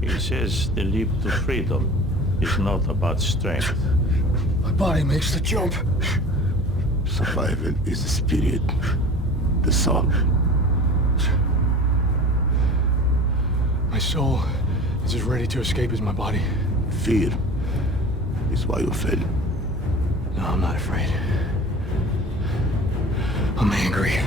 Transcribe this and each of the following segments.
He says the leap to freedom is not about strength. My body makes the jump. Survival is the spirit, the soul. My soul is as ready to escape as my body. Fear is why you fell. No, I'm not afraid. I'm angry.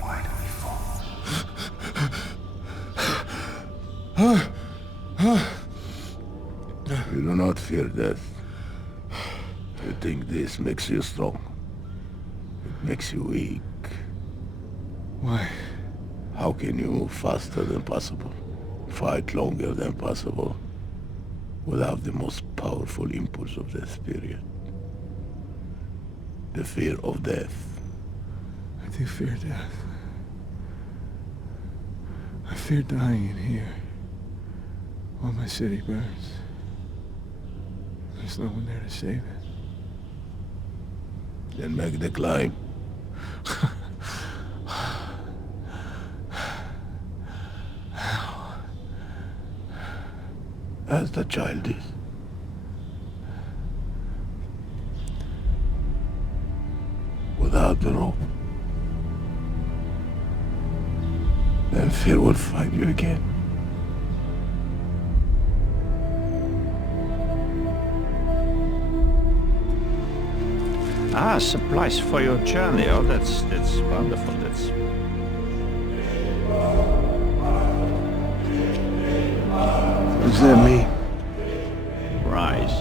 Why do we fall? You do not fear death. You think this makes you strong. It makes you weak. Why? How can you move faster than possible, fight longer than possible, without the most powerful impulse of the spirit? The fear of death. I do fear death. I fear dying in here, while my city burns. There's no one there to save it. Then make the climb. As the child is. Without the rope. Then fear will find you again. Ah, supplies for your journey. Oh, that's wonderful. That's... What does that mean? Rise.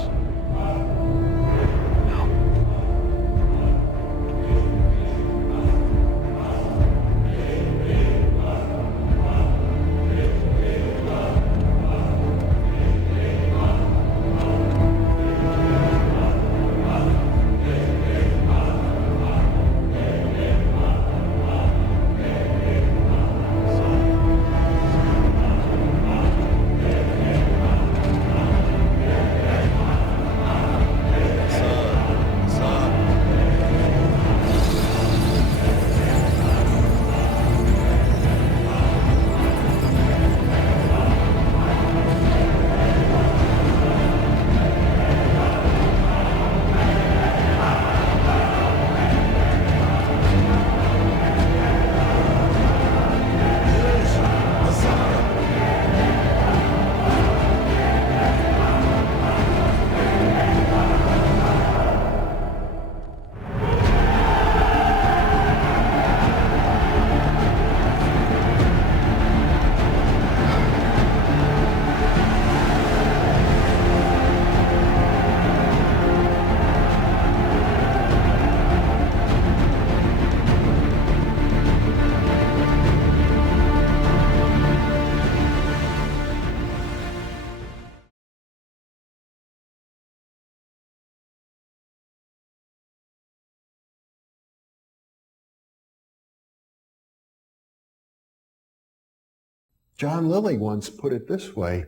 John Lilly once put it this way: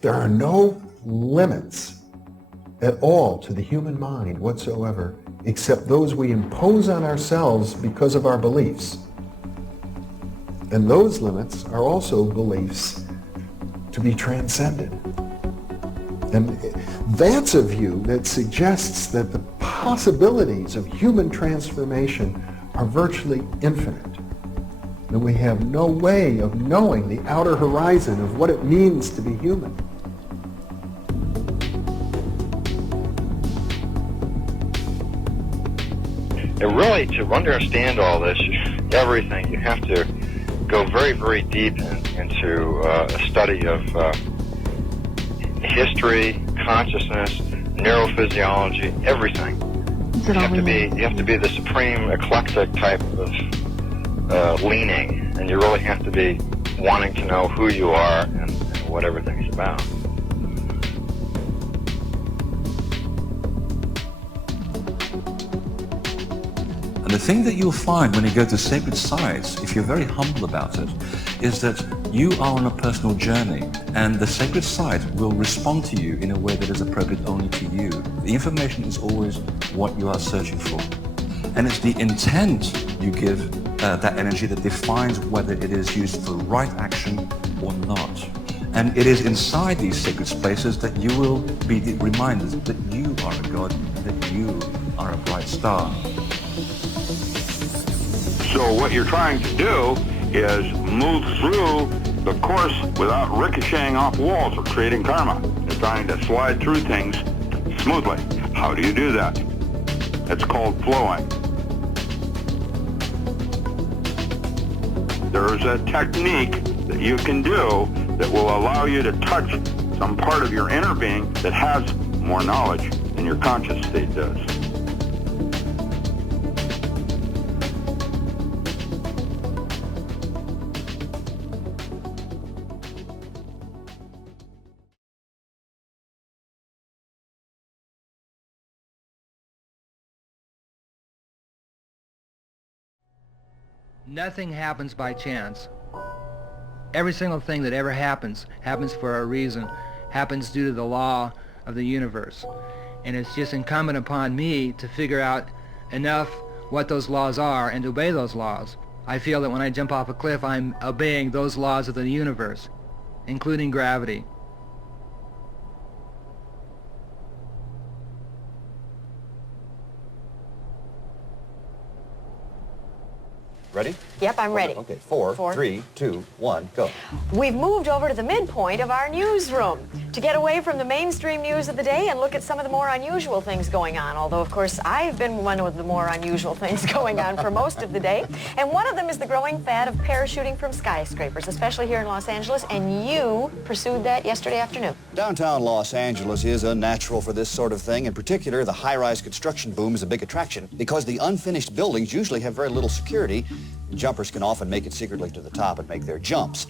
there are no limits at all to the human mind whatsoever, except those we impose on ourselves because of our beliefs. And those limits are also beliefs to be transcended. And that's a view that suggests that the possibilities of human transformation are virtually infinite. And we have no way of knowing the outer horizon of what it means to be human. And really, to understand all this, everything, you have to go very, very deep into a study of history, consciousness, neurophysiology, everything. does it all mean? You have to be the supreme eclectic type of leaning, and you really have to be wanting to know who you are and what everything's about. And the thing that you'll find when you go to sacred sites, if you're very humble about it, is that you are on a personal journey, and the sacred site will respond to you in a way that is appropriate only to you. The information is always what you are searching for. And it's the intent you give that energy that defines whether it is used for right action or not. And it is inside these sacred spaces that you will be reminded that you are a god, that you are a bright star. So what you're trying to do is move through the course without ricocheting off walls or creating karma. You're trying to slide through things smoothly. How do you do that? It's called flowing. There's a technique that you can do that will allow you to touch some part of your inner being that has more knowledge than your conscious state does. Nothing happens by chance. Every single thing that ever happens for a reason, happens due to the law of the universe. And it's just incumbent upon me to figure out enough what those laws are and to obey those laws. I feel that when I jump off a cliff, I'm obeying those laws of the universe, including gravity. Ready? Yep, I'm ready. Okay, four, 3, 2, 1, go. We've moved over to the midpoint of our newsroom to get away from the mainstream news of the day and look at some of the more unusual things going on. Although, of course, I've been one of the more unusual things going on for most of the day. And one of them is the growing fad of parachuting from skyscrapers, especially here in Los Angeles. And you pursued that yesterday afternoon. Downtown Los Angeles is a natural for this sort of thing. In particular, the high-rise construction boom is a big attraction because the unfinished buildings usually have very little security. Jumpers can often make it secretly to the top and make their jumps.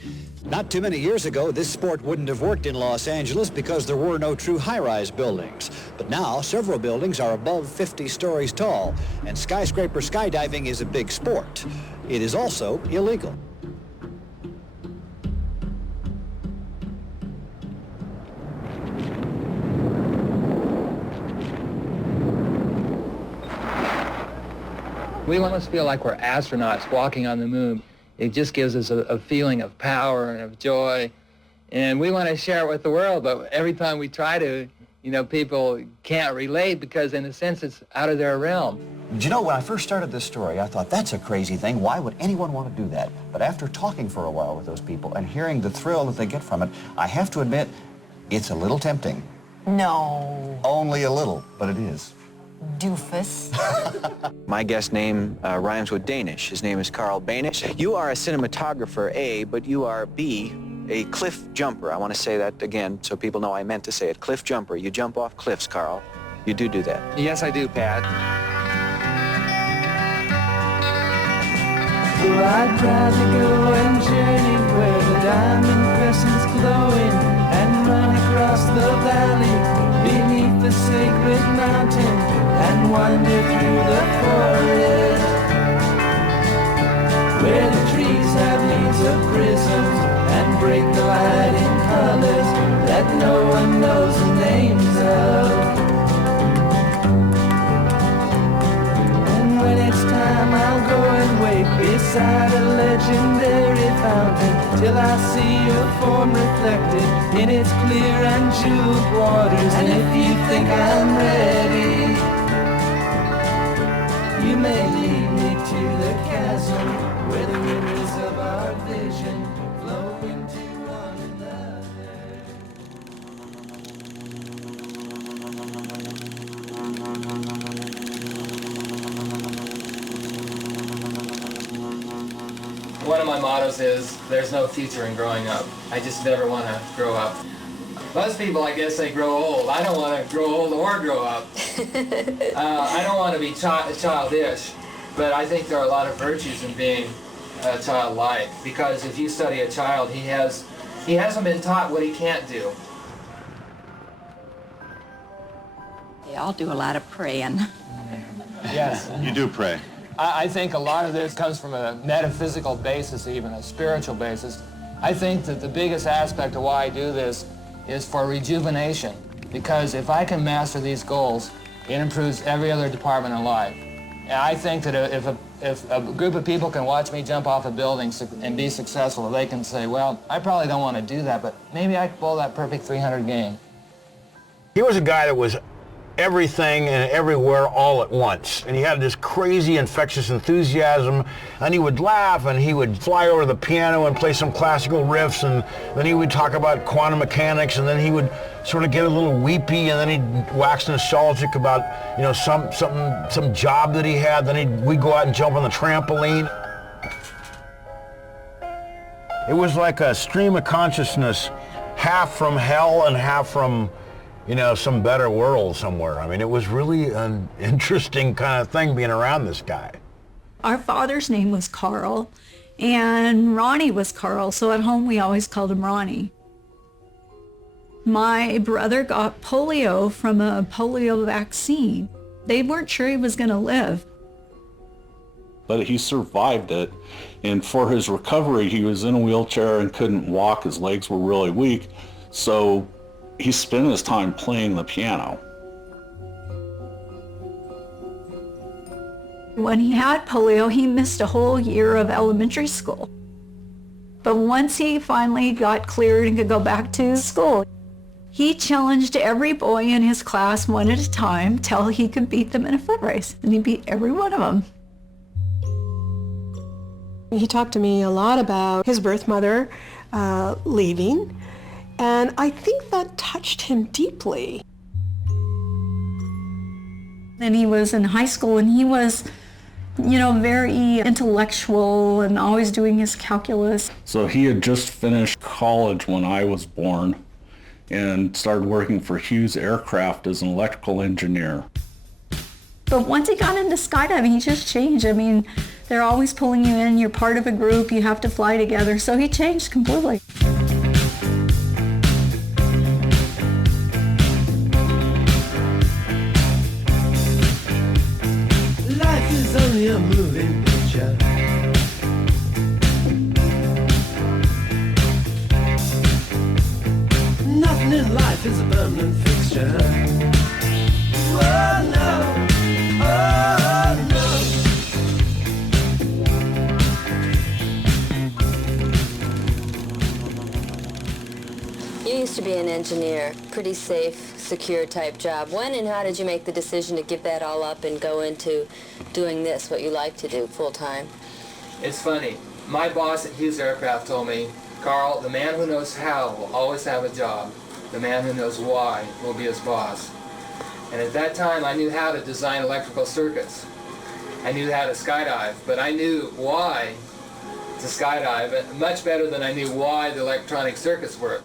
Not too many years ago, this sport wouldn't have worked in Los Angeles because there were no true high-rise buildings. But now, several buildings are above 50 stories tall, and skyscraper skydiving is a big sport. It is also illegal. We almost feel like we're astronauts walking on the moon. It just gives us a feeling of power and of joy. And we want to share it with the world, but every time we try to, people can't relate because in a sense it's out of their realm. You know, when I first started this story, I thought, that's a crazy thing. Why would anyone want to do that? But after talking for a while with those people and hearing the thrill that they get from it, I have to admit, it's a little tempting. No. Only a little, but it is. Doofus. My guest name rhymes with Danish. His name is Carl Banish. You are a cinematographer, A, but you are, B, a cliff jumper. I want to say that again so people know I meant to say it. Cliff jumper. You jump off cliffs, Carl. You do that. Yes, I do, Pat. Well, I'd rather go and journey where the diamond crescent's glowing and run across the valley beneath the sacred mountain and wander through the forest where the trees have leaves of prisms and break the light in colors that no one knows the names of. And when it's time, I'll go and wait beside a legendary fountain till I see your form reflected in its clear and jeweled waters. And if you think I'm ready, you may lead me to the chasm where the rivers of our vision flow into one One of my mottos is, there's no future in growing up. I just never want to grow up. Most people, I guess, they grow old. I don't want to grow old or grow up. I don't want to be childish, but I think there are a lot of virtues in being childlike, because if you study a child, he hasn't been taught what he can't do. Yeah, I'll do a lot of praying. Yes. You do pray. I think a lot of this comes from a metaphysical basis, even a spiritual basis. I think that the biggest aspect of why I do this is for rejuvenation, because if I can master these goals, it improves every other department in life. And I think that if a group of people can watch me jump off a building and be successful, they can say, well, I probably don't want to do that, but maybe I can bowl that perfect 300 game. He was a guy that was everything and everywhere all at once. And he had this crazy infectious enthusiasm, and he would laugh and he would fly over the piano and play some classical riffs, and then he would talk about quantum mechanics, and then he would sort of get a little weepy, and then he'd wax nostalgic about, you know, some job that he had. Then we'd go out and jump on the trampoline. It was like a stream of consciousness, half from hell and half from, you know, some better world somewhere. I mean, it was really an interesting kind of thing being around this guy. Our father's name was Carl, and Ronnie was Carl, so at home we always called him Ronnie. My brother got polio from a polio vaccine. They weren't sure he was going to live. But he survived it, and for his recovery, he was in a wheelchair and couldn't walk. His legs were really weak, so he spent his time playing the piano. When he had polio, he missed a whole year of elementary school. But once he finally got cleared and could go back to school, he challenged every boy in his class one at a time till he could beat them in a foot race, and he beat every one of them. He talked to me a lot about his birth mother leaving, and I think that touched him deeply. Then he was in high school, and he was, you know, very intellectual and always doing his calculus. So he had just finished college when I was born and started working for Hughes Aircraft as an electrical engineer. But once he got into skydiving, he just changed. I mean, they're always pulling you in, you're part of a group, you have to fly together, so he changed completely. Life is only a moving picture. Nothing in life is a permanent fixture. Oh no, oh no. You used to be an engineer, pretty safe, secure type job. When and how did you make the decision to give that all up and go into doing this, what you like to do, full-time? It's funny. My boss at Hughes Aircraft told me, Carl, the man who knows how will always have a job. The man who knows why will be his boss. And at that time, I knew how to design electrical circuits. I knew how to skydive, but I knew why to skydive much better than I knew why the electronic circuits work.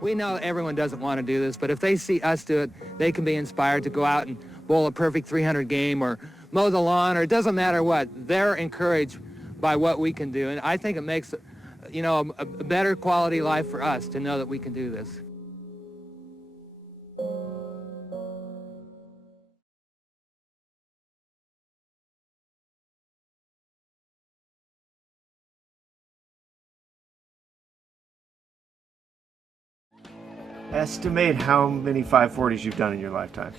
We know everyone doesn't want to do this, but if they see us do it, they can be inspired to go out and bowl a perfect 300 game or mow the lawn, or it doesn't matter what. They're encouraged by what we can do, and I think it makes, you know, a better quality life for us to know that we can do this. Estimate how many 540s you've done in your lifetime.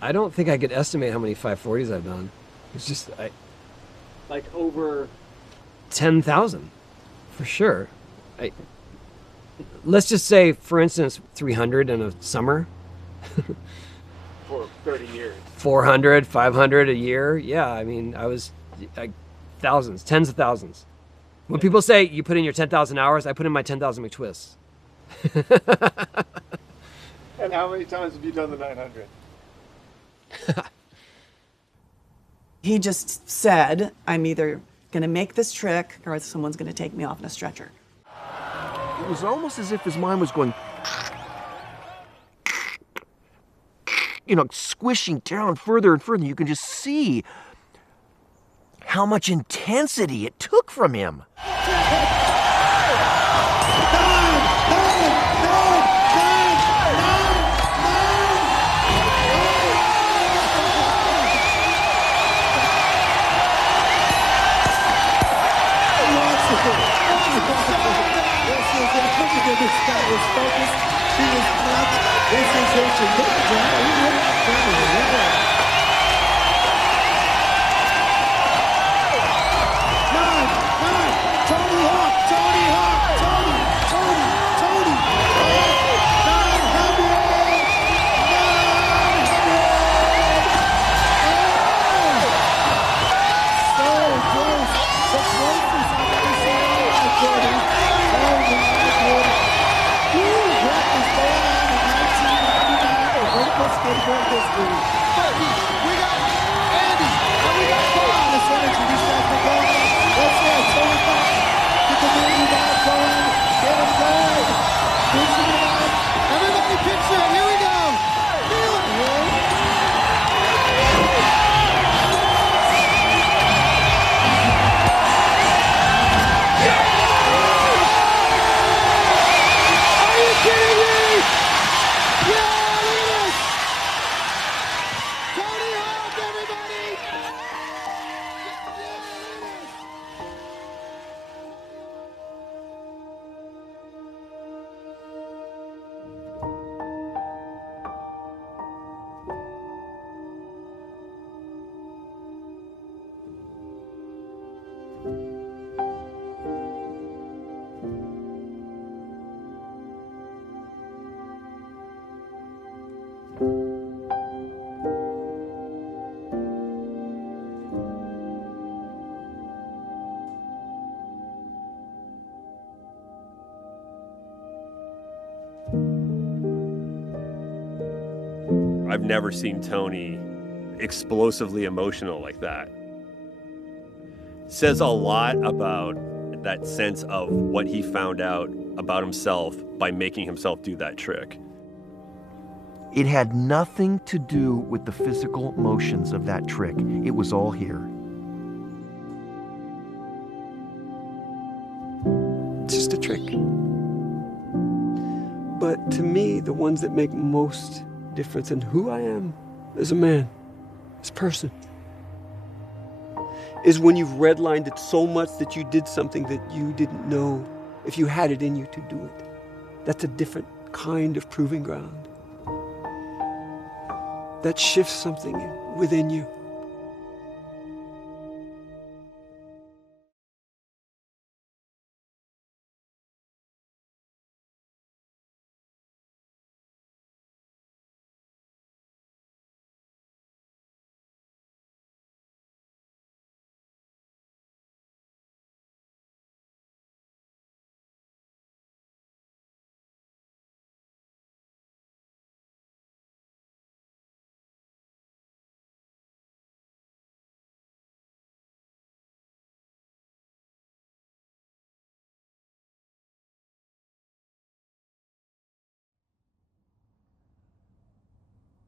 I don't think I could estimate how many 540s I've done. It's just, like over 10,000, for sure. Let's just say, for instance, 300 in a summer. For 30 years. 400, 500 a year. Yeah, I mean, thousands, tens of thousands. When people say you put in your 10,000 hours, I put in my 10,000 McTwists. And how many times have you done the 900? He just said, I'm either going to make this trick or someone's going to take me off in a stretcher. It was almost as if his mind was going, squishing down further and further. You can just see how much intensity it took from him. This guy is focused. He is clutch. This is his Tony Hawk! Tony Hawk! Tony! So close! The closest I've ever seen in my life, Jordan. Oh my God! What is going on in 1999 vertical skateboard history? We got Andy, and we got Paul. This energy, these guys are going on. Let's go, Tony Hawk. Get the baby back going. Get him going. Pushing it out. Everybody picture it. Here we go. Feel it. I've never seen Tony explosively emotional like that. Says a lot about that sense of what he found out about himself by making himself do that trick. It had nothing to do with the physical motions of that trick. It was all here. It's just a trick. But to me, the ones that make most difference in who I am as a man, as a person, is when you've redlined it so much that you did something that you didn't know if you had it in you to do it. That's a different kind of proving ground. That shifts something within you.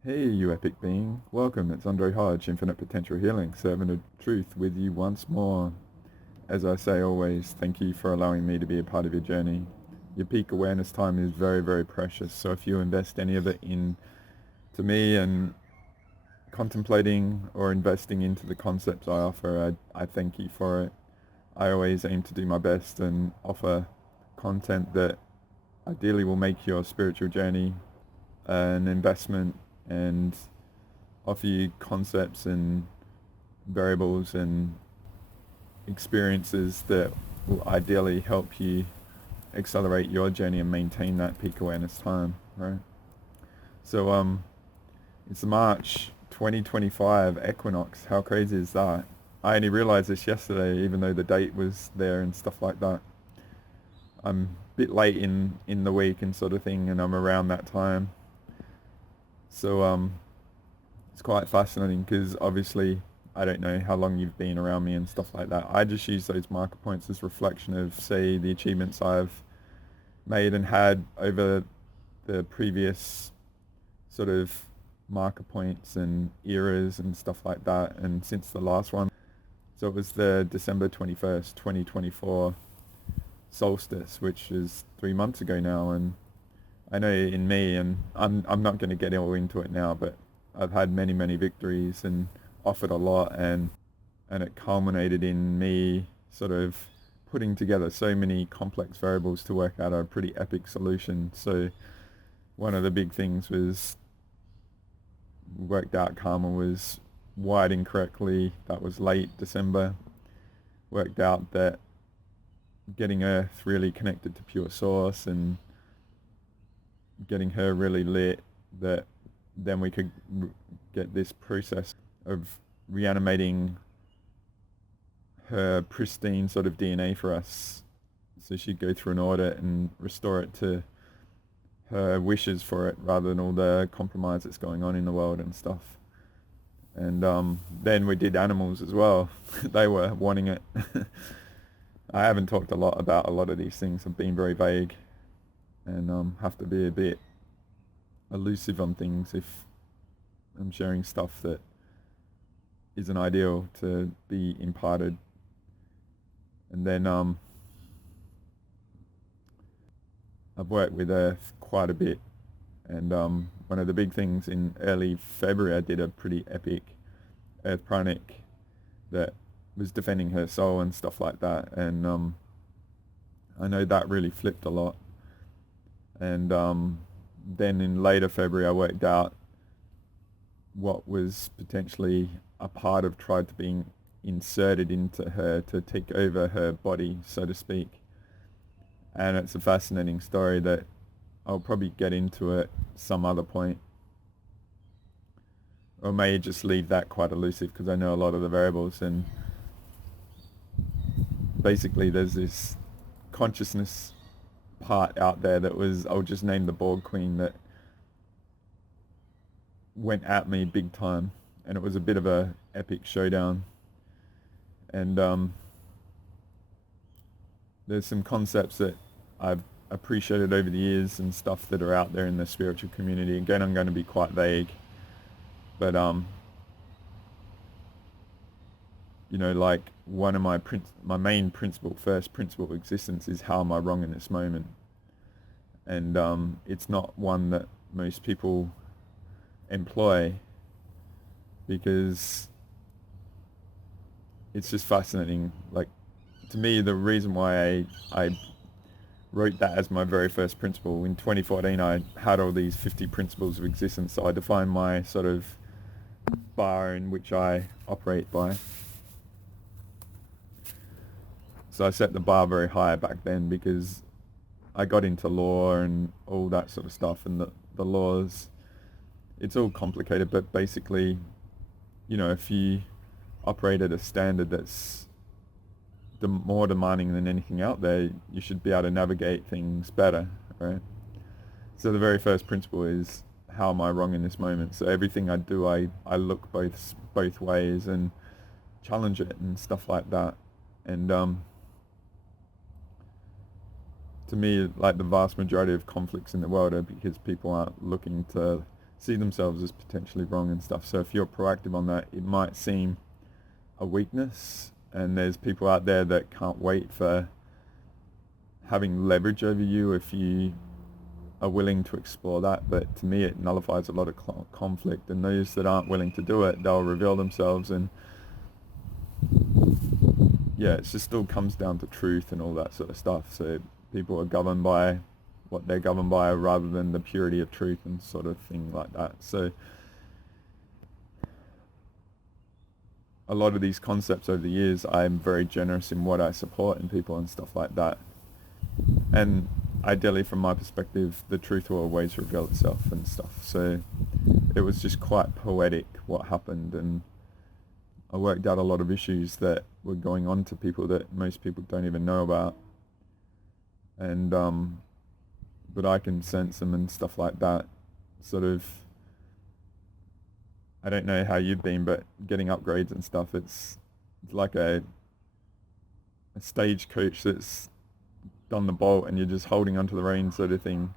Hey, you epic being. Welcome, it's Andre Hodge, Infinite Potential Healing, servant of truth with you once more. As I say always, thank you for allowing me to be a part of your journey. Your peak awareness time is very, very precious, so if you invest any of it into me and contemplating or investing into the concepts I offer, I thank you for it. I always aim to do my best and offer content that ideally will make your spiritual journey an investment and offer you concepts and variables and experiences that will ideally help you accelerate your journey and maintain that peak awareness time, right? So it's March 2025 Equinox. How crazy is that? I only realized this yesterday, even though the date was there and stuff like that. I'm a bit late in the week and sort of thing, and I'm around that time. So it's quite fascinating because obviously I don't know how long you've been around me and stuff like that. I just use those marker points as reflection of, say, the achievements I've made and had over the previous sort of marker points and eras and stuff like that, and since the last one. So it was the December 21st, 2024 solstice, which is 3 months ago now, and I know in me, and I'm not going to get all into it now, but I've had many victories and offered a lot, and it culminated in me sort of putting together so many complex variables to work out a pretty epic solution. So one of the big things was, worked out karma was wired incorrectly. That was late December. Worked out that getting Earth really connected to pure source and getting her really lit, that then we could get this process of reanimating her pristine sort of DNA for us, so she'd go through an audit and restore it to her wishes for it, rather than all the compromise that's going on in the world and stuff. And then we did animals as well. They were wanting it. I haven't talked a lot about a lot of these things. I've been very vague and have to be a bit elusive on things if I'm sharing stuff that isn't ideal to be imparted. And then I've worked with Earth quite a bit, and one of the big things in early February, I did a pretty epic Earth pranic that was defending her soul and stuff like that, and I know that really flipped a lot. And then in later February, I worked out what was potentially a part of tried to being inserted into her to take over her body, so to speak. And it's a fascinating story that I'll probably get into at some other point, or may just leave that quite elusive because I know a lot of the variables. And basically there's this consciousness part out there that was, I'll just name the Borg Queen, that went at me big time, and it was a bit of a epic showdown. And there's some concepts that I've appreciated over the years and stuff that are out there in the spiritual community. Again, I'm going to be quite vague, but you know, like one of my main principle, first principle of existence is, how am I wrong in this moment? And it's not one that most people employ, because it's just fascinating. Like, to me, the reason why I wrote that as my very first principle in 2014, I had all these 50 principles of existence, so I defined my sort of bar in which I operate by. So I set the bar very high back then, because I got into law and all that sort of stuff, and the laws, it's all complicated, but basically, you know, if you operate at a standard that's more demanding than anything out there, you should be able to navigate things better, right? So the very first principle is, how am I wrong in this moment? So everything I do, I look both ways and challenge it and stuff like that. And to me, like, the vast majority of conflicts in the world are because people aren't looking to see themselves as potentially wrong and stuff. So if you're proactive on that, it might seem a weakness, and there's people out there that can't wait for having leverage over you if you are willing to explore that. But to me, it nullifies a lot of conflict, and those that aren't willing to do it, they'll reveal themselves. And yeah, it just still comes down to truth and all that sort of stuff. So people are governed by what they're governed by, rather than the purity of truth and sort of thing like that. So a lot of these concepts over the years, I'm very generous in what I support in people and stuff like that. And ideally, from my perspective, the truth will always reveal itself and stuff. So it was just quite poetic what happened, and I worked out a lot of issues that were going on to people that most people don't even know about. And but I can sense them and stuff like that, sort of I don't know how you've been, but getting upgrades and stuff, it's like a stagecoach that's done the bolt and you're just holding onto the reins sort of thing,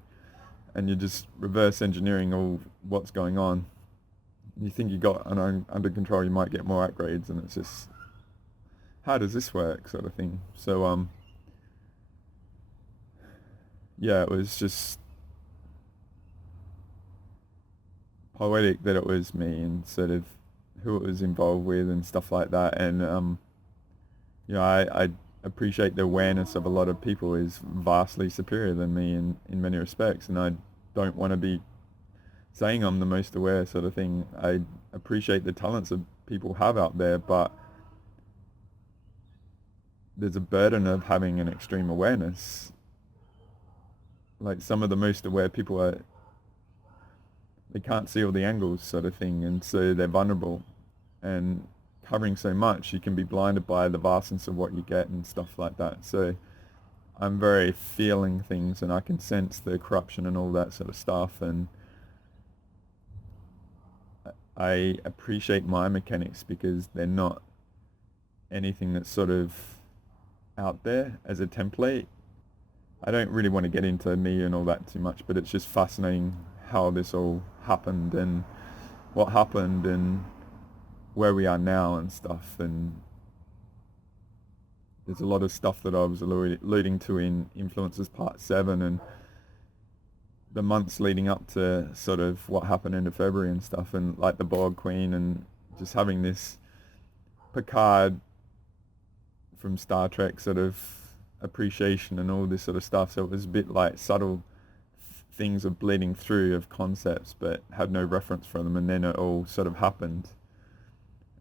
and you're just reverse engineering all what's going on. You think you got under control, you might get more upgrades, and it's just, how does this work sort of thing. So yeah, it was just poetic that it was me and sort of who it was involved with and stuff like that. And you know, I appreciate the awareness of a lot of people is vastly superior than me in many respects, and I don't want to be saying I'm the most aware sort of thing. I appreciate the talents that people have out there, but there's a burden of having an extreme awareness. Like, some of the most aware people they can't see all the angles sort of thing, and so they're vulnerable. And covering so much, you can be blinded by the vastness of what you get and stuff like that. So I'm very feeling things, and I can sense the corruption and all that sort of stuff, and I appreciate my mechanics because they're not anything that's sort of out there as a template. I don't really want to get into me and all that too much, but it's just fascinating how this all happened and what happened and where we are now and stuff. And there's a lot of stuff that I was alluding to in Influences Part 7 and the months leading up to sort of what happened into February and stuff, and like the Borg Queen, and just having this Picard from Star Trek sort of appreciation and all this sort of stuff. So it was a bit like subtle things of bleeding through of concepts but had no reference for them, and then it all sort of happened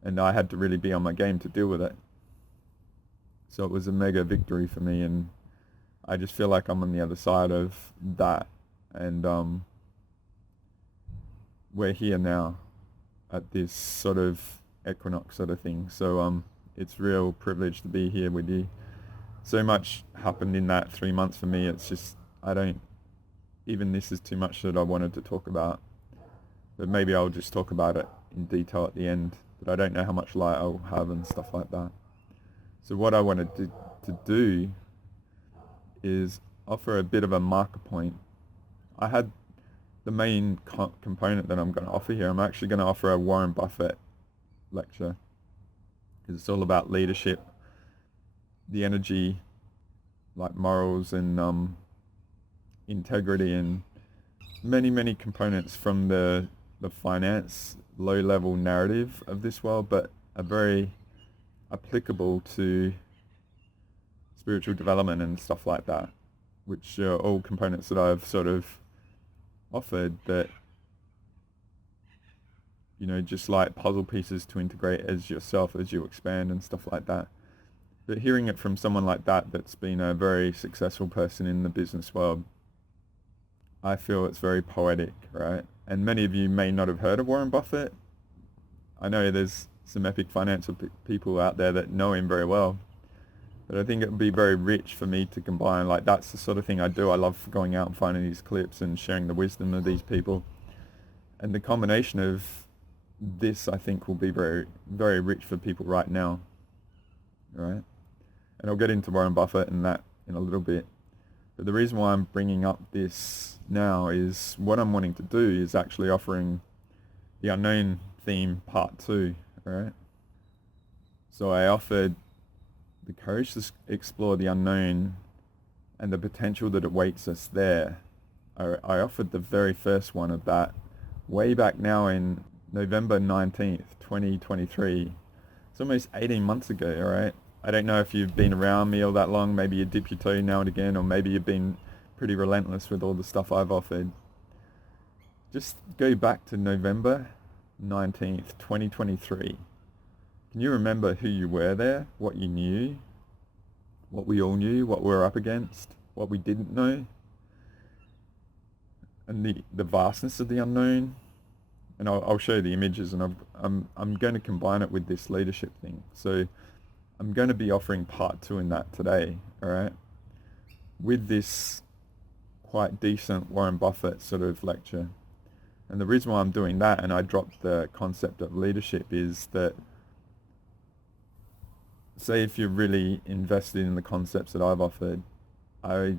and I had to really be on my game to deal with it. So it was a mega victory for me, and I just feel like I'm on the other side of that, and we're here now at this sort of equinox sort of thing. So it's real privilege to be here with you. So much happened in that 3 months for me. It's just, even this is too much that I wanted to talk about, but maybe I'll just talk about it in detail at the end, but I don't know how much light I'll have and stuff like that. So what I wanted to do is offer a bit of a marker point. I had the main component that I'm going to offer here. I'm actually going to offer a Warren Buffett lecture, because it's all about leadership, the energy, like morals and integrity, and many components from the finance low-level narrative of this world, but are very applicable to spiritual development and stuff like that, which are all components that I've sort of offered that, you know, just like puzzle pieces to integrate as yourself as you expand and stuff like that. But hearing it from someone like that that's been a very successful person in the business world, I feel it's very poetic, right? And many of you may not have heard of Warren Buffett. I know there's some epic financial people out there that know him very well, but I think it would be very rich for me to combine. Like, that's the sort of thing I do. I love going out and finding these clips and sharing the wisdom of these people, and the combination of this, I think, will be very, very rich for people right now, right? And I'll get into Warren Buffett and that in a little bit, but the reason why I'm bringing up this now is what I'm wanting to do is actually offering the unknown theme part 2, right? So I offered the courage to explore the unknown and the potential that awaits us there. I offered the very first one of that way back now in November 19th, 2023. It's almost 18 months ago, all right? I don't know if you've been around me all that long. Maybe you dip your toe now and again, or maybe you've been pretty relentless with all the stuff I've offered. Just go back to November 19th, 2023. Can you remember who you were there, what you knew, what we all knew, what we're up against, what we didn't know, and the vastness of the unknown? And I'll show you the images, and I'm going to combine it with this leadership thing. So I'm going to be offering part 2 in that today, all right? With this quite decent Warren Buffett sort of lecture. And the reason why I'm doing that, and I dropped the concept of leadership, is that, say if you're really invested in the concepts that I've offered, I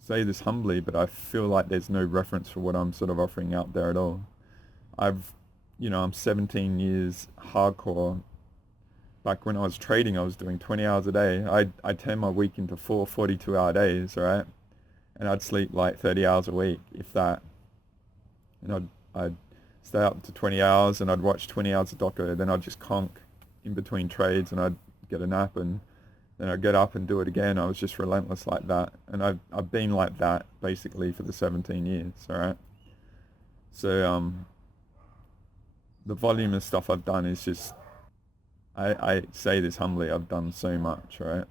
say this humbly, but I feel like there's no reference for what I'm sort of offering out there at all. I'm 17 years hardcore. Back when I was trading, I was doing 20 hours a day. I turned my week into 4 42-hour days, right? And I'd sleep like 30 hours a week, if that. And I'd stay up to 20 hours and I'd watch 20 hours of doco. Then I'd just conk in between trades and I'd get a nap and then I'd get up and do it again. I was just relentless like that. And I've been like that basically for the 17 years, all right? So the volume of stuff I've done is just, I say this humbly, I've done so much, right?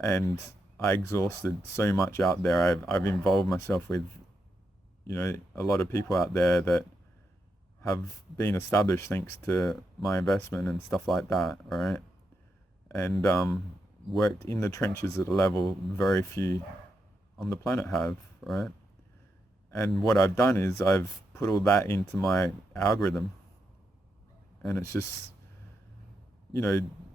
And I exhausted so much out there. I've involved myself with, a lot of people out there that have been established thanks to my investment and stuff like that, right? And worked in the trenches at a level very few on the planet have, right? And what I've done is I've put all that into my algorithm. And it's just,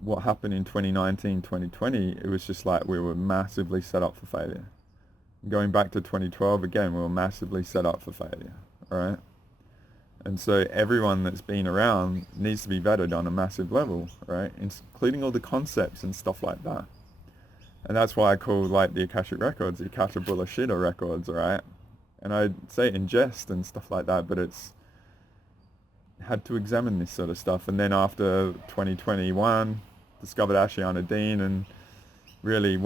what happened in 2019, 2020, it was just like we were massively set up for failure. Going back to 2012, again, we were massively set up for failure, all right? And so everyone that's been around needs to be vetted on a massive level, right? Including all the concepts and stuff like that. And that's why I call like the Akashic Records, the Akasha Bullshita Records, all right? And I say it in jest and stuff like that, but it's had to examine this sort of stuff. And then after 2021, discovered Ashiana Dean and really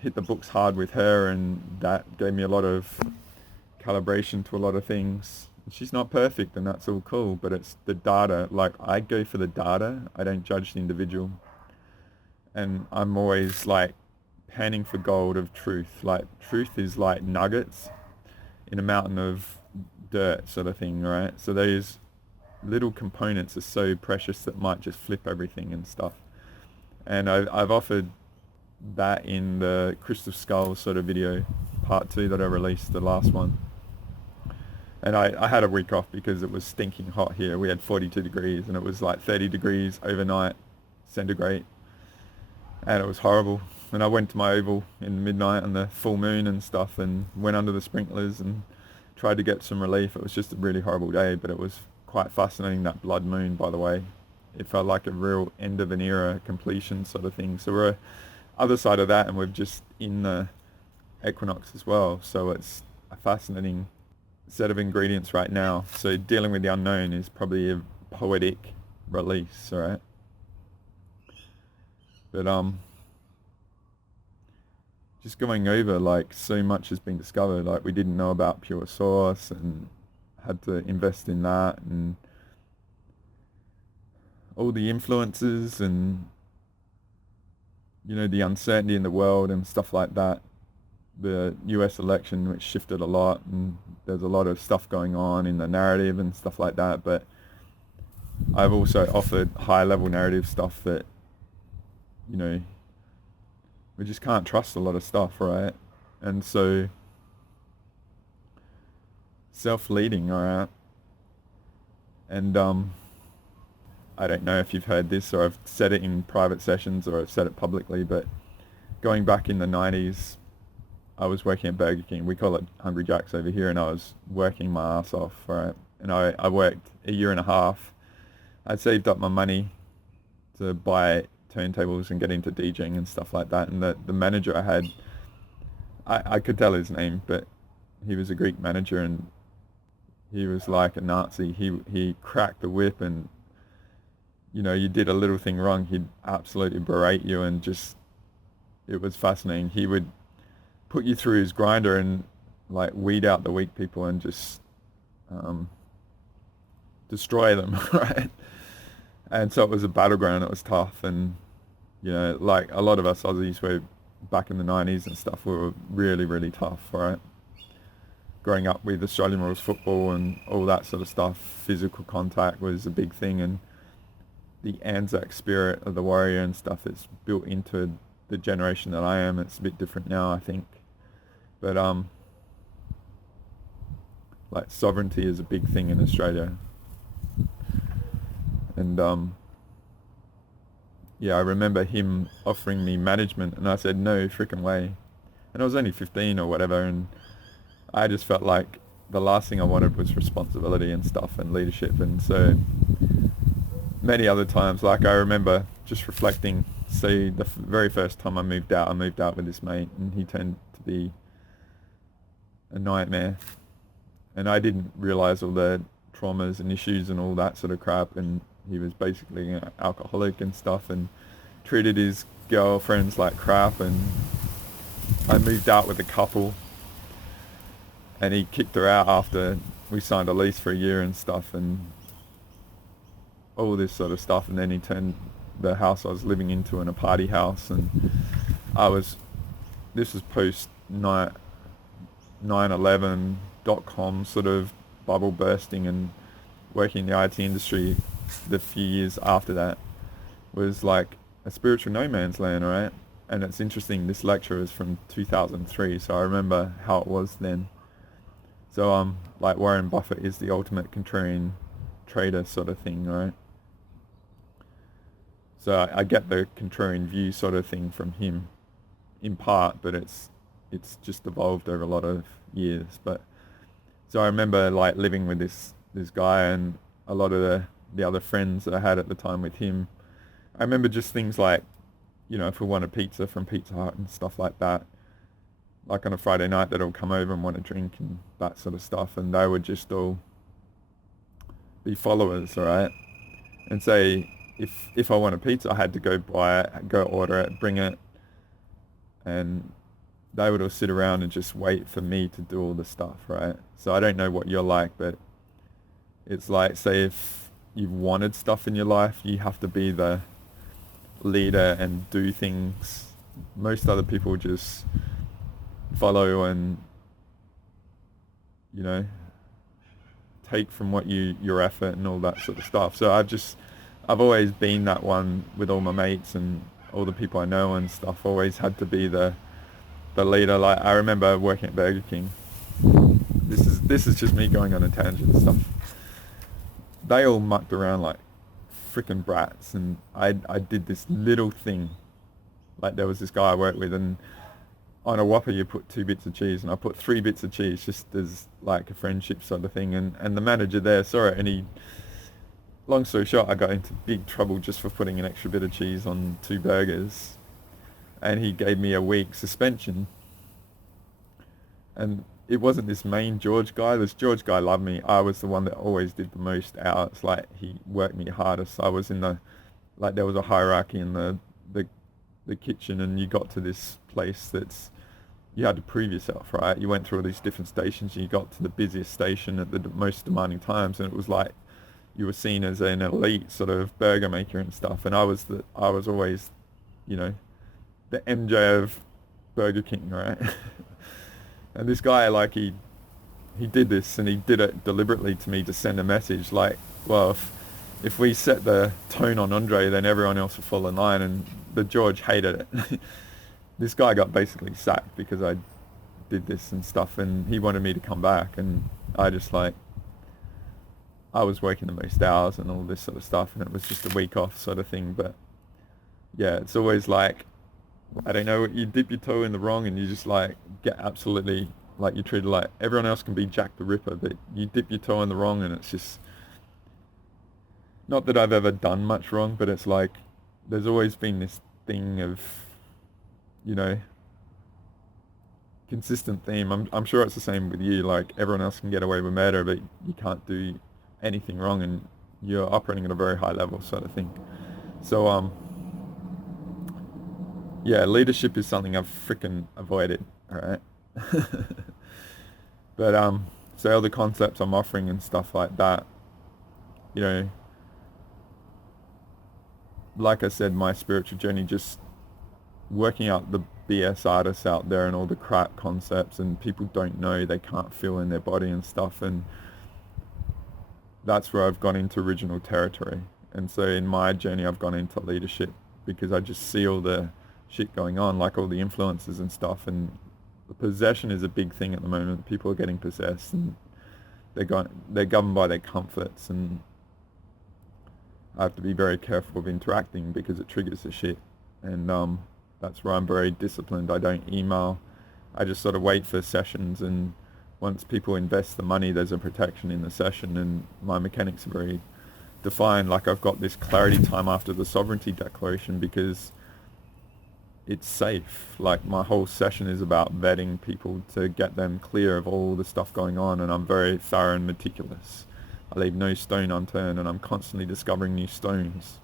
hit the books hard with her, and that gave me a lot of calibration to a lot of things. She's not perfect and that's all cool, but it's the data. Like, I go for the data. I don't judge the individual. And I'm always like panning for gold of truth. Like, truth is like nuggets in a mountain of dirt sort of thing, right? So those little components are so precious that might just flip everything and stuff. And I've offered that in the Crystal Skull sort of video, part 2 that I released, the last one. And I had a week off because it was stinking hot here. We had 42 degrees and it was like 30 degrees overnight centigrade. And it was horrible. And I went to my oval in the midnight on the full moon and stuff and went under the sprinklers and tried to get some relief. It was just a really horrible day, but it was quite fascinating, that blood moon, by the way. It felt like a real end of an era completion sort of thing. So we're other side of that, and we're just in the equinox as well. So it's a fascinating set of ingredients right now. So dealing with the unknown is probably a poetic release, all right? But just going over, like, so much has been discovered. Like, we didn't know about pure source and had to invest in that, and all the influences and, the uncertainty in the world and stuff like that. The US election, which shifted a lot, and there's a lot of stuff going on in the narrative and stuff like that. But I've also offered high level narrative stuff that, we just can't trust a lot of stuff, right? And so self-leading, all right? And I don't know if you've heard this, or I've said it in private sessions, or I've said it publicly, but going back in the 90s, I was working at Burger King. We call it Hungry Jack's over here, and I was working my ass off, right? And I worked a year and a half. I'd saved up my money to buy turntables and get into DJing and stuff like that. And the manager I had, I could tell his name, but he was a Greek manager, and he was like a Nazi. He cracked the whip, and you did a little thing wrong, he'd absolutely berate you, and just, it was fascinating. He would put you through his grinder and like weed out the weak people and just destroy them, right? And so it was a battleground. It was tough, and like a lot of us Aussies were back in the 90s and stuff, we were really, really tough, right? Growing up with Australian rules football and all that sort of stuff, physical contact was a big thing, and the Anzac spirit of the warrior and stuff is built into the generation that I am. It's a bit different now, I think. But like sovereignty is a big thing in Australia. And yeah, I remember him offering me management, and I said no freaking way. And I was only 15 or whatever, and I just felt like the last thing I wanted was responsibility and stuff and leadership. And so many other times, like I remember just reflecting, see the very first time I moved out with this mate, and he turned to be a nightmare. And I didn't realize all the traumas and issues and all that sort of crap, and he was basically an alcoholic and stuff, and treated his girlfriends like crap. And I moved out with a couple, and he kicked her out after we signed a lease for a year and stuff, and all this sort of stuff. And then he turned the house I was living into in a party house, and this was post 9/11.com sort of bubble bursting, and working in the IT industry the few years after that was like a spiritual no man's land, right? And it's interesting, this lecture is from 2003, so I remember how it was then. So like Warren Buffett is the ultimate contrarian trader sort of thing, right? So I get the contrarian view sort of thing from him in part, but it's just evolved over a lot of years. But so I remember like living with this guy, and a lot of the other friends that I had at the time with him. I remember just things like, you know, if we want a pizza from Pizza Hut and stuff like that, like on a Friday night, they'd all come over and want a drink and that sort of stuff, and they would just all be followers, all right? And say, if I want a pizza, I had to go buy it, go order it, bring it, and they would all sit around and just wait for me to do all the stuff, right? So I don't know what you're like, but it's like, say if you've wanted stuff in your life, you have to be the leader and do things. Most other people just follow and, you know, take from what your effort and all that sort of stuff. So I've always been that one with all my mates and all the people I know and stuff. Always had to be the leader. Like I remember working at Burger King. This is just me going on a tangent and stuff. They all mucked around like freaking brats, and I did this little thing. Like there was this guy I worked with, and on a Whopper you put 2 bits of cheese, and I put 3 bits of cheese just as like a friendship sort of thing. And the manager there saw it, and he, long story short, I got into big trouble just for putting an extra bit of cheese on 2 burgers, and he gave me a week suspension. And it wasn't this main George guy. This George guy loved me. I was the one that always did the most hours. Like he worked me hardest. I was in the, like there was a hierarchy in the kitchen, and you got to this place that's, you had to prove yourself, right? You went through all these different stations, and you got to the busiest station at the most demanding times, and it was like you were seen as an elite sort of burger maker and stuff. And I was always, you know, the MJ of Burger King, right? And this guy, like he did this, and he did it deliberately to me to send a message like, well, if we set the tone on Andre, then everyone else will fall in line. And the George hated it. This guy got basically sacked because I did this and stuff, and he wanted me to come back, and I just like, I was working the most hours and all this sort of stuff, and it was just a week off sort of thing. But yeah, it's always like, I don't know, you dip your toe in the wrong and you just like get absolutely, like you're treated like everyone else can be Jack the Ripper, but you dip your toe in the wrong, and it's just, not that I've ever done much wrong, but it's like there's always been this thing of, you know, consistent theme. I'm sure it's the same with you. Like everyone else can get away with murder, but you can't do anything wrong, and you're operating at a very high level sort of thing. So yeah, leadership is something I've freaking avoided, alright? But so all the concepts I'm offering and stuff like that, you know, like I said, my spiritual journey, just working out the BS artists out there and all the crap concepts, and people don't know, they can't feel in their body and stuff, and that's where I've gone into original territory. And so in my journey I've gone into leadership, because I just see all the shit going on, like all the influences and stuff, and the possession is a big thing at the moment. People are getting possessed, and they're governed by their comforts, and I have to be very careful of interacting because it triggers the shit. And that's where I'm very disciplined. I don't email. I just sort of wait for sessions, and once people invest the money, there's a protection in the session, and my mechanics are very defined. Like, I've got this clarity time after the sovereignty declaration because it's safe. Like, my whole session is about vetting people to get them clear of all the stuff going on, and I'm very thorough and meticulous. I leave no stone unturned, and I'm constantly discovering new stones,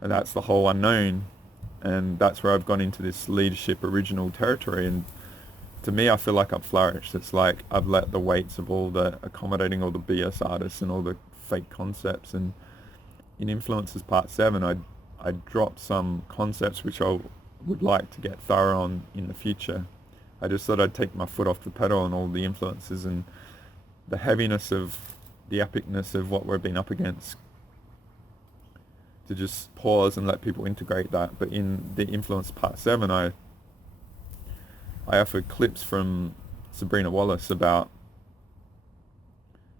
and that's the whole unknown. And that's where I've gone into this leadership original territory, and to me, I feel like I've flourished. It's like I've let the weights of all the accommodating all the BS artists and all the fake concepts, and in Influences Part 7 I dropped some concepts which I would like to get thorough on in the future. I just thought I'd take my foot off the pedal on all the influences and the heaviness of the epicness of what we've been up against, to just pause and let people integrate that. But in the Influence Part 7 I offered clips from Sabrina Wallace about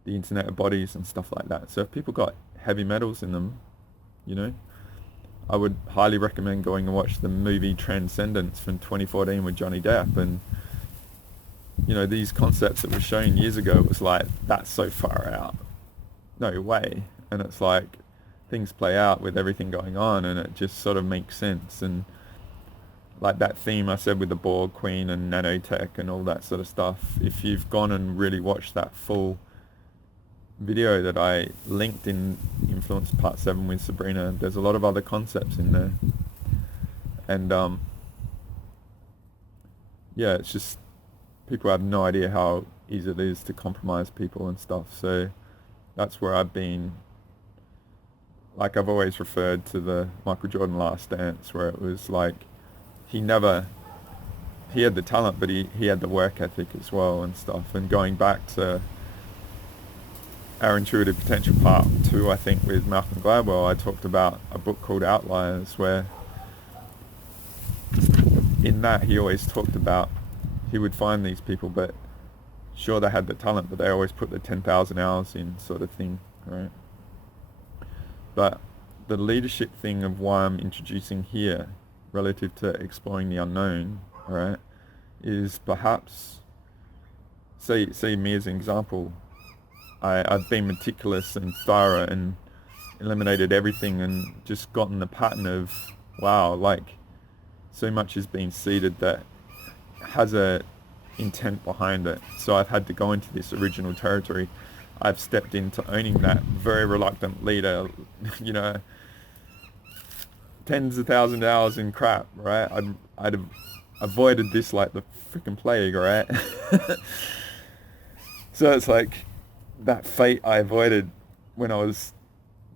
the Internet of Bodies and stuff like that. So if people got heavy metals in them, you know, I would highly recommend going and watch the movie Transcendence from 2014 with Johnny Depp. And, you know, these concepts that were shown years ago, it was like, that's so far out. No way. And it's like, things play out with everything going on, and it just sort of makes sense. And like that theme I said with the Borg Queen and nanotech and all that sort of stuff, if you've gone and really watched that full video that I linked in Influence Part 7 with Sabrina, there's a lot of other concepts in there. And yeah, it's just, people have no idea how easy it is to compromise people and stuff. So that's where I've been. Like, I've always referred to the Michael Jordan Last Dance, where it was like, he had the talent, but he had the work ethic as well and stuff. And going back to our Intuitive Potential Part 2, I think, with Malcolm Gladwell, I talked about a book called Outliers, where in that he always talked about, he would find these people, but sure, they had the talent, but they always put the 10,000 hours in, sort of thing, right? But the leadership thing of why I'm introducing here, relative to exploring the unknown, right, is perhaps, say me as an example, I've been meticulous and thorough and eliminated everything and just gotten the pattern of, wow, like, so much has been seeded that has a intent behind it. So I've had to go into this original territory. I've stepped into owning that, very reluctant leader, you know, tens of thousands of hours in crap, right? I'd have avoided this like the freaking plague, right? So it's like that fate I avoided when I was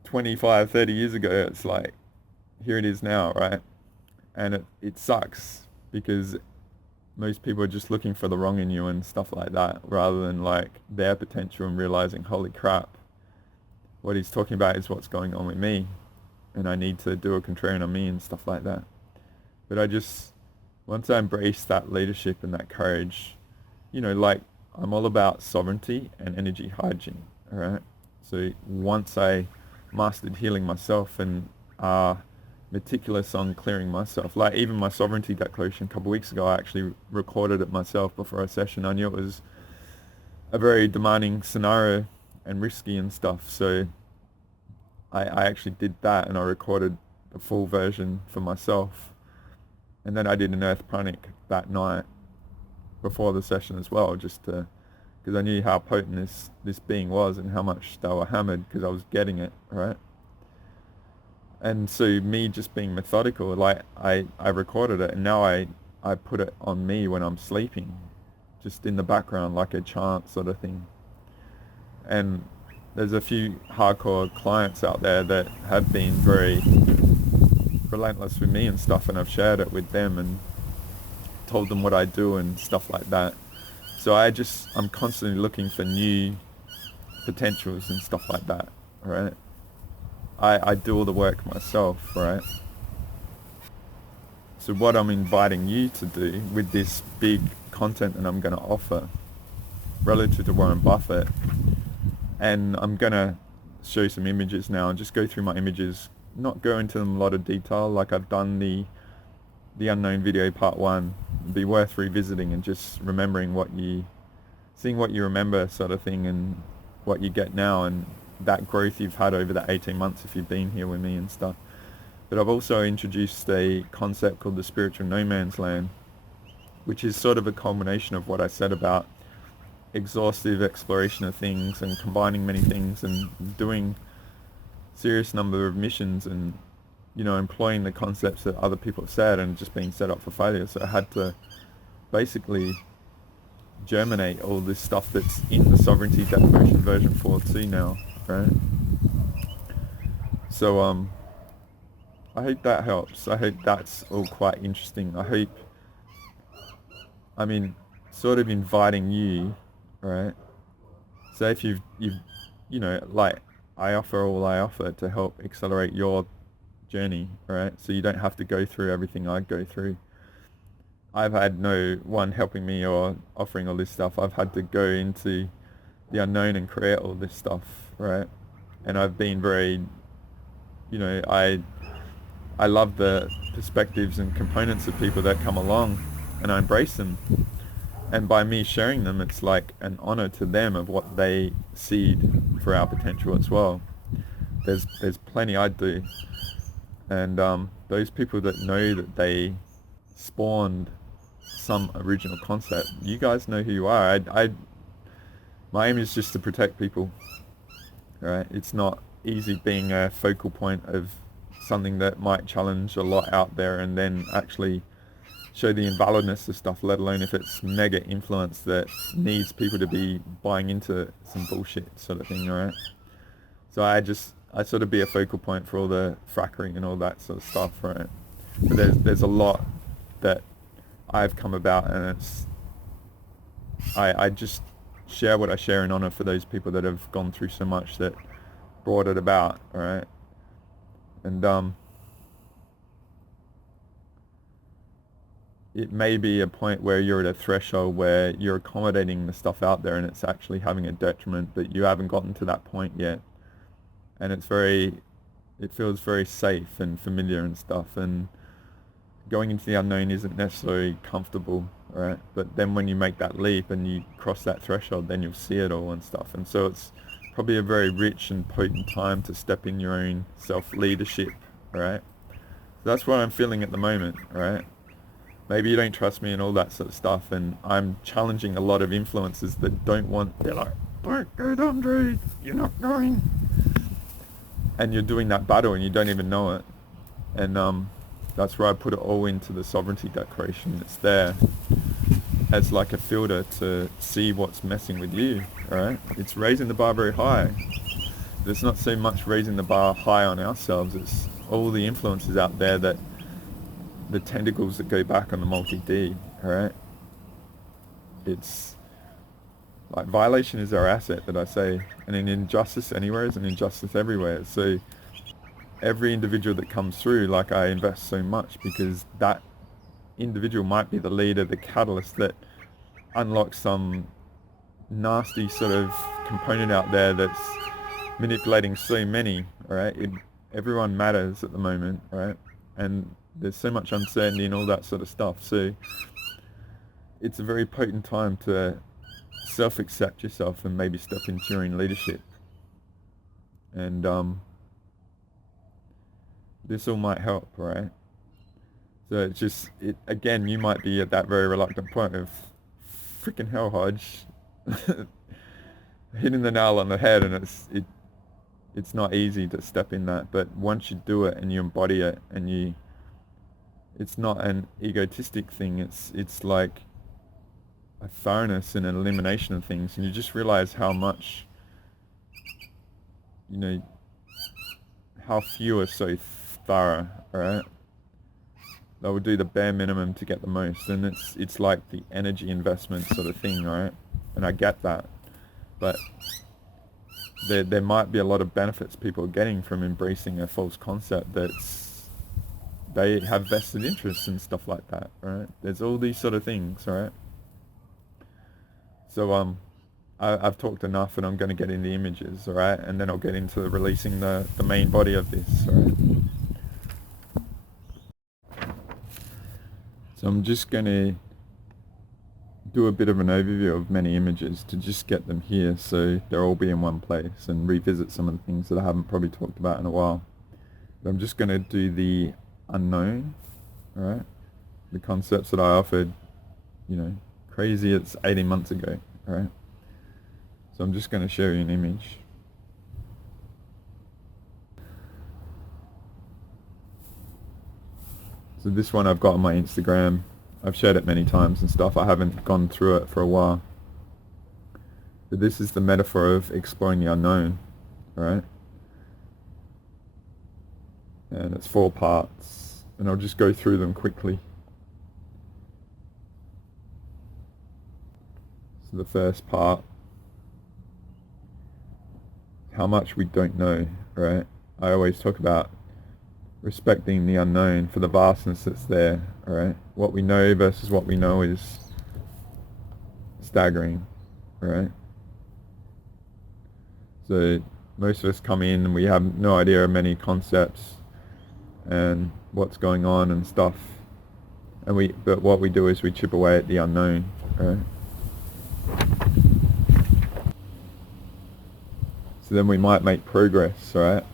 25, 30 years ago, it's like, here it is now, right? And it sucks because most people are just looking for the wrong in you and stuff like that, rather than like their potential and realizing, holy crap, what he's talking about is what's going on with me, and I need to do a contrarian on me and stuff like that. But once I embrace that leadership and that courage, you know, like, I'm all about sovereignty and energy hygiene, all right? So once I mastered healing myself and meticulous on clearing myself, like even my sovereignty declaration a couple of weeks ago, I actually recorded it myself before a session. I knew it was a very demanding scenario and risky and stuff, so I actually did that, and I recorded the full version for myself, and then I did an earth pranic that night before the session as well, just to, because I knew how potent this being was and how much they were hammered, because I was getting it, right? And so me just being methodical, like I recorded it, and now I put it on me when I'm sleeping, just in the background, like a chant sort of thing. And there's a few hardcore clients out there that have been very relentless with me and stuff, and I've shared it with them and told them what I do and stuff like that. So I'm constantly looking for new potentials and stuff like that, right? I do all the work myself, right? So what I'm inviting you to do with this big content that I'm going to offer relative to Warren Buffett And I'm gonna show some images now and just go through my images, not go into them a lot of detail like I've done the unknown video part 1. It'd be worth revisiting and just remembering seeing what you remember sort of thing, and what you get now, and that growth you've had over the 18 months if you've been here with me and stuff. But I've also introduced a concept called the spiritual no man's land, which is sort of a culmination of what I said about exhaustive exploration of things and combining many things and doing serious number of missions and, you know, employing the concepts that other people have said and just being set up for failure. So I had to basically germinate all this stuff that's in the Sovereignty Declaration version 4.2 now, right? So I hope that helps. I hope that's all quite interesting. I mean, sort of inviting you, right? So if you've you know, like, I offer all I offer to help accelerate your journey, right? So you don't have to go through everything I go through. I've had no one helping me or offering all this stuff. I've had to go into the unknown and create all this stuff, right? And I've been very, you know, I love the perspectives and components of people that come along, and I embrace them. And by me sharing them, it's like an honor to them of what they seed for our potential as well. There's plenty I do. And those people that know that they spawned some original concept, you guys know who you are. My aim is just to protect people, right? It's not easy being a focal point of something that might challenge a lot out there and then actually show the invalidness of stuff, let alone if it's mega influence that needs people to be buying into some bullshit sort of thing, right? So I sort of be a focal point for all the fracking and all that sort of stuff, right? But there's a lot that I've come about, and I just share what I share in honor for those people that have gone through so much that brought it about, right? And it may be a point where you're at a threshold where you're accommodating the stuff out there and it's actually having a detriment, but you haven't gotten to that point yet. And it feels very safe and familiar and stuff, and going into the unknown isn't necessarily comfortable, right? But then when you make that leap and you cross that threshold, then you'll see it all and stuff. And so it's probably a very rich and potent time to step in your own self-leadership, right? So that's what I'm feeling at the moment, right? Maybe you don't trust me and all that sort of stuff, and I'm challenging a lot of influences that don't want, they're like, don't go, Andre, you're not going. And you're doing that battle and you don't even know it. And that's where I put it all into the Sovereignty Declaration. It's there as like a filter to see what's messing with you, right? It's raising the bar very high. There's not so much raising the bar high on ourselves, it's all the influences out there, that the tentacles that go back on the multi-D, right? It's like, violation is our asset, that I say, and an injustice anywhere is an injustice everywhere. So every individual that comes through, like, I invest so much because that individual might be the leader, the catalyst that unlocks some nasty sort of component out there that's manipulating so many, right? Everyone matters at the moment, right? And there's so much uncertainty and all that sort of stuff. So it's a very potent time to self-accept yourself and maybe step into your own leadership. And this all might help, right? So it's just, again, you might be at that very reluctant point of, freaking hell, Hodge, hitting the nail on the head, and it's not easy to step in that. But once you do it and you embody it, and it's not an egotistic thing, it's like a thoroughness and an elimination of things, and you just realize how much, you know, how few are so thorough, right? They will do the bare minimum to get the most, and it's like the energy investment sort of thing, right? And I get that, but there might be a lot of benefits people are getting from embracing a false concept they have vested interests and stuff like that, right? There's all these sort of things, right? So I've talked enough and I'm going to get into images, all right? And then I'll get into releasing the main body of this, all right? So I'm just going to do a bit of an overview of many images to just get them here so they'll all be in one place, and revisit some of the things that I haven't probably talked about in a while. But I'm just going to do the unknown, all right? The concepts that I offered, crazy, it's 18 months ago, all right? So I'm just going to show you an image. So this one I've got on my Instagram. I've shared it many times and stuff. I haven't gone through it for a while. But this is the metaphor of exploring the unknown, right? And it's 4 parts, and I'll just go through them quickly. So the first part, how much we don't know, right? I always talk about respecting the unknown for the vastness that's there, right? What we know versus what we know is staggering, right? So most of us come in and we have no idea of many concepts and what's going on and stuff, but what we do is we chip away at the unknown, right? So then we might make progress, right?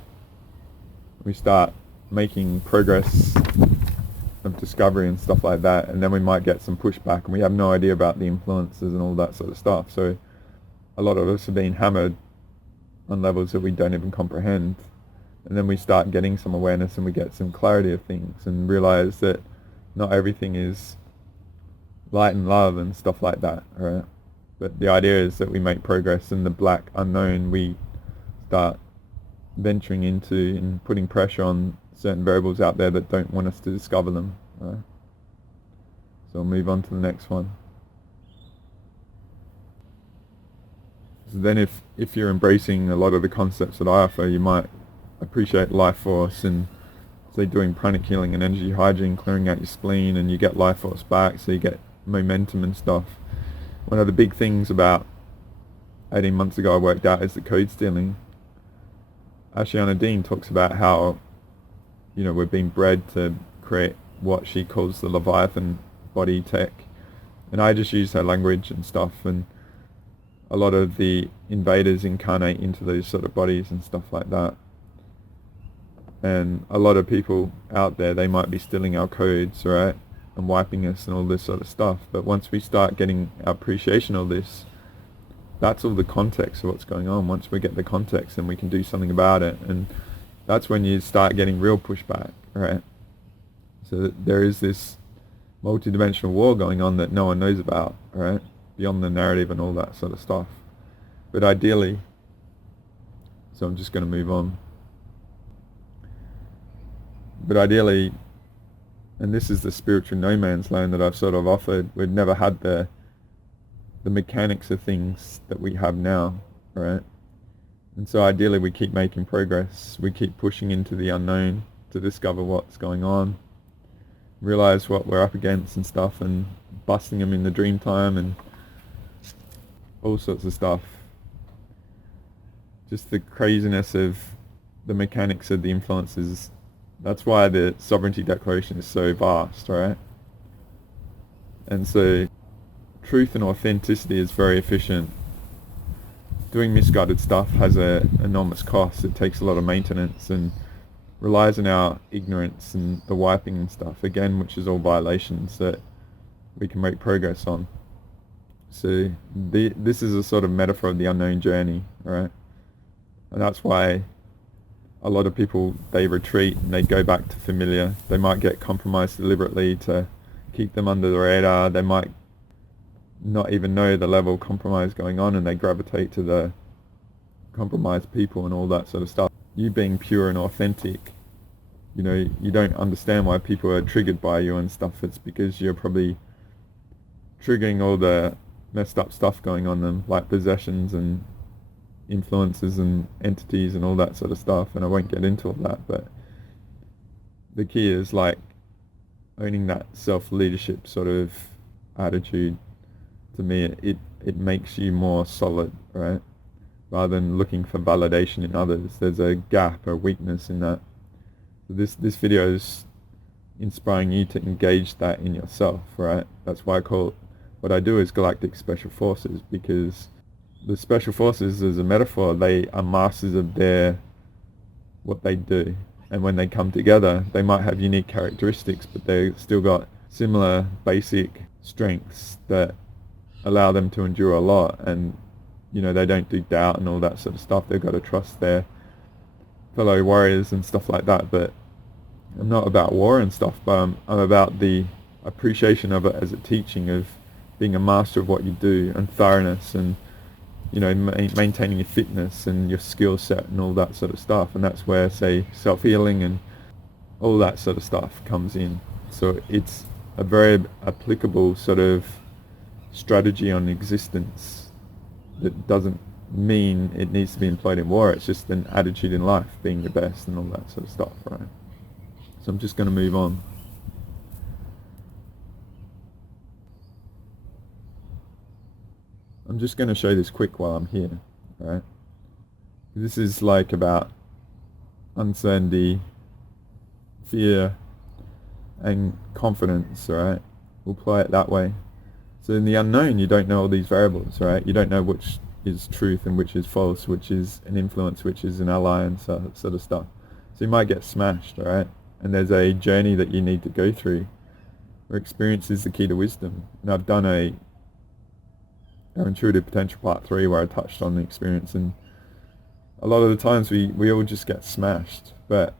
We start making progress of discovery and stuff like that, and then we might get some pushback, and we have no idea about the influences and all that sort of stuff. So a lot of us are being hammered on levels that we don't even comprehend, and then we start getting some awareness and we get some clarity of things and realize that not everything is light and love and stuff like that, right? But the idea is that we make progress in the black unknown. We start venturing into and putting pressure on certain variables out there that don't want us to discover them, right? So I'll move on to the next one. So then if you're embracing a lot of the concepts that I offer, you might appreciate life force and, say, doing pranic healing and energy hygiene, clearing out your spleen, and you get life force back, so you get momentum and stuff. One of the big things about 18 months ago I worked out is the code stealing. Ashiana Dean talks about how, we're being bred to create what she calls the Leviathan body tech. And I just use her language and stuff, and a lot of the invaders incarnate into those sort of bodies and stuff like that. And a lot of people out there, they might be stealing our codes, right? And wiping us and all this sort of stuff. But once we start getting our appreciation of this, that's all the context of what's going on. Once we get the context, then we can do something about it, and that's when you start getting real pushback, right? So there is this multi-dimensional war going on that no one knows about, right? Beyond the narrative and all that sort of stuff. But ideally, so I'm just going to move on. But ideally, and this is the spiritual no man's land that I've sort of offered, we've never had the mechanics of things that we have now, right? And so ideally we keep making progress, we keep pushing into the unknown to discover what's going on, realize what we're up against and stuff, and busting them in the dream time and all sorts of stuff. Just the craziness of the mechanics of the influences. That's why the sovereignty declaration is so vast, right? And so truth and authenticity is very efficient. Doing misguided stuff has an enormous cost. It takes a lot of maintenance and relies on our ignorance and the wiping and stuff, again, which is all violations that we can make progress on. So this is a sort of metaphor of the unknown journey, right? And that's why a lot of people, they retreat and they go back to familiar. They might get compromised deliberately to keep them under the radar. They might not even know the level of compromise going on, and they gravitate to the compromised people and all that sort of stuff. You being pure and authentic, you don't understand why people are triggered by you and stuff. It's because you're probably triggering all the messed up stuff going on them, like possessions and influences and entities and all that sort of stuff, and I won't get into all that, but the key is like owning that self-leadership sort of attitude to me, it makes you more solid, right? Rather than looking for validation in others. There's a gap, a weakness in that. So this video is inspiring you to engage that in yourself, right? That's why I call it, what I do is Galactic Special Forces, because the Special Forces, as a metaphor, they are masters of what they do. And when they come together, they might have unique characteristics, but they've still got similar basic strengths that allow them to endure a lot. And, you know, they don't do doubt and all that sort of stuff. They've got to trust their fellow warriors and stuff like that. But I'm not about war and stuff, but I'm about the appreciation of it as a teaching of being a master of what you do, and thoroughness, and, you know, maintaining your fitness and your skill set and all that sort of stuff. And that's where, say, self-healing and all that sort of stuff comes in. So it's a very applicable sort of strategy on existence that doesn't mean it needs to be employed in war. It's just an attitude in life, being the best and all that sort of stuff, right? So I'm just going to move on. I'm just going to show this quick while I'm here, right? This is like about uncertainty, fear, and confidence, right? We'll play it that way. So in the unknown, you don't know all these variables, right? You don't know which is truth and which is false, which is an influence, which is an ally, and sort of stuff. So you might get smashed, right? And there's a journey that you need to go through, where experience is the key to wisdom. And I've done our Intuitive Potential Part 3 where I touched on the experience, and a lot of the times we all just get smashed, but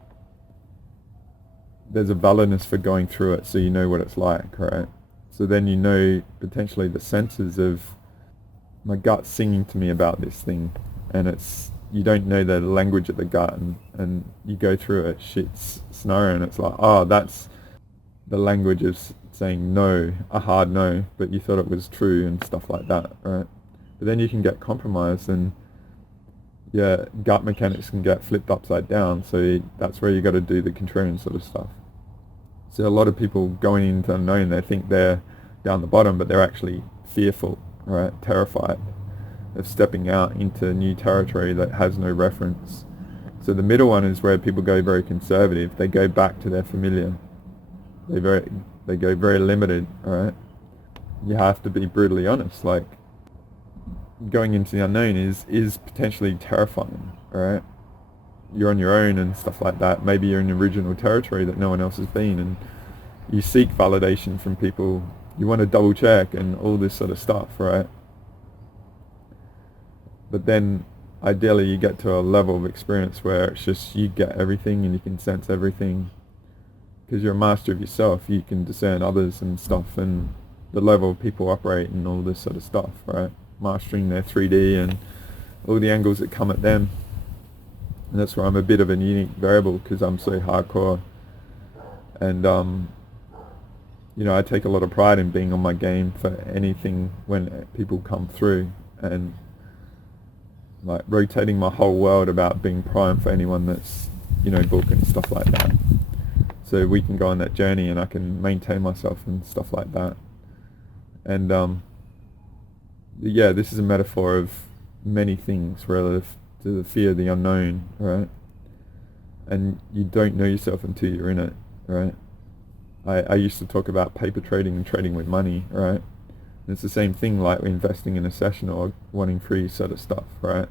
there's a validness for going through it, so you know what it's like, right? So then you know potentially the senses of my gut singing to me about this thing, and you don't know the language of the gut, and you go through it, shit's snoring, and it's like, oh, that's the language of saying no, a hard no, but you thought it was true and stuff like that, right? But then you can get compromised, and gut mechanics can get flipped upside down, so that's where you got to do the contrarian sort of stuff. So a lot of people going into unknown, they think they're down the bottom, but they're actually fearful, right? Terrified of stepping out into new territory that has no reference. So the middle one is where people go very conservative. They go back to their familiar. They go very limited, right? You have to be brutally honest. Like, going into the unknown is potentially terrifying, right? You're on your own and stuff like that. Maybe you're in original territory that no one else has been, and you seek validation from people. You want to double check and all this sort of stuff, right? But then ideally you get to a level of experience where it's just you get everything and you can sense everything. Because you're a master of yourself, you can discern others and stuff, and the level people operate and all this sort of stuff, right? Mastering their 3D and all the angles that come at them. And that's where I'm a bit of a unique variable, because I'm so hardcore. And, you know, I take a lot of pride in being on my game for anything when people come through, and like rotating my whole world about being prime for anyone that's, you know, book and stuff like that. So we can go on that journey and I can maintain myself and stuff like that. And this is a metaphor of many things relative to the fear of the unknown, right? And you don't know yourself until you're in it, right? I used to talk about paper trading and trading with money, right? And it's the same thing, like investing in a session or wanting free sort of stuff, right?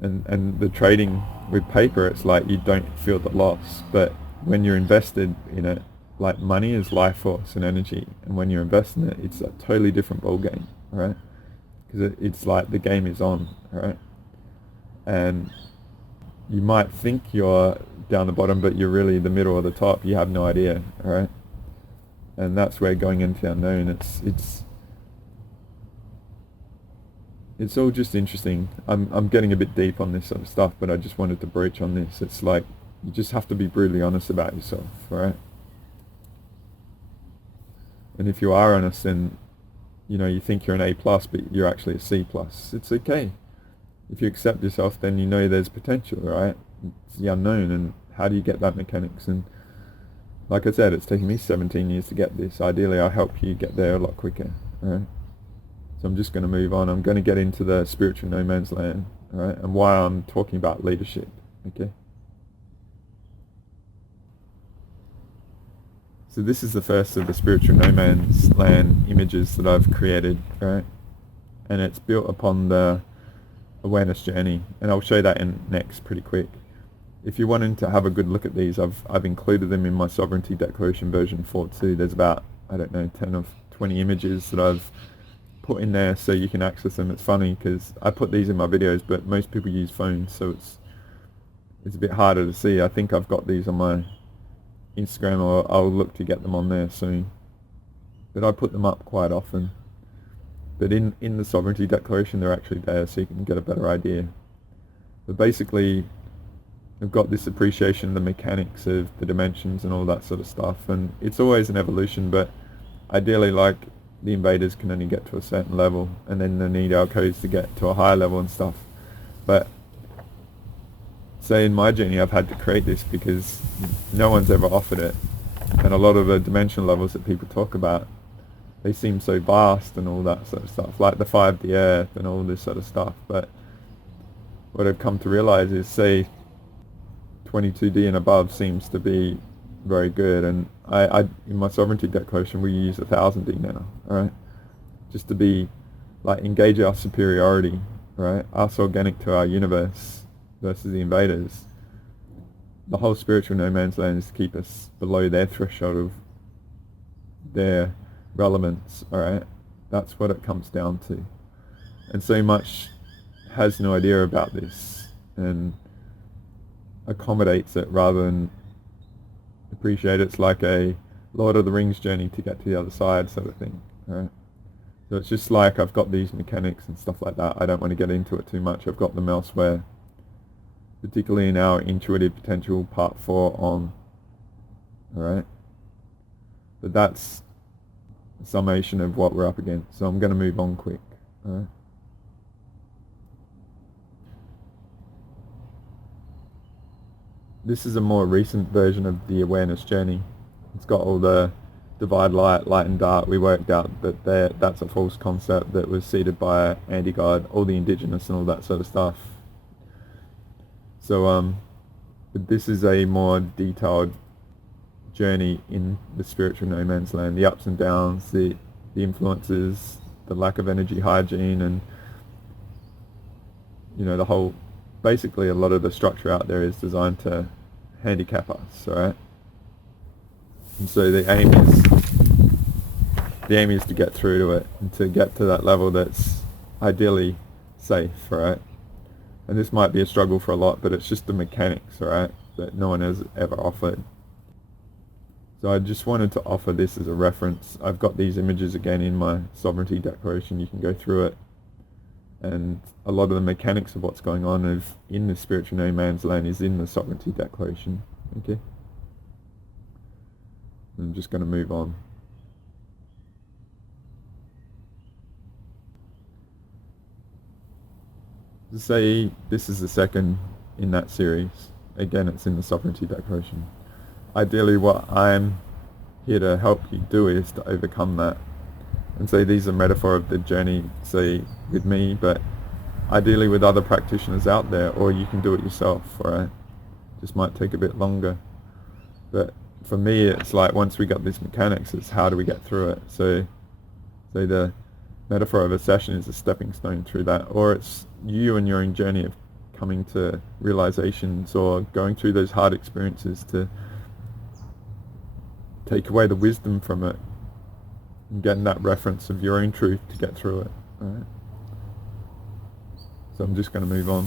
And the trading with paper, it's like you don't feel the loss, but when you're invested in it, like money is life force and energy, and when you're invested in it, it's a totally different ball game, right? Because it's like the game is on, right? And you might think you're down the bottom, but you're really the middle or the top. You have no idea, right? And that's where going into the unknown, it's all just interesting. I'm getting a bit deep on this sort of stuff, but I just wanted to breach on this. It's like you just have to be brutally honest about yourself, right? And if you are honest, then, you know, you think you're an A+, but you're actually a C+. It's okay. If you accept yourself, then you know there's potential, right? It's the unknown, and how do you get that mechanics? And like I said, it's taken me 17 years to get this. Ideally, I'll help you get there a lot quicker, right? So I'm just going to move on. I'm going to get into the spiritual no man's land, all right, and why I'm talking about leadership, okay? So this is the first of the spiritual no man's land images that I've created, right? And it's built upon the awareness journey, and I'll show that in next pretty quick. If you're wanting to have a good look at these, I've included them in my Sovereignty Declaration version 4.2. There's about, I don't know, 10 or 20 images that I've put in there so you can access them. It's funny because I put these in my videos, but most people use phones, so it's a bit harder to see. I think I've got these on my Instagram, or I'll look to get them on there soon. But I put them up quite often. But in the Sovereignty Declaration, they're actually there so you can get a better idea. But basically, I've got this appreciation of the mechanics of the dimensions and all that sort of stuff, and it's always an evolution, but ideally, like, the invaders can only get to a certain level, and then they need our codes to get to a higher level and stuff. But say in my journey, I've had to create this because no one's ever offered it, and a lot of the dimensional levels that people talk about, they seem so vast and all that sort of stuff, like the 5D Earth and all this sort of stuff. But what I've come to realize is, say, 22D and above seems to be very good, and I in my Sovereignty Declaration we use 1000D now, alright, just to be like engage our superiority, right, us organic to our universe versus the invaders. The whole spiritual no man's land is to keep us below their threshold of their relevance, alright, that's what it comes down to. And so much has no idea about this and accommodates it rather than appreciate it. It's like a Lord of the Rings journey to get to the other side sort of thing, right? So it's just like I've got these mechanics and stuff like that. I don't want to get into it too much. I've got them elsewhere, particularly in our Intuitive Potential Part 4 on, alright? But that's a summation of what we're up against. So I'm going to move on quick, alright? This is a more recent version of the awareness journey. It's got all the divide light, light and dark. We worked out that that's a false concept that was seeded by anti-God, all the indigenous and all that sort of stuff. So this is a more detailed journey in the spiritual no man's land, the ups and downs, the influences, the lack of energy hygiene, and you know, the whole, basically a lot of the structure out there is designed to handicap us, alright? And so the aim is to get through to it and to get to that level that's ideally safe, right? And this might be a struggle for a lot, but it's just the mechanics, alright, that no one has ever offered. So I just wanted to offer this as a reference. I've got these images again in my Sovereignty Declaration. You can go through it. And a lot of the mechanics of what's going on in the spiritual no man's land is in the Sovereignty Declaration. Okay? I'm just going to move on. To say this is the second in that series. Again, it's in the Sovereignty Declaration. Ideally, what I'm here to help you do is to overcome that. And so these are metaphor of the journey, say, with me, but ideally with other practitioners out there, or you can do it yourself, alright? Just might take a bit longer. But for me, it's like once we got these mechanics, it's how do we get through it? So the metaphor of a session is a stepping stone through that, or it's you and your own journey of coming to realizations or going through those hard experiences to take away the wisdom from it and getting that reference of your own truth to get through it. Alright? So I'm just going to move on.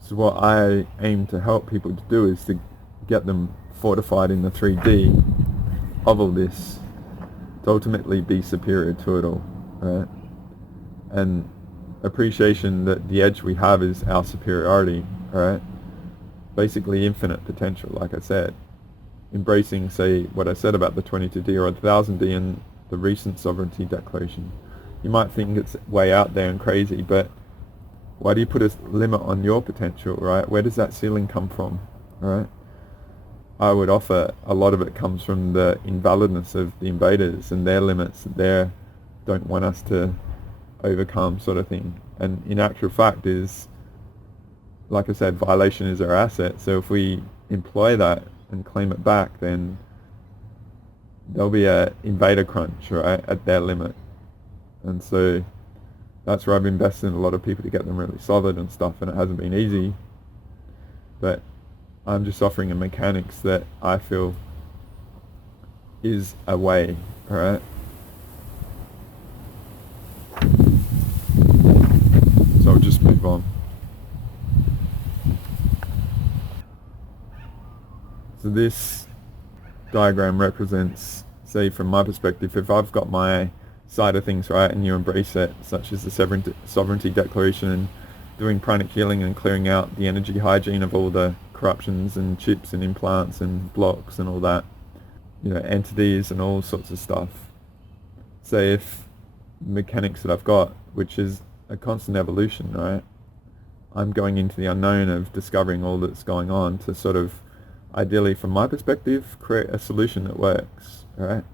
So what I aim to help people to do is to get them fortified in the 3D of all this, to ultimately be superior to it all, right? And appreciation that the edge we have is our superiority, right? Basically infinite potential, like I said. Embracing, say, what I said about the 22D or 1000D in the recent Sovereignty Declaration. You might think it's way out there and crazy, but why do you put a limit on your potential, right? Where does that ceiling come from, right? I would offer, a lot of it comes from the invalidness of the invaders and their limits that they don't want us to overcome, sort of thing. And in actual fact is, like I said, violation is our asset. So if we employ that and claim it back, then there'll be a invader crunch, right, at their limit. And so that's where I've invested in a lot of people to get them really solid and stuff, and it hasn't been easy. But I'm just offering a mechanics that I feel is a way, alright? So I'll just move on. So this diagram represents, say from my perspective, if I've got my side of things right and you embrace it, such as the sovereignty declaration and doing pranic healing and clearing out the energy hygiene of all the corruptions and chips and implants and blocks and all that, you know, entities and all sorts of stuff. Say if mechanics that I've got, which is a constant evolution, right, I'm going into the unknown of discovering all that's going on to sort of, ideally from my perspective, create a solution that works, right?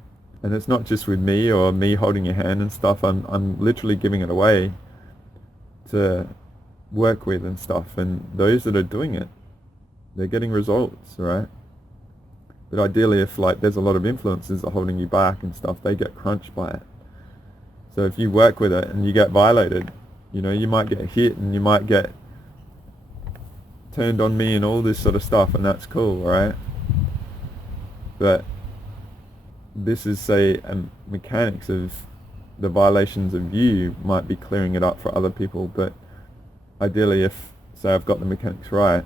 And it's not just with me or me holding your hand and stuff. I'm literally giving it away to work with and stuff. And those that are doing it, they're getting results, right? But ideally, if like there's a lot of influences that are holding you back and stuff, they get crunched by it. So if you work with it and you get violated, you know, you might get hit and you might get turned on me and all this sort of stuff, and that's cool, right? But this is, say, mechanics of the violations of you might be clearing it up for other people, but ideally if, say, I've got the mechanics right,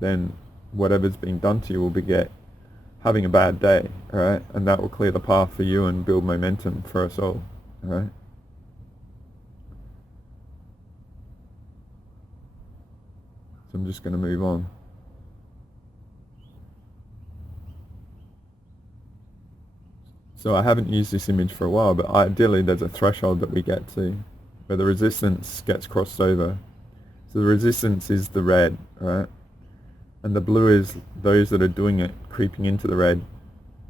then whatever's being done to you will be having a bad day, alright? And that will clear the path for you and build momentum for us all, alright? So I'm just going to move on. So I haven't used this image for a while, but ideally there's a threshold that we get to where the resistance gets crossed over. So the resistance is the red, right? And the blue is those that are doing it, creeping into the red.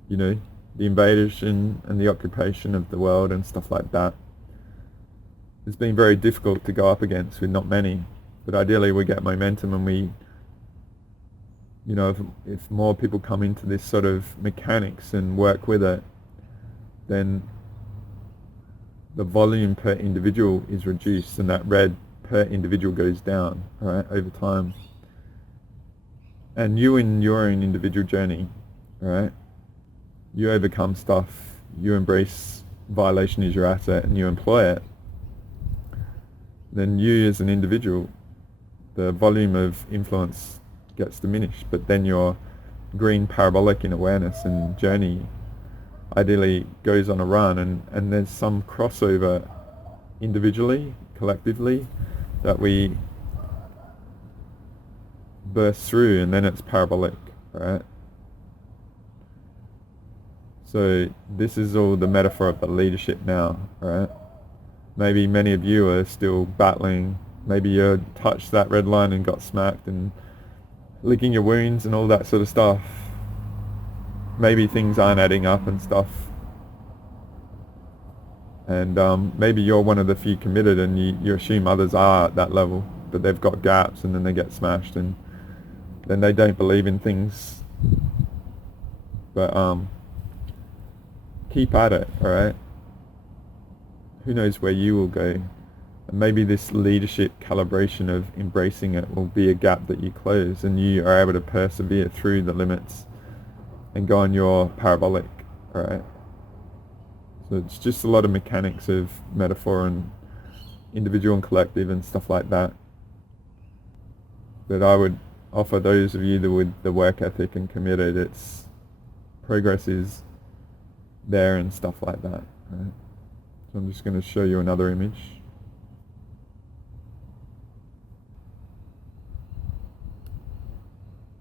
You know, the invasion and the occupation of the world and stuff like that. It's been very difficult to go up against with not many. But ideally we get momentum and we, you know, if more people come into this sort of mechanics and work with it, then the volume per individual is reduced and that red per individual goes down, right, over time. And you in your own individual journey, right, you overcome stuff, you embrace violation as your asset and you employ it, then you as an individual, the volume of influence gets diminished, but then your green parabolic in awareness and journey ideally goes on a run, and there's some crossover individually, collectively, that we burst through, and then it's parabolic, right? So this is all the metaphor of the leadership now, right? Maybe many of you are still battling, maybe you touched that red line and got smacked and licking your wounds and all that sort of stuff. Maybe things aren't adding up and stuff. And maybe you're one of the few committed and you assume others are at that level, but they've got gaps and then they get smashed and then they don't believe in things. But keep at it, alright? Who knows where you will go? And maybe this leadership calibration of embracing it will be a gap that you close and you are able to persevere through the limits and go on your parabolic, alright? So it's just a lot of mechanics of metaphor and individual and collective and stuff like that that I would offer those of you that with the work ethic and committed. It's progress is there and stuff like that, right? So I'm just going to show you another image.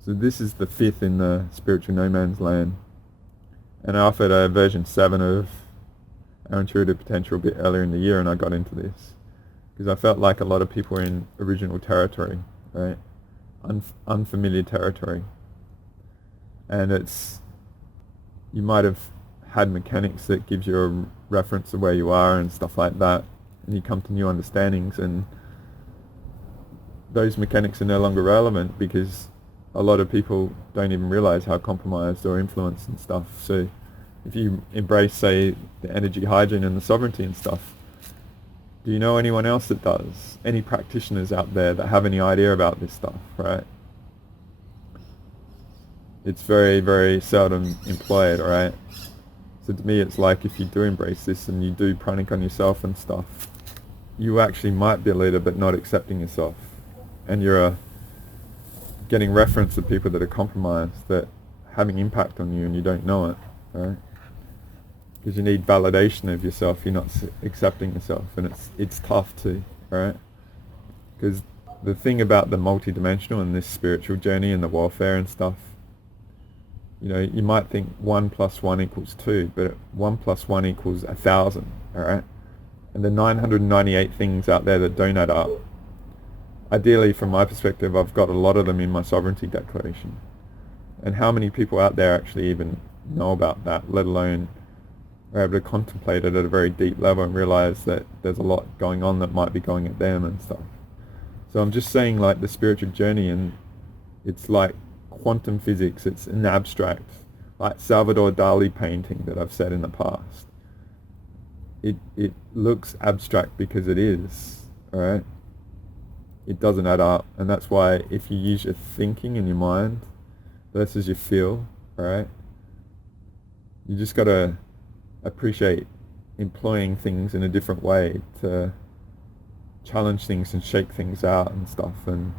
So this is the fifth in the spiritual no man's land, and I offered a version 7 of our intuitive potential a bit earlier in the year, and I got into this because I felt like a lot of people were in original territory, right? Unfamiliar territory. And you might have had mechanics that gives you a reference of where you are and stuff like that, and you come to new understandings, and those mechanics are no longer relevant because a lot of people don't even realize how compromised or influenced and stuff. So if you embrace, say, the energy hygiene and the sovereignty and stuff, do you know anyone else that does? Any practitioners out there that have any idea about this stuff, right? It's very, very seldom employed, right? So to me, it's like if you do embrace this and you do pranic on yourself and stuff, you actually might be a leader but not accepting yourself. And you're getting reference to people that are compromised, that having impact on you and you don't know it, right? Because you need validation of yourself, you're not accepting yourself, and it's tough too, right? Because the thing about the multidimensional and this spiritual journey and the warfare and stuff, you know, you might think 1 + 1 = 2, but 1 + 1 = 1,000, alright? And the 998 things out there that don't add up, ideally from my perspective, I've got a lot of them in my sovereignty declaration. And how many people out there actually even know about that, let alone are able to contemplate it at a very deep level and realize that there's a lot going on that might be going at them and stuff. So I'm just saying, like, the spiritual journey, and it's like quantum physics, it's an abstract, like Salvador Dali painting that I've said in the past. It looks abstract because it is, alright? It doesn't add up, and that's why if you use your thinking and your mind versus your feel, alright, you just gotta appreciate employing things in a different way to challenge things and shake things out and stuff. And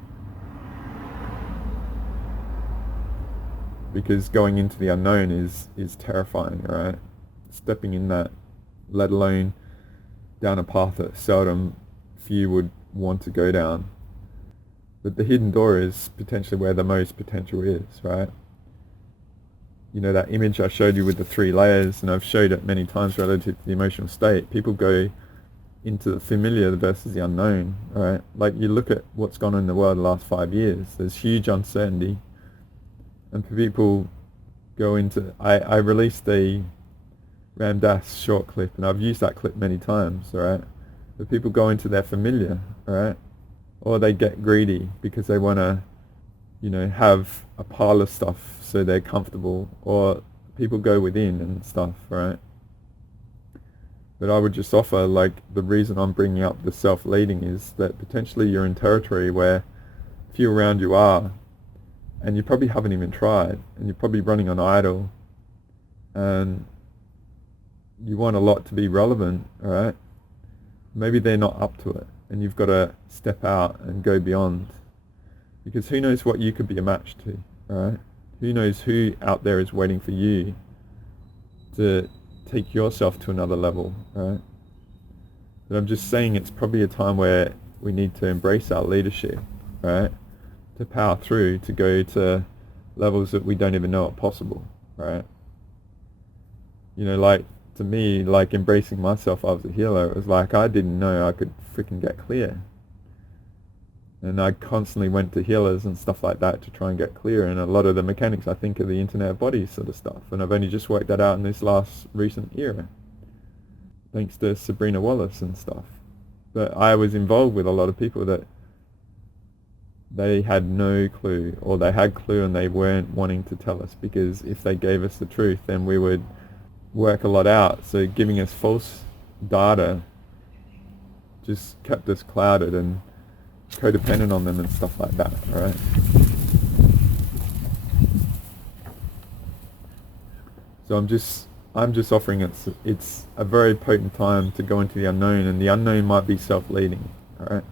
because going into the unknown is terrifying, right? Stepping in that, let alone down a path that seldom few would want to go down. But the hidden door is potentially where the most potential is, right? You know, that image I showed you with the 3 layers, and I've showed it many times relative to the emotional state. People go into the familiar versus the unknown, right? Like, you look at what's gone on in the world the last 5 years, there's huge uncertainty. And for people go into, I released a Ram Dass short clip, and I've used that clip many times, alright? But people go into their familiar, alright? Or they get greedy because they want to, you know, have a pile of stuff so they're comfortable, or people go within and stuff, right? But I would just offer, like, the reason I'm bringing up the self-leading is that potentially you're in territory where few around you are, and you probably haven't even tried, and you're probably running on idle, and you want a lot to be relevant, alright? Maybe they're not up to it, and you've got to step out and go beyond, because who knows what you could be a match to, alright? Who knows who out there is waiting for you to take yourself to another level, right? But I'm just saying, it's probably a time where we need to embrace our leadership, right? To power through, to go to levels that we don't even know are possible, right? You know, like, to me, like, embracing myself as a healer, it was like I didn't know I could freaking get clear. And I constantly went to healers and stuff like that to try and get clear, and a lot of the mechanics, I think, are the internet of bodies sort of stuff, and I've only just worked that out in this last recent era, thanks to Sabrina Wallace and stuff. But I was involved with a lot of people that they had no clue, or they had clue and they weren't wanting to tell us, because if they gave us the truth, then we would work a lot out. So giving us false data just kept us clouded and codependent on them and stuff like that, right? So I'm just offering it's a very potent time to go into the unknown, and the unknown might be self-leading, alright?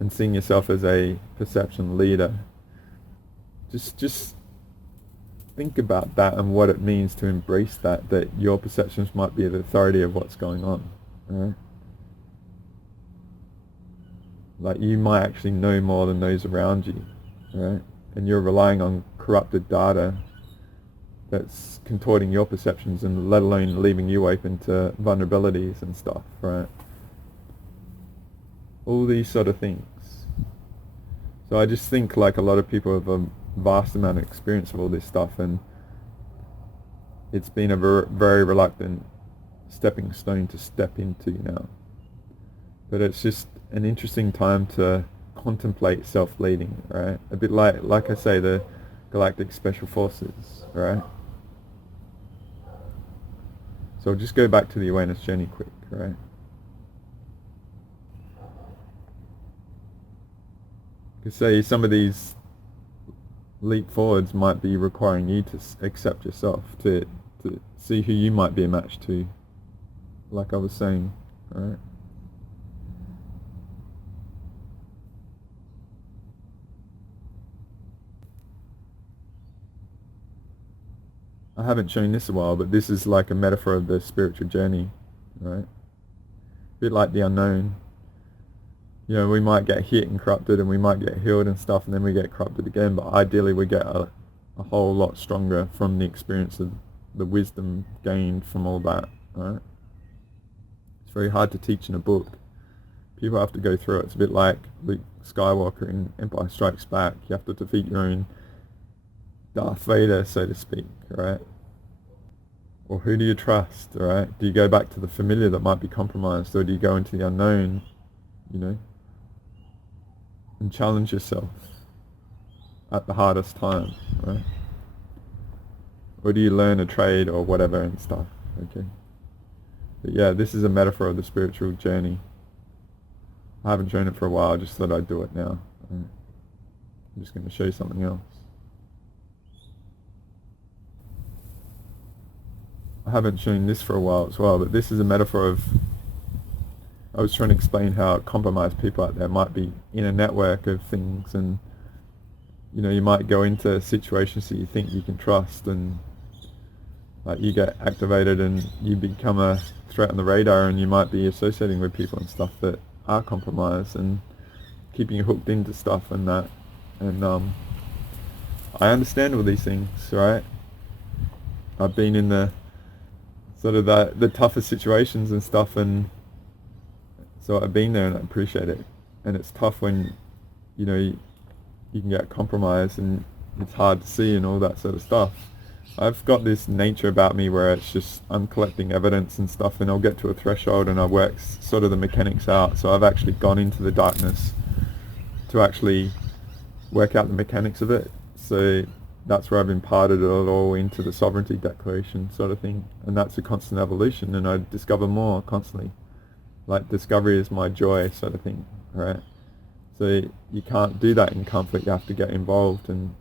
And seeing yourself as a perception leader. Just think about that and what it means to embrace that your perceptions might be the authority of what's going on, alright? Like, you might actually know more than those around you, right? And you're relying on corrupted data that's contorting your perceptions, and let alone leaving you open to vulnerabilities and stuff, right? All these sort of things. So I just think, like, a lot of people have a vast amount of experience of all this stuff, and it's been a very reluctant stepping stone to step into now. But it's just an interesting time to contemplate self-leading, right? A bit like I say, the Galactic Special Forces, right? So I'll just go back to the awareness journey quick, right? Because say some of these leap forwards might be requiring you to accept yourself, to see who you might be a match to, like I was saying, right? I haven't shown this a while, but this is like a metaphor of the spiritual journey, right? A bit like the unknown. You know, we might get hit and corrupted, and we might get healed and stuff, and then we get corrupted again, but ideally we get a whole lot stronger from the experience of the wisdom gained from all that, right? It's very hard to teach in a book. People have to go through it. It's a bit like Luke Skywalker in Empire Strikes Back. You have to defeat your own Darth Vader, so to speak, right? Or who do you trust, right? Do you go back to the familiar that might be compromised, or do you go into the unknown, you know, and challenge yourself at the hardest time, right? Or do you learn a trade or whatever and stuff, okay? But yeah, this is a metaphor of the spiritual journey. I haven't shown it for a while, I just thought I'd do it now. Right? I'm just going to show you something else. I haven't shown this for a while as well, but this is a metaphor of, I was trying to explain how compromised people out there might be in a network of things, and you know, you might go into situations that you think you can trust, and like you get activated and you become a threat on the radar, and you might be associating with people and stuff that are compromised and keeping you hooked into stuff and that. And I understand all these things, right? I've been in the sort of the toughest situations and stuff, and so I've been there and I appreciate it. And it's tough when, you know, you can get compromised and it's hard to see and all that sort of stuff. I've got this nature about me where it's just, I'm collecting evidence and stuff, and I'll get to a threshold and I work sort of the mechanics out. So I've actually gone into the darkness to actually work out the mechanics of it. So that's where I've imparted it all into the sovereignty declaration sort of thing. And that's a constant evolution, and I discover more constantly. Like discovery is my joy sort of thing, right? So you can't do that in conflict, you have to get involved. And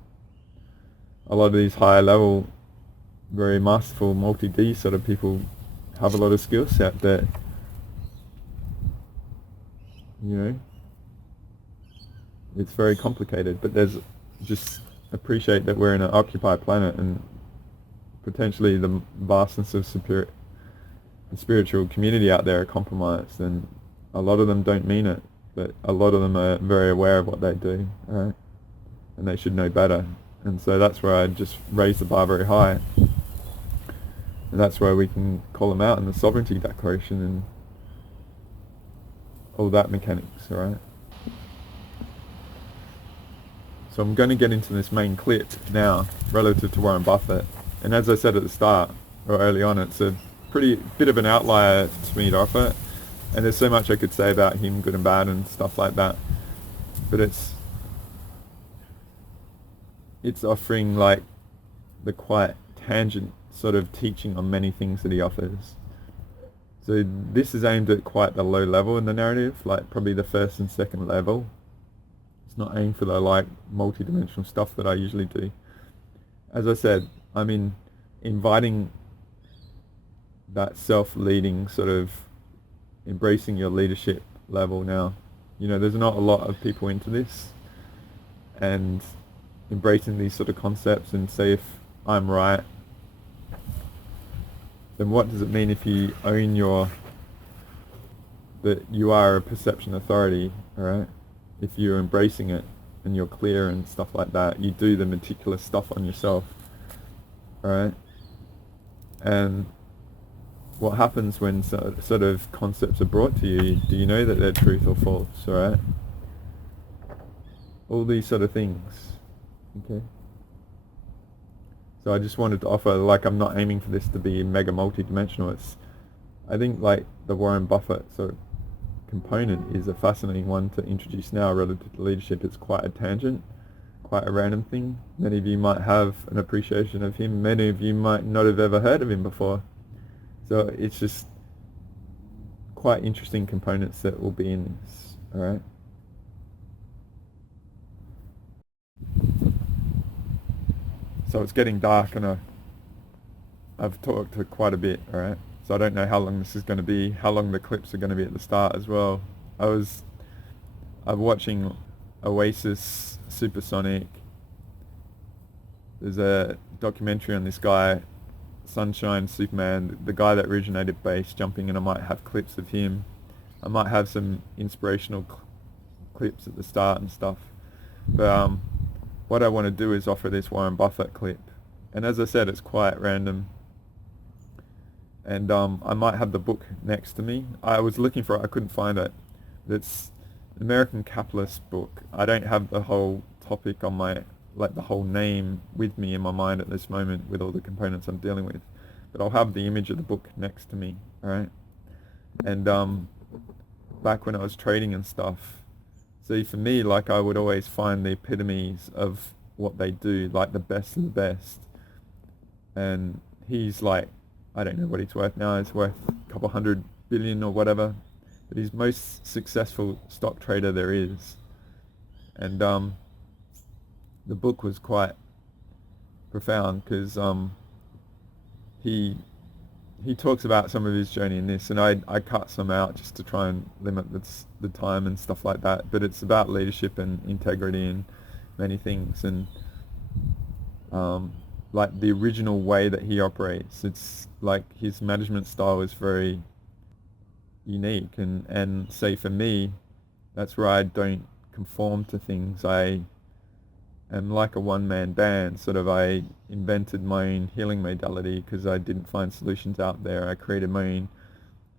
a lot of these higher level, very masterful, multi-D sort of people have a lot of skill set that, you know, it's very complicated, but there's just appreciate that we're in an occupied planet, and potentially the vastness of the spiritual community out there are compromised, and a lot of them don't mean it, but a lot of them are very aware of what they do, right? And they should know better. And so that's where I just raise the bar very high, and that's where we can call them out in the sovereignty declaration and all that mechanics, all right? So I'm going to get into this main clip now relative to Warren Buffett. And as I said at the start, or early on, it's a pretty bit of an outlier to me to offer. And there's so much I could say about him, good and bad and stuff like that. But it's offering like the quite tangent sort of teaching on many things that he offers. So this is aimed at quite the low level in the narrative, like probably the first and second level. Not aim for the like multi-dimensional stuff that I usually do. As I said, I'm inviting that self-leading sort of embracing your leadership level now. You know, there's not a lot of people into this, and embracing these sort of concepts and say, if I'm right, then what does it mean if you own that you are a perception authority, alright? If you're embracing it and you're clear and stuff like that, you do the meticulous stuff on yourself, alright? And what happens when sort of concepts are brought to you? Do you know that they're truth or false, alright? All these sort of things, okay? So I just wanted to offer, like, I'm not aiming for this to be mega multi-dimensional. I think like the Warren Buffett sort of component is a fascinating one to introduce now relative to leadership. It's quite a tangent, quite a random thing. Many of you might have an appreciation of him. Many of you might not have ever heard of him before. So it's just quite interesting components that will be in this, alright? So it's getting dark and I've talked quite a bit, alright? So I don't know how long this is going to be, how long the clips are going to be at the start as well. I'm watching Oasis Supersonic. There's a documentary on this guy, Sunshine Superman, the guy that originated base jumping, and I might have clips of him. I might have some inspirational clips at the start and stuff. But what I want to do is offer this Warren Buffett clip. And as I said, it's quite random. And I might have the book next to me. I was looking for it, I couldn't find it. It's an American Capitalist book. I don't have the whole topic on my, like the whole name with me in my mind at this moment with all the components I'm dealing with. But I'll have the image of the book next to me, alright? And back when I was trading and stuff, see, for me, like, I would always find the epitomes of what they do, like the best of the best. And he's like, I don't know what he's worth now, he's worth a couple $100 billion or whatever, but he's most successful stock trader there is. And the book was quite profound because he talks about some of his journey in this, and I cut some out just to try and limit the time and stuff like that, but it's about leadership and integrity and many things. And like the original way that he operates, it's like his management style is very unique, and say for me, that's where I don't conform to things. I am like a one-man band, sort of. I invented my own healing modality because I didn't find solutions out there. I created my own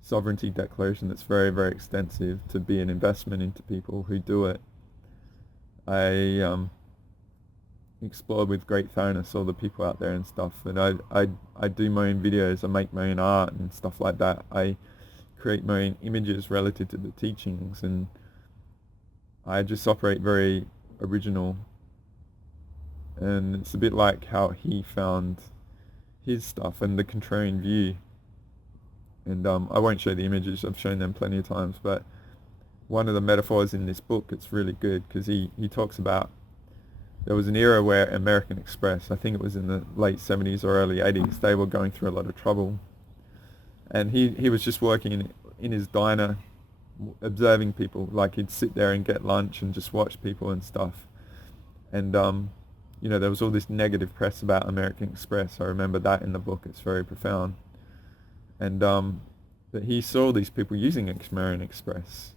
sovereignty declaration that's very, very extensive to be an investment into people who do it. I explored with great thoroughness all the people out there and stuff, and I do my own videos, I make my own art and stuff like that. I create my own images relative to the teachings, and I just operate very original. And it's a bit like how he found his stuff and the contrarian view. And I won't show the images, I've shown them plenty of times, but one of the metaphors in this book, it's really good because he talks about there was an era where American Express, I think it was in the late 70s or early 80s, they were going through a lot of trouble. And he was just working in his diner, observing people. Like, he'd sit there and get lunch and just watch people and stuff. And, you know, there was all this negative press about American Express. I remember that in the book. It's very profound. And but he saw these people using American Express.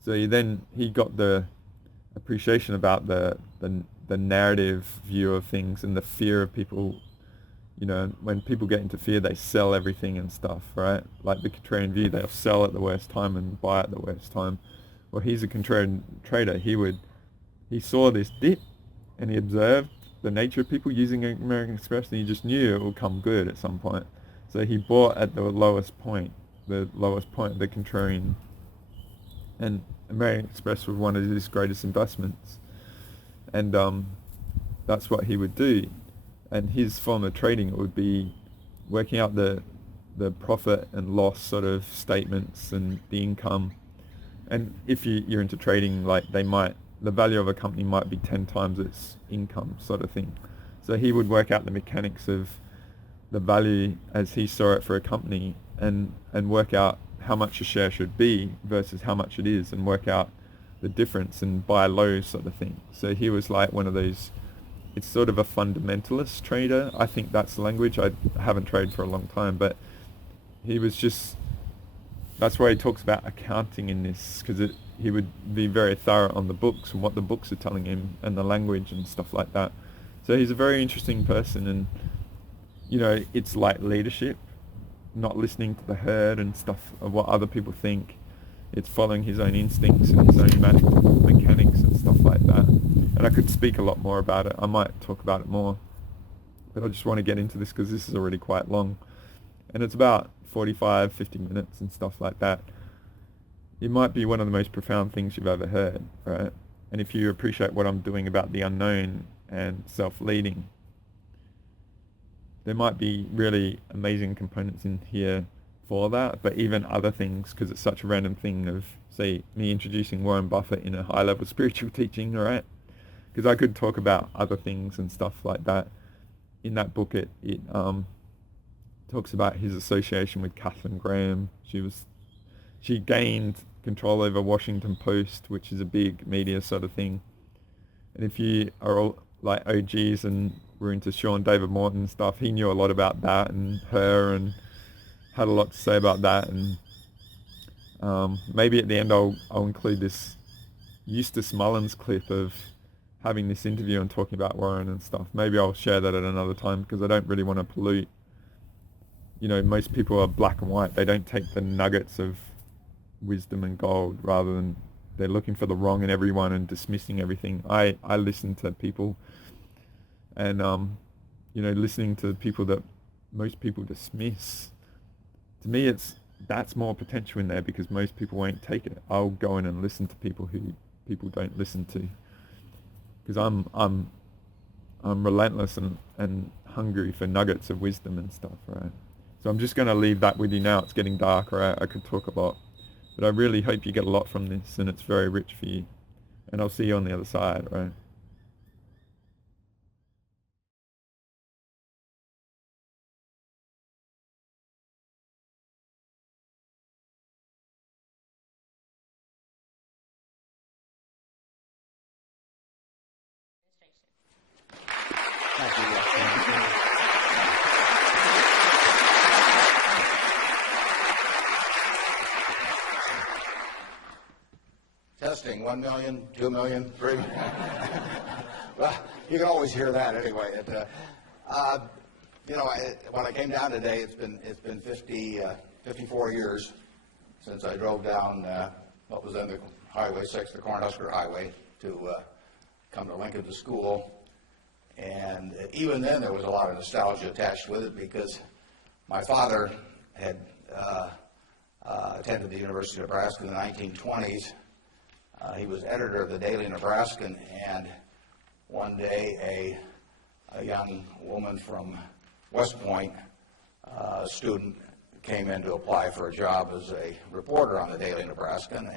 So he got the appreciation about the narrative view of things and the fear of people. You know, when people get into fear, they sell everything and stuff, right? Like the contrarian view, they'll sell at the worst time and buy at the worst time. Well, he's a contrarian trader. He saw this dip, and he observed the nature of people using American Express, and he just knew it would come good at some point. So he bought at the lowest point of the contrarian. And American Express was one of his greatest investments. And that's what he would do. And his form of trading, it would be working out the profit and loss sort of statements and the income. And if you're into trading, like, the value of a company might be 10 times its income sort of thing. So he would work out the mechanics of the value as he saw it for a company, and work out how much a share should be versus how much it is, and work out the difference and buy low sort of thing. So he was like one of those, it's sort of a fundamentalist trader. I think that's the language. I haven't traded for a long time, but he was just, that's why he talks about accounting in this, because he would be very thorough on the books and what the books are telling him and the language and stuff like that. So he's a very interesting person, and, you know, it's like leadership, not listening to the herd and stuff of what other people think. It's following his own instincts and his own mechanics and stuff like that. And I could speak a lot more about it. I might talk about it more. but I just want to get into this because this is already quite long. And it's about 45, 50 minutes and stuff like that. It might be one of the most profound things you've ever heard, right? And if you appreciate what I'm doing about the unknown and self-leading, there might be really amazing components in here for that, but even other things, because it's such a random thing of, say, me introducing Warren Buffett in a high-level spiritual teaching, right? Because I could talk about other things and stuff like that. In that book, it talks about his association with Katharine Graham. She gained control over Washington Post, which is a big media sort of thing. And if you are all like OGs and were into Sean David Morton stuff, he knew a lot about that and her, and had a lot to say about that. And maybe at the end I'll include this Eustace Mullins clip of having this interview and talking about Warren and stuff. Maybe I'll share that at another time, because I don't really want to pollute. You know, most people are black and white. They don't take the nuggets of wisdom and gold, rather than they're looking for the wrong in everyone and dismissing everything. I listen to people, and you know, listening to people that most people dismiss, to me that's more potential in there, because most people won't take it. I'll go in and listen to people who people don't listen to, because I'm relentless and hungry for nuggets of wisdom and stuff, right? So I'm just going to leave that with you now. It's getting dark, right? I could talk a lot, but I really hope you get a lot from this, and it's very rich for you. And I'll see you on the other side, right? Testing, 1 million, 2 million, 3 million. Well, you can always hear that anyway. You know, when I came down today, it's been 54 years since I drove down what was then the Highway 6, the Cornhusker Highway, to come to Lincoln to school. And even then, there was a lot of nostalgia attached with it, because my father had attended the University of Nebraska in the 1920s. He was editor of the Daily Nebraskan, and one day a young woman from West Point, a student, came in to apply for a job as a reporter on the Daily Nebraskan,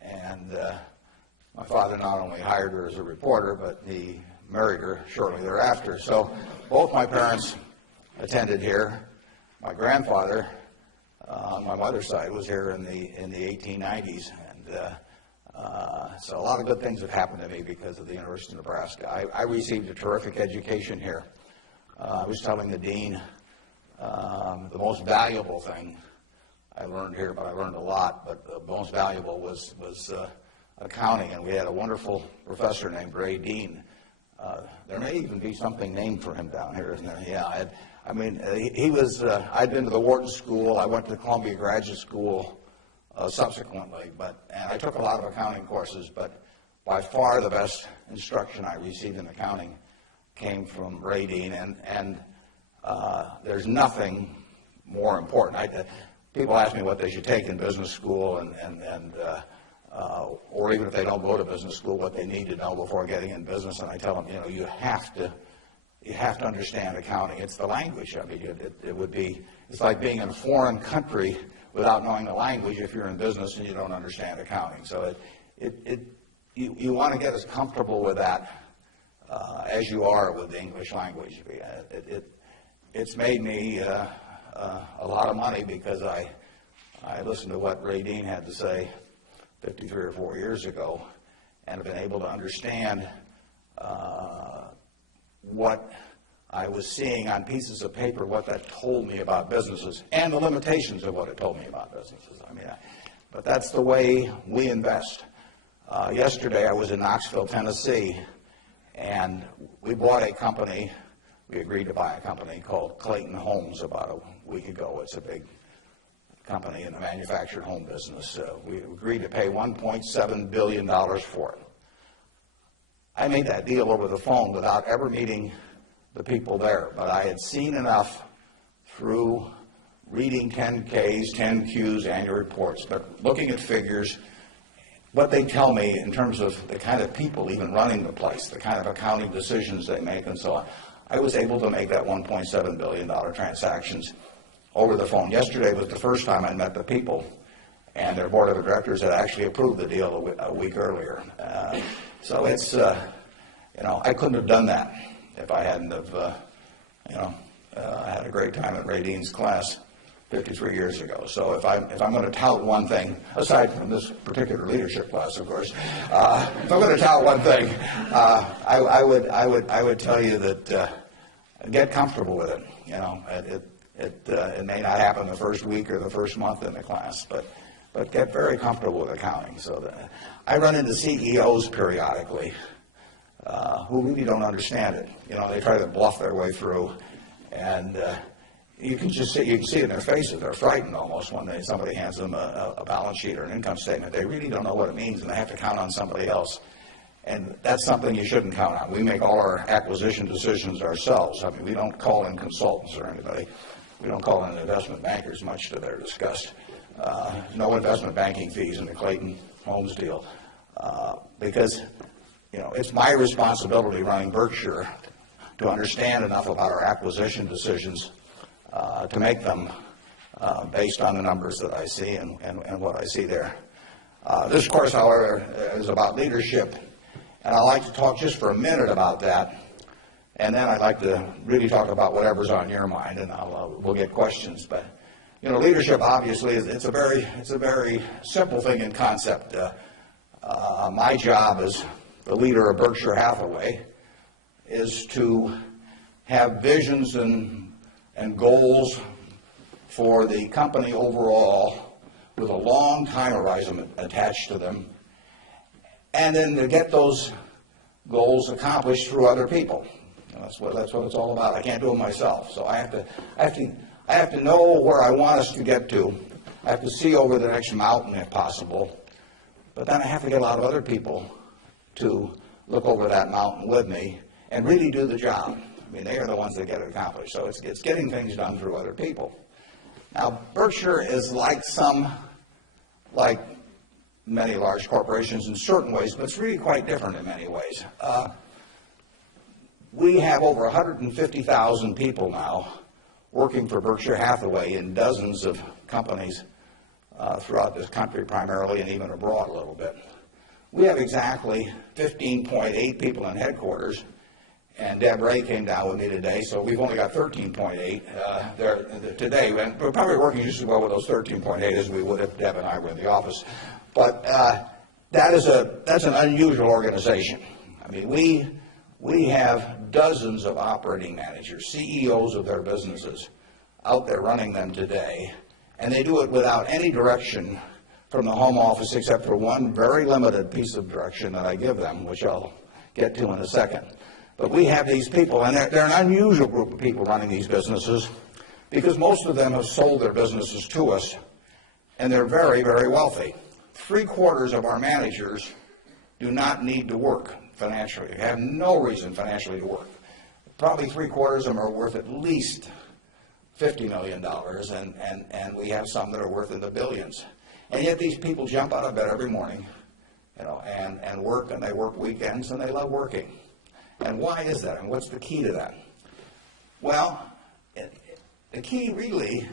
and my father not only hired her as a reporter, but he married her shortly thereafter. So both my parents attended here. My grandfather on my mother's side was here in the 1890s, and so a lot of good things have happened to me because of the University of Nebraska. I received a terrific education here. I was telling the dean the most valuable thing I learned here, but I learned a lot, but the most valuable was accounting, and we had a wonderful professor named Ray Dean. There may even be something named for him down here, isn't there? Yeah, I mean, he was, I'd been to the Wharton School, I went to Columbia Graduate School subsequently, and I took a lot of accounting courses, but by far the best instruction I received in accounting came from Ray Dean, and there's nothing more important. People ask me what they should take in business school, or even if they don't go to business school, what they need to know before getting in business, and I tell them, you know, you have to understand accounting. It's the language. I mean, it's like being in a foreign country without knowing the language if you're in business and you don't understand accounting. So you want to get as comfortable with that as you are with the English language. It's made me a lot of money, because I listened to what Ray Dean had to say 53 or 4 years ago, and have been able to understand what I was seeing on pieces of paper, what that told me about businesses, and the limitations of what it told me about businesses. I mean, but that's the way we invest. Yesterday I was in Knoxville, Tennessee, and we bought a company. We agreed to buy a company called Clayton Homes about a week ago. It's a big company in the manufactured home business. We agreed to pay $1.7 billion for it. I made that deal over the phone without ever meeting the people there. But I had seen enough through reading 10Ks, 10Qs, annual reports, but looking at figures, what they tell me in terms of the kind of people even running the place, the kind of accounting decisions they make and so on. I was able to make that $1.7 billion transactions over the phone. Yesterday was the first time I met the people, and their board of directors had actually approved the deal a week earlier. So it's, I couldn't have done that if I hadn't have, had a great time at Ray Dean's class 53 years ago. So if I'm going to tout one thing, aside from this particular leadership class, of course, if I'm going to tout one thing, I would tell you that get comfortable with it. It may not happen the first week or the first month in the class, but get very comfortable with accounting. So that I run into CEOs periodically who really don't understand it. They try to bluff their way through, and you can see it in their faces. They're frightened almost when somebody hands them a balance sheet or an income statement. They really don't know what it means, and they have to count on somebody else. And that's something you shouldn't count on. We make all our acquisition decisions ourselves. I mean, we don't call in consultants or anybody. We don't call in investment bankers, much to their disgust. No investment banking fees in the Clayton Homes deal, because it's my responsibility running Berkshire to understand enough about our acquisition decisions to make them based on the numbers that I see and what I see there. This course, however, is about leadership, and I'd like to talk just for a minute about that, and then I'd like to really talk about whatever's on your mind, and we'll get questions. But leadership obviously it's a very simple thing in concept. My job as the leader of Berkshire Hathaway is to have visions and goals for the company overall with a long time horizon attached to them, and then to get those goals accomplished through other people. That's what it's all about. I can't do it myself, so I have to know where I want us to get to. I have to see over the next mountain if possible, but then I have to get a lot of other people to look over that mountain with me and really do the job. I mean, they are the ones that get it accomplished. So it's getting things done through other people. Now, Berkshire is like many large corporations in certain ways, but it's really quite different in many ways. We have over 150,000 people now working for Berkshire Hathaway in dozens of companies throughout this country primarily, and even abroad a little bit. We have exactly 15.8 people in headquarters, and Deb Ray came down with me today, so we've only got 13.8 there today. And we're probably working just as well with those 13.8 as we would if Deb and I were in the office. But that's an unusual organization. I mean, we have dozens of operating managers, CEOs of their businesses, out there running them today, and they do it without any direction from the home office except for one very limited piece of direction that I give them, which I'll get to in a second. But we have these people, and they're an unusual group of people running these businesses because most of them have sold their businesses to us, and they're very, very wealthy. 3/4 of our managers do not need to work financially. They have no reason financially to work. Probably 3/4 of them are worth at least $50 million, and we have some that are worth in the billions. And yet these people jump out of bed every morning, and work, and they work weekends, and they love working. And why is that? And what's the key to that? Well, the key really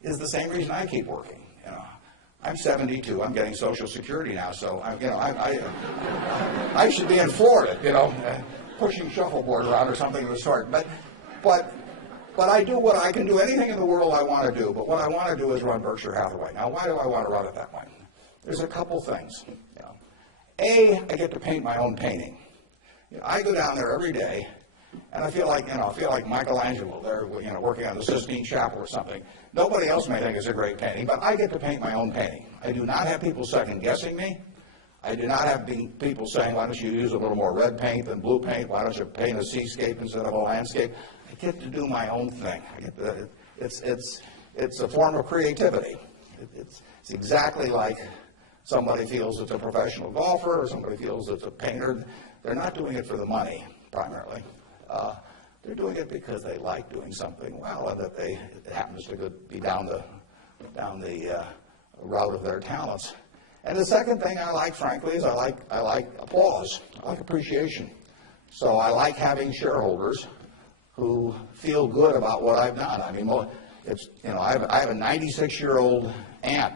is the same reason I keep working. I'm 72. I'm getting Social Security now, so I should be in Florida, pushing shuffleboard around or something of the sort. But I do what I can do. Anything in the world I want to do. But what I want to do is run Berkshire Hathaway. Now, why do I want to run it that way? There's a couple things. A, I get to paint my own painting. I go down there every day, and I feel like Michelangelo. They're working on the Sistine Chapel or something. Nobody else may think it's a great painting, but I get to paint my own painting. I do not have people second guessing me. I do not have people saying, "Why don't you use a little more red paint than blue paint? Why don't you paint a seascape instead of a landscape?" I get to do my own thing. It's a form of creativity. It's exactly like somebody feels it's a professional golfer or somebody feels it's a painter. They're not doing it for the money primarily. They're doing it because they like doing something well, and that it happens to be down the route of their talents. And the second thing I like, frankly, is I like applause. I like appreciation. So I like having shareholders who feel good about what I've done. I mean, it's, you know, I have a 96-year-old aunt,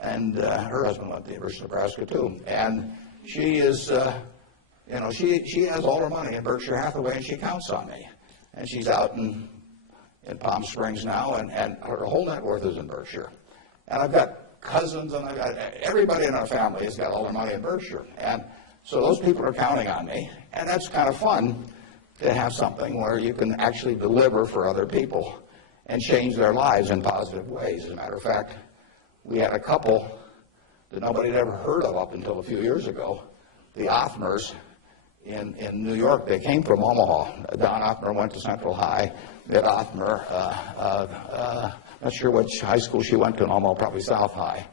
and her husband went to the University of Nebraska too, and she is, you know, she has all her money in Berkshire Hathaway, and she counts on me, and she's out in Palm Springs now, and her whole net worth is in Berkshire, and I've got cousins, and I've got everybody in our family has got all their money in Berkshire, and so those people are counting on me, and that's kind of fun to have something where you can actually deliver for other people and change their lives in positive ways. As a matter of fact, we had a couple that nobody had ever heard of up until a few years ago, the Othmers in New York. They came from Omaha. Don Othmer went to Central High. Ed Othmer, not sure which high school she went to in Omaha, probably South High.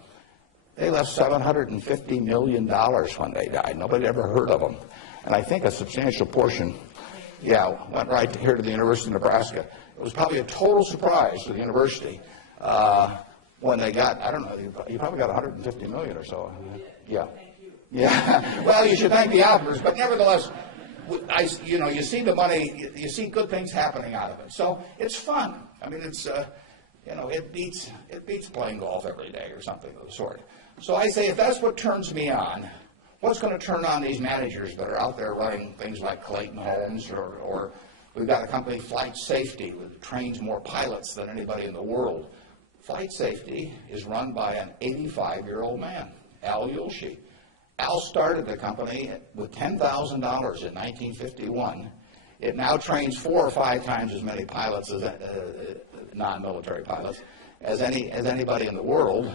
They left $750 million when they died. Nobody ever heard of them. And I think a substantial portion, went right here to the University of Nebraska. It was probably a total surprise to the university when they got, I don't know, you probably got $150 million or so. Yeah. Well, you should thank the Othmers, but nevertheless, you see the money, you see good things happening out of it. So it's fun. I mean, it's, it beats playing golf every day or something of the sort. So I say, if that's what turns me on, what's going to turn on these managers that are out there running things like Clayton Homes, or we've got a company, Flight Safety, that trains more pilots than anybody in the world. Flight Safety is run by an 85-year-old man, Al Yulshi. Al started the company with $10,000 in 1951. It now trains 4 or 5 times as many pilots, as non-military pilots, as anybody in the world.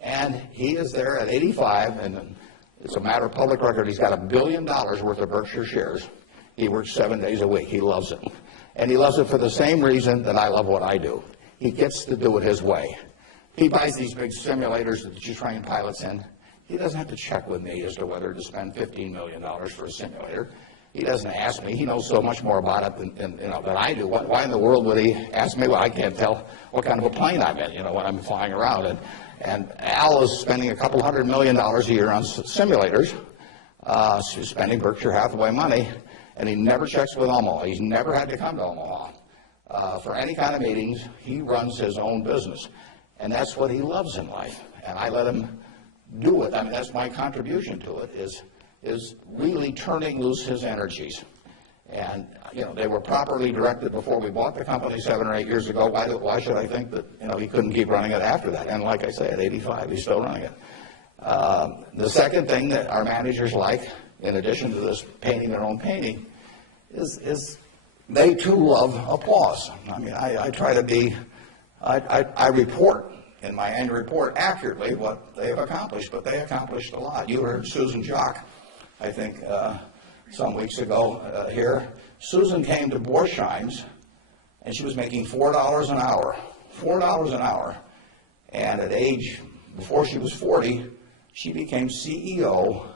And he is there at 85, and it's a matter of public record. He's got $1 billion worth of Berkshire shares. He works 7 days a week. He loves it. And he loves it for the same reason that I love what I do. He gets to do it his way. He buys these big simulators that you train pilots in. He doesn't have to check with me as to whether to spend $15 million for a simulator. He doesn't ask me. He knows so much more about it than I do. Why in the world would he ask me? Well, I can't tell what kind of a plane I'm in, when I'm flying around. And Al is spending $200 million a year on simulators, spending Berkshire Hathaway money, and he never checks with Omaha. He's never had to come to Omaha for any kind of meetings. He runs his own business, and that's what he loves in life. And I let him do it. I mean, that's my contribution to it, is really turning loose his energies. And, they were properly directed before we bought the company 7 or 8 years ago. Why should I think that, he couldn't keep running it after that? And like I say, at 85, he's still running it. The second thing that our managers like, in addition to this painting their own painting, is they too love applause. I mean, I try to be, I report in my annual report accurately what they have accomplished, but they accomplished a lot. You heard Susan Jock, I think, some weeks ago here. Susan came to Borsheim's, and she was making $4 an hour. $4 an hour. And at age, before she was 40, she became CEO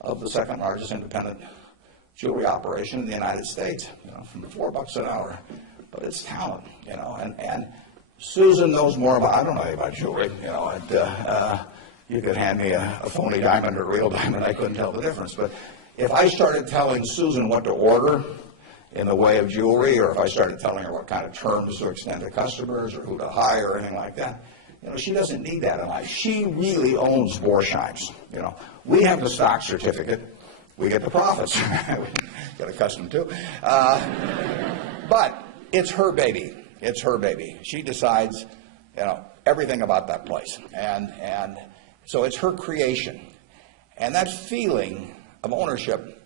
of the second largest independent jewelry operation in the United States, from $4 an hour. But it's talent, and Susan knows more about, I don't know anything about jewelry, you could hand me a phony diamond or a real diamond, I couldn't tell the difference. But if I started telling Susan what to order in the way of jewelry, or if I started telling her what kind of terms to extend to customers, or who to hire, or anything like that, she doesn't need that in life. She really owns Borsheim's. We have the stock certificate. We get the profits. We get accustomed to. But it's her baby. It's her baby. She decides, everything about that place. And so it's her creation. And that feeling of ownership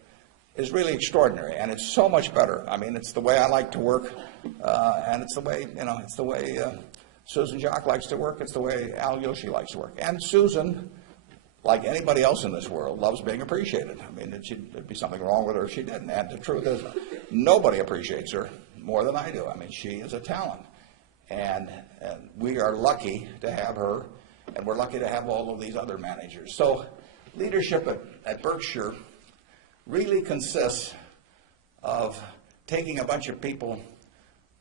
is really extraordinary, and it's so much better. I mean, it's the way I like to work, and it's the way, Susan Jock likes to work. It's the way Al Yoshi likes to work. And Susan, like anybody else in this world, loves being appreciated. I mean, there'd be something wrong with her if she didn't. And the truth is, nobody appreciates her more than I do. I mean, she is a talent. And we are lucky to have her, and we're lucky to have all of these other managers. So leadership at Berkshire really consists of taking a bunch of people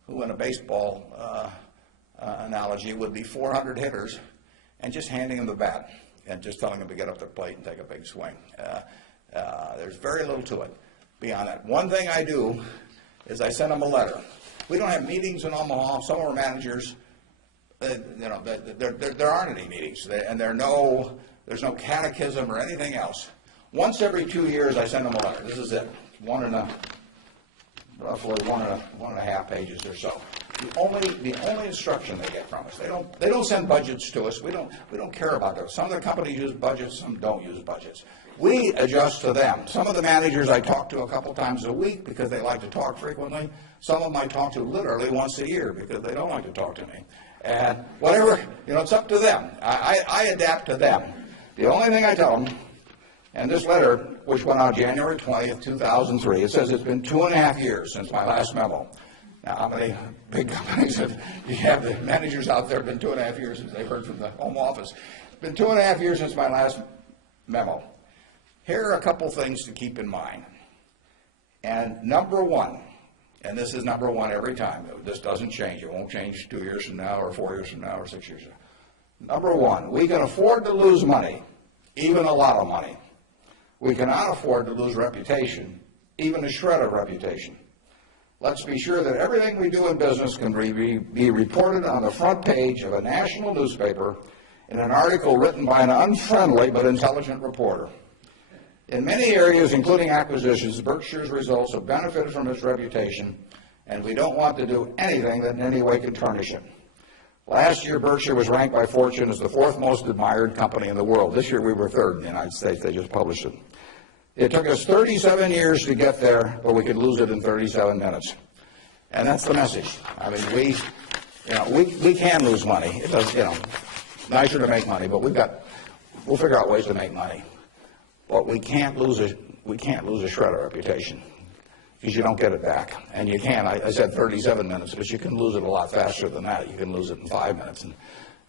who in a baseball analogy would be 400 hitters and just handing them the bat and just telling them to get up their plate and take a big swing. There's very little to it beyond that. One thing I do is I send them a letter. We don't have meetings in Omaha. Some of our managers, there aren't any meetings, and there's no catechism or anything else. Once every 2 years, I send them a letter. This is it, roughly one and a half pages or so. The only instruction they get from us. They don't send budgets to us. We don't care about those. Some of the companies use budgets, some don't use budgets. We adjust to them. Some of the managers I talk to a couple times a week because they like to talk frequently. Some of them I talk to literally once a year because they don't like to talk to me. And whatever, it's up to them. I adapt to them. The only thing I tell them, and this letter, which went out January 20th, 2003, it says it's been 2.5 years since my last memo. Now, how many big companies you have the managers out there? It's been 2.5 years since they heard from the home office. It's been 2.5 years since my last memo. Here are a couple things to keep in mind. And number one, and this is number one every time. This doesn't change. It won't change 2 years from now or 4 years from now or 6 years from now. Number one, we can afford to lose money, even a lot of money. We cannot afford to lose reputation, even a shred of reputation. Let's be sure that everything we do in business can be reported on the front page of a national newspaper in an article written by an unfriendly but intelligent reporter. In many areas, including acquisitions, Berkshire's results have benefited from its reputation, and we don't want to do anything that in any way could tarnish it. Last year, Berkshire was ranked by Fortune as the 4th most admired company in the world. This year, we were 3rd in the United States. They just published it. It took us 37 years to get there, but we could lose it in 37 minutes. And that's the message. I mean, we can lose money. It does, nicer to make money, but we'll figure out ways to make money. But we can't lose a shred of reputation because you don't get it back. And you can. I said 37 minutes, but you can lose it a lot faster than that. You can lose it in 5 minutes.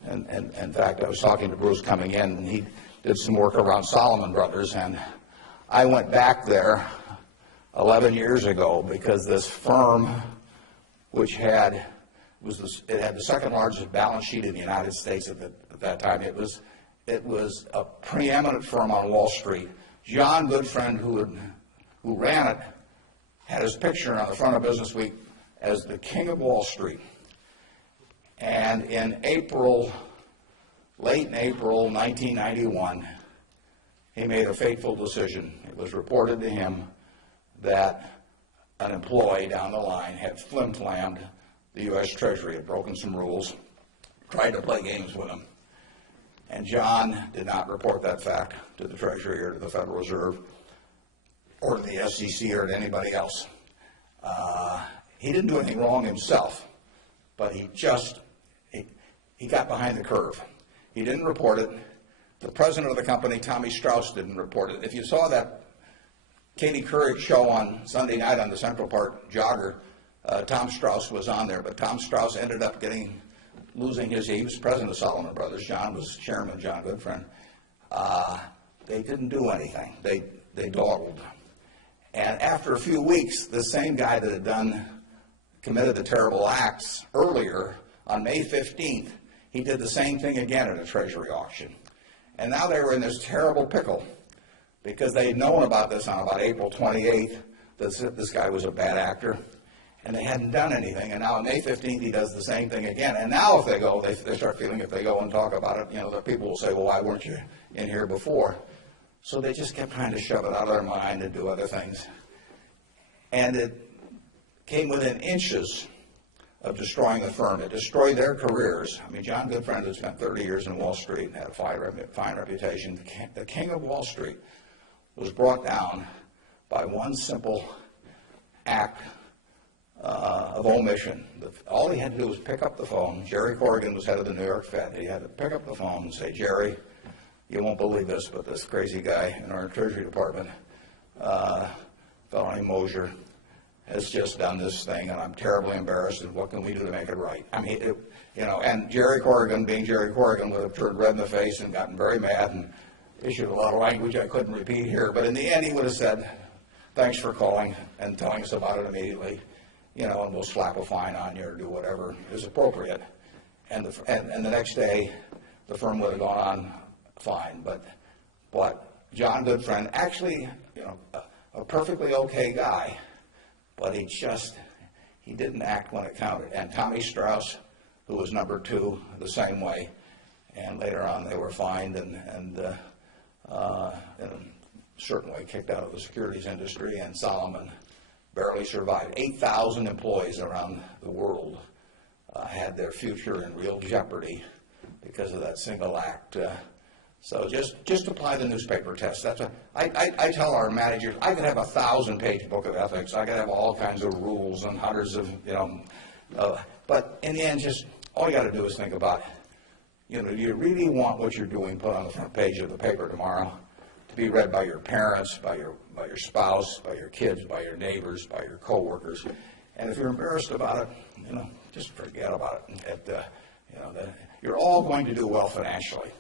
And in fact, I was talking to Bruce coming in, and he did some work around Salomon Brothers, and I went back there 11 years ago because this firm, which had the second largest balance sheet in the United States at that time. It was a preeminent firm on Wall Street. John Goodfriend, who ran it, had his picture on the front of Business Week as the king of Wall Street. And in late in April 1991, he made a fateful decision. It was reported to him that an employee down the line had flim-flammed the U.S. Treasury, had broken some rules, tried to play games with him. And John did not report that fact to the Treasury or to the Federal Reserve or to the SEC or to anybody else. He didn't do anything wrong himself, but he got behind the curve. He didn't report it. The president of the company, Tommy Strauss, didn't report it. If you saw that Katie Couric show on Sunday night on the Central Park Jogger, Tom Strauss was on there, but Tom Strauss ended up losing he was president of Salomon Brothers. John was chairman, John Goodfriend. They didn't do anything. They dawdled. And after a few weeks, the same guy that had committed the terrible acts earlier, on May 15th, he did the same thing again at a Treasury auction. And now they were in this terrible pickle because they'd known about this on about April 28th, that this guy was a bad actor, and they hadn't done anything. And now on May 15th, he does the same thing again. And now if they go, they start feeling if they go and talk about it, the people will say, well, why weren't you in here before? So they just kept trying to shove it out of their mind and do other things. And it came within inches of destroying the firm. It destroyed their careers. I mean, John Goodfriend had spent 30 years in Wall Street and had a fine reputation. The king of Wall Street was brought down by one simple act of omission. All he had to do was pick up the phone. Jerry Corrigan was head of the New York Fed. He had to pick up the phone and say, Jerry, you won't believe this, but this crazy guy in our Treasury Department, a fellow named Mosier, has just done this thing, and I'm terribly embarrassed, and what can we do to make it right? I mean, and Jerry Corrigan, being Jerry Corrigan, would have turned red in the face and gotten very mad and issued a lot of language I couldn't repeat here, but in the end he would have said, thanks for calling and telling us about it immediately, and we'll slap a fine on you or do whatever is appropriate. And the next day, the firm would have gone on fine. But John Goodfriend, actually, a perfectly okay guy, but he didn't act when it counted. And Tommy Strauss, who was number 2, the same way. And later on, they were fined and in a certain way kicked out of the securities industry. And Solomon barely survived. 8,000 employees around the world had their future in real jeopardy because of that single act. So just apply the newspaper test. I tell our managers, I could have a 1,000-page book of ethics. I could have all kinds of rules and hundreds of, but in the end, just all you got to do is think about, do you really want what you're doing put on the front page of the paper tomorrow to be read by your parents, by your spouse, by your kids, by your neighbors, by your coworkers? And if you're embarrassed about it, just forget about it. You're all going to do well financially.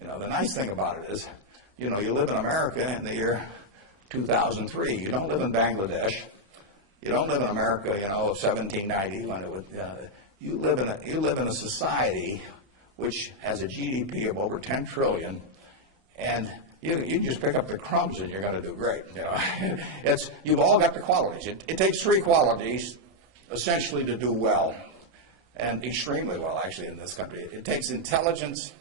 The nice thing about it is, you live in America in the year 2003. You don't live in Bangladesh. You don't live in America, of 1790 when it would. You live in a society which has a GDP of over 10 trillion, and you just pick up the crumbs and you're going to do great. You've all got the qualities. It takes 3 qualities essentially to do well, and extremely well actually in this country. It takes intelligence,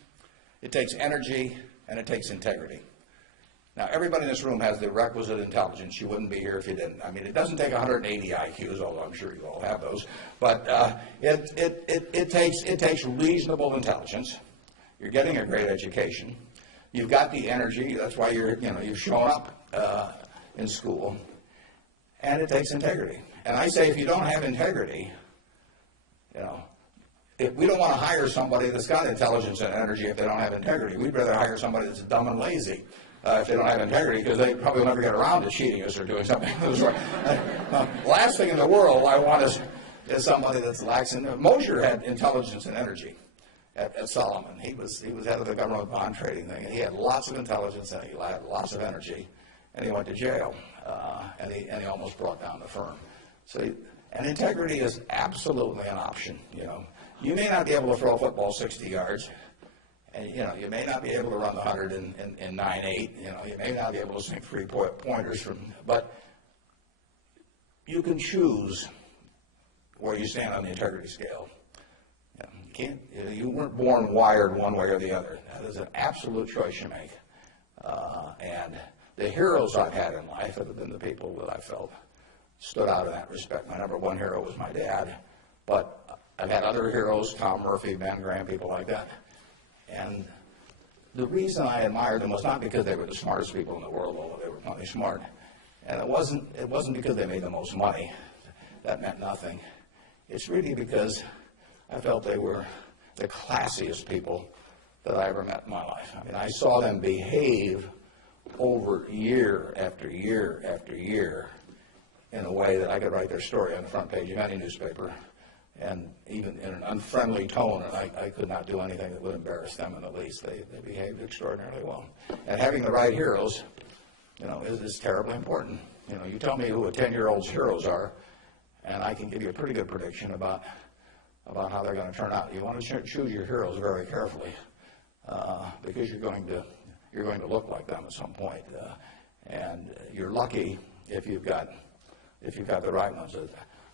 it takes energy, and it takes integrity. Now, everybody in this room has the requisite intelligence. You wouldn't be here if you didn't. I mean, it doesn't take 180 IQs, although I'm sure you all have those. But it takes reasonable intelligence. You're getting a great education. You've got the energy. That's why you've shown up in school. And it takes integrity. And I say, if you don't have integrity, if we don't want to hire somebody that's got intelligence and energy if they don't have integrity. We'd rather hire somebody that's dumb and lazy if they don't have integrity, because they probably will never get around to cheating us or doing something. Last thing in the world I want is somebody that's lacks in. Mosher had intelligence and energy at Solomon. He was head of the government bond trading thing, and he had lots of intelligence and he had lots of energy, and he went to jail, and he almost brought down the firm. And integrity is absolutely an option. You may not be able to throw a football 60 yards, and you may not be able to run the 100 in 9.8. You may not be able to sink 3-pointers but you can choose where you stand on the integrity scale. You weren't born wired one way or the other. That is an absolute choice you make. And the heroes I've had in life have been the people that I felt stood out in that respect. My number 1 hero was my dad, but I've had other heroes, Tom Murphy, Ben Graham, people like that. And the reason I admired them was not because they were the smartest people in the world, although they were plenty smart. And it wasn't because they made the most money. That meant nothing. It's really because I felt they were the classiest people that I ever met in my life. I mean, I saw them behave over year after year after year in a way that I could write their story on the front page of any newspaper, and even in an unfriendly tone, and I could not do anything that would embarrass them in the least. They behaved extraordinarily well. And having the right heroes, is terribly important. You tell me who a 10-year-old's heroes are, and I can give you a pretty good prediction about how they're going to turn out. You want to choose your heroes very carefully, because you're going to look like them at some point, and you're lucky if you've got the right ones.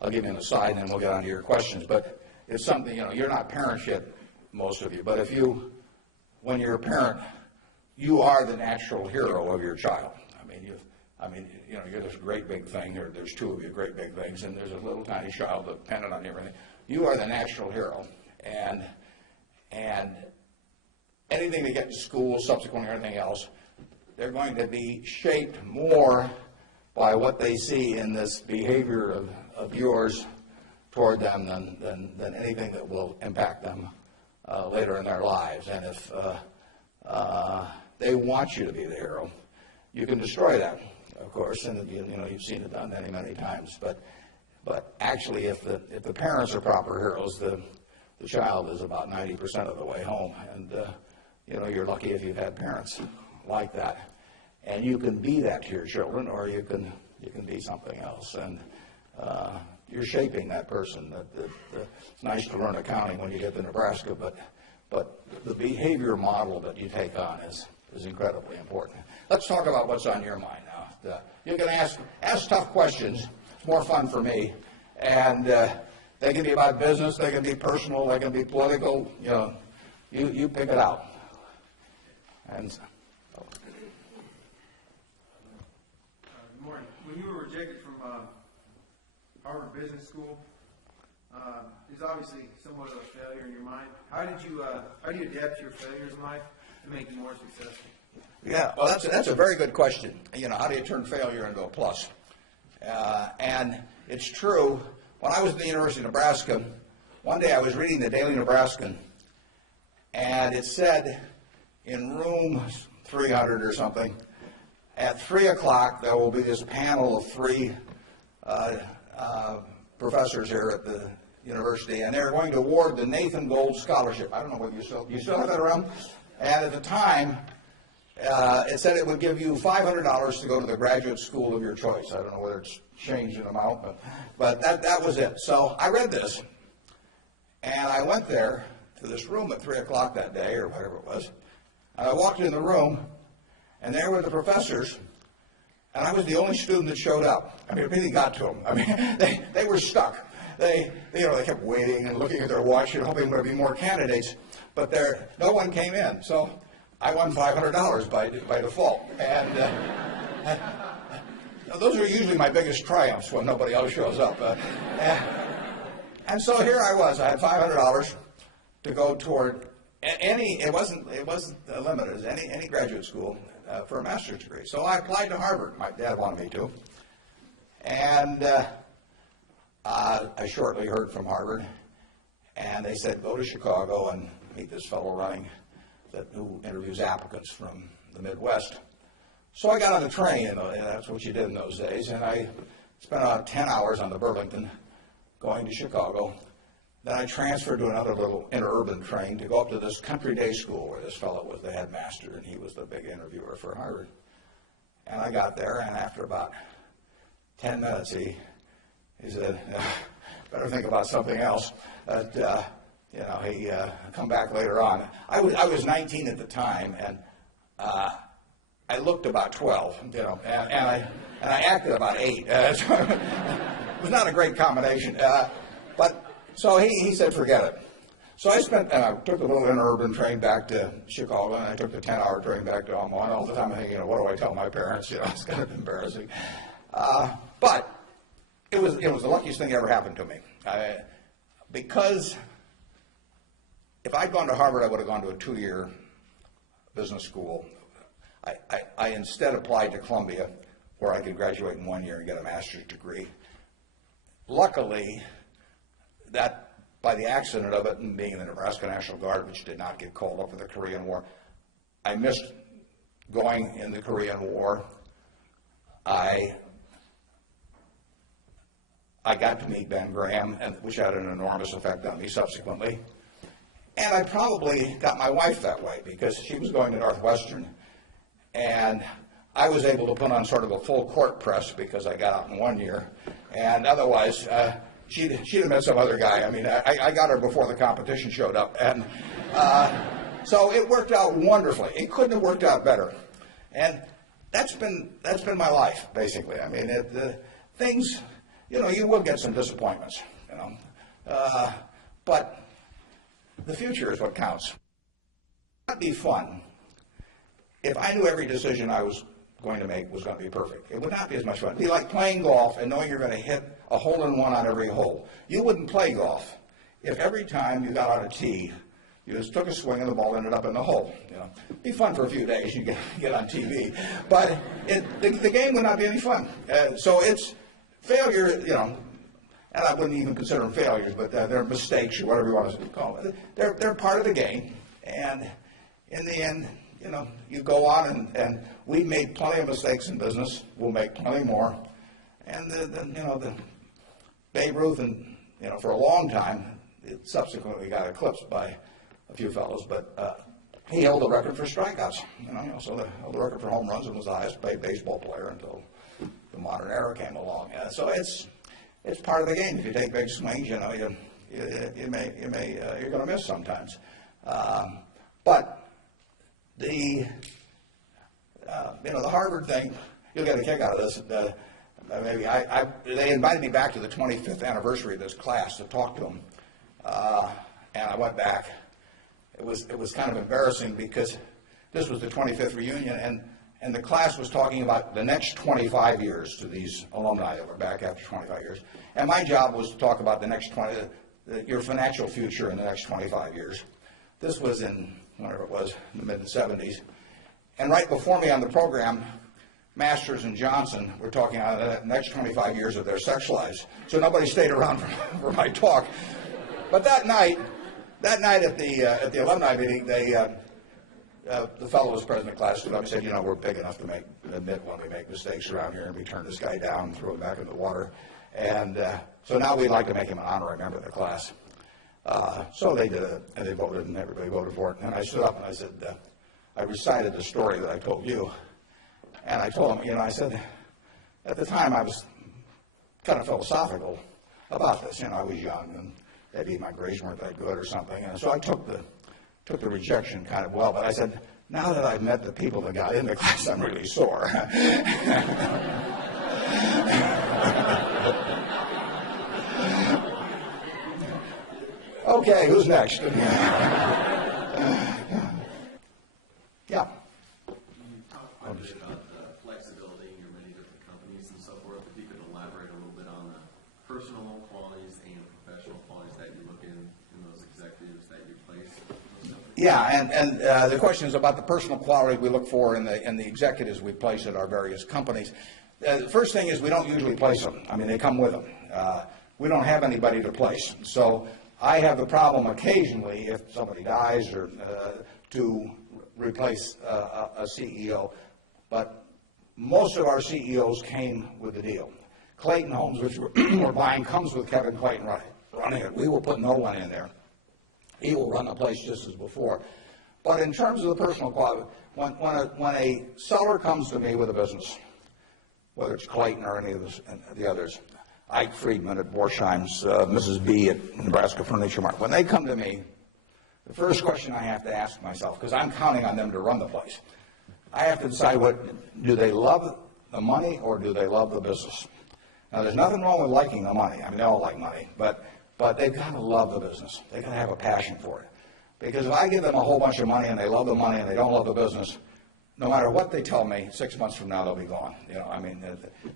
I'll give you an aside, and then we'll get on to your questions. But it's something, you're not parents yet, most of you. But when you're a parent, you are the natural hero of your child. You're this great big thing. There's 2 of you great big things, and there's a little tiny child dependent on you. Everything. You are the natural hero, and anything they get to school, subsequently, or anything else, they're going to be shaped more by what they see in this behavior of yours toward them than anything that will impact them later in their lives. And if they want you to be the hero, you can destroy that, of course, and you've seen it done many, many times. But actually, if the parents are proper heroes, the child is about 90% of the way home. And you're lucky if you've had parents like that. And you can be that to your children, or you can you can be something else. And you're shaping that person. It's nice to learn accounting when you get to Nebraska, but the behavior model that you take on is incredibly important. Let's talk about what's on your mind now. You can ask tough questions. It's more fun for me. And they can be about business, they can be personal, they can be political. You know, you pick it out. And good morning. When you were rejected from Harvard Business School, there's obviously somewhat of a failure in your mind. How do you adapt to your failures in life to make you more successful? Yeah, well, that's a very good question. You know, how do you turn failure into a plus? And it's true. When I was at the University of Nebraska, one day I was reading the Daily Nebraskan, and it said in room 300 or something, at 3 o'clock there will be this panel of 3 professors here at the university, and they're going to award the Nathan Gold Scholarship. I don't know whether you still have that around. And at the time, it said it would give you $500 to go to the graduate school of your choice. I don't know whether it's changed in amount, but that was it. So I read this, and I went there to this room at 3 o'clock that day, or whatever it was. And I walked in the room, and there were the professors, and I was the only student that showed up. I mean, it really got to them. I mean, they were stuck. They kept waiting and looking at their watch and hoping there would be more candidates, but no one came in. So I won $500 by default. And those are usually my biggest triumphs when nobody else shows up. And so here I was. I had $500 to go toward it wasn't limited as any graduate school for a master's degree. So I applied to Harvard. My dad wanted me to. And I shortly heard from Harvard, and they said, go to Chicago and meet this fellow who interviews applicants from the Midwest. So I got on the train, and that's what you did in those days, and I spent about 10 hours on the Burlington going to Chicago. Then I transferred to another little interurban train to go up to this country day school where this fellow was the headmaster, and he was the big interviewer for Harvard. And I got there, and after about 10 minutes, he said, better think about something else. But, he come back later on. I was 19 at the time, and I looked about 12, and I acted about 8. It was not a great combination. So he said, forget it. So I took the little interurban train back to Chicago, and I took the 10-hour train back to Omaha. And all the time I'm thinking, what do I tell my parents? It's kind of embarrassing. But it was the luckiest thing that ever happened to me. Because if I'd gone to Harvard, I would have gone to a 2-year business school. I instead applied to Columbia, where I could graduate in 1 year and get a master's degree. Luckily, that by the accident of it and being in the Nebraska National Guard, which did not get called up for the Korean War, I missed going in the Korean War. I got to meet Ben Graham, which had an enormous effect on me subsequently. And I probably got my wife that way because she was going to Northwestern, and I was able to put on sort of a full court press because I got out in 1 year. And otherwise, she'd have met some other guy. I mean, I got her before the competition showed up. And so it worked out wonderfully. It couldn't have worked out better. And that's been my life, basically. I mean, things, you will get some disappointments, but the future is what counts. It would not be fun if I knew every decision I was going to make was going to be perfect. It would not be as much fun. It would be like playing golf and knowing you're going to hit a hole-in-one on every hole. You wouldn't play golf if every time you got on a tee, you just took a swing and the ball ended up in the hole. It'd be fun for a few days. You get on TV, but the game would not be any fun. So it's failure, and I wouldn't even consider them failures, but they're mistakes or whatever you want to call it. They're part of the game, and in the end, you go on, and we've made plenty of mistakes in business. We'll make plenty more, and the Babe Ruth, and for a long time, it subsequently got eclipsed by a few fellows, but he held the record for strikeouts. He also held the record for home runs and was the highest paid baseball player until the modern era came along. So it's part of the game. If you take big swings, you're going to miss sometimes. But the Harvard thing, you'll get a kick out of this. They invited me back to the 25th anniversary of this class to talk to them, and I went back. It was kind of embarrassing because this was the 25th reunion, and the class was talking about the next 25 years to these alumni that were back after 25 years. And my job was to talk about the next your financial future in the next 25 years. This was in, whatever it was, in the mid-70s. And right before me on the program, Masters and Johnson were talking about the next 25 years of their sex lives. So nobody stayed around for my talk. But that night at the alumni meeting, the fellow who was president of the class stood up and said, we're big enough to admit when we make mistakes around here, and we turn this guy down and throw him back in the water. And so now we'd like to make him an honorary member of the class. So they did it, and they voted, and everybody voted for it. And I stood up and I said, I recited the story that I told you. And I told him, I said, at the time I was kind of philosophical about this. I was young, and maybe my grades weren't that good or something. And so I took the rejection kind of well. But I said, now that I've met the people that got into class, I'm really sore. Okay, who's next? Yeah. You talked quite a bit about flexibility in your many different companies and so forth. If you could elaborate a little bit on the personal qualities and professional qualities that you look in those executives that you place. Yeah, and the question is about the personal quality we look for in the executives we place at our various companies. The first thing is we don't usually place them. I mean, they come with them. We don't have anybody to place. So I have the problem occasionally, if somebody dies, or to replace a CEO. But most of our CEOs came with the deal. Clayton Homes, which we're buying, comes with Kevin Clayton running it. We will put no one in there. He will run the place just as before. But in terms of the personal quality, when a seller comes to me with a business, whether it's Clayton or any of the others, Ike Friedman at Borsheim's, Mrs. B at Nebraska Furniture Mart, when they come to me, the first question I have to ask myself, because I'm counting on them to run the place, I have to decide, do they love the money or do they love the business? Now, there's nothing wrong with liking the money. I mean, they all like money, but they've got to love the business. They've got to have a passion for it. Because if I give them a whole bunch of money and they love the money and they don't love the business, no matter what they tell me, 6 months from now they'll be gone. I mean,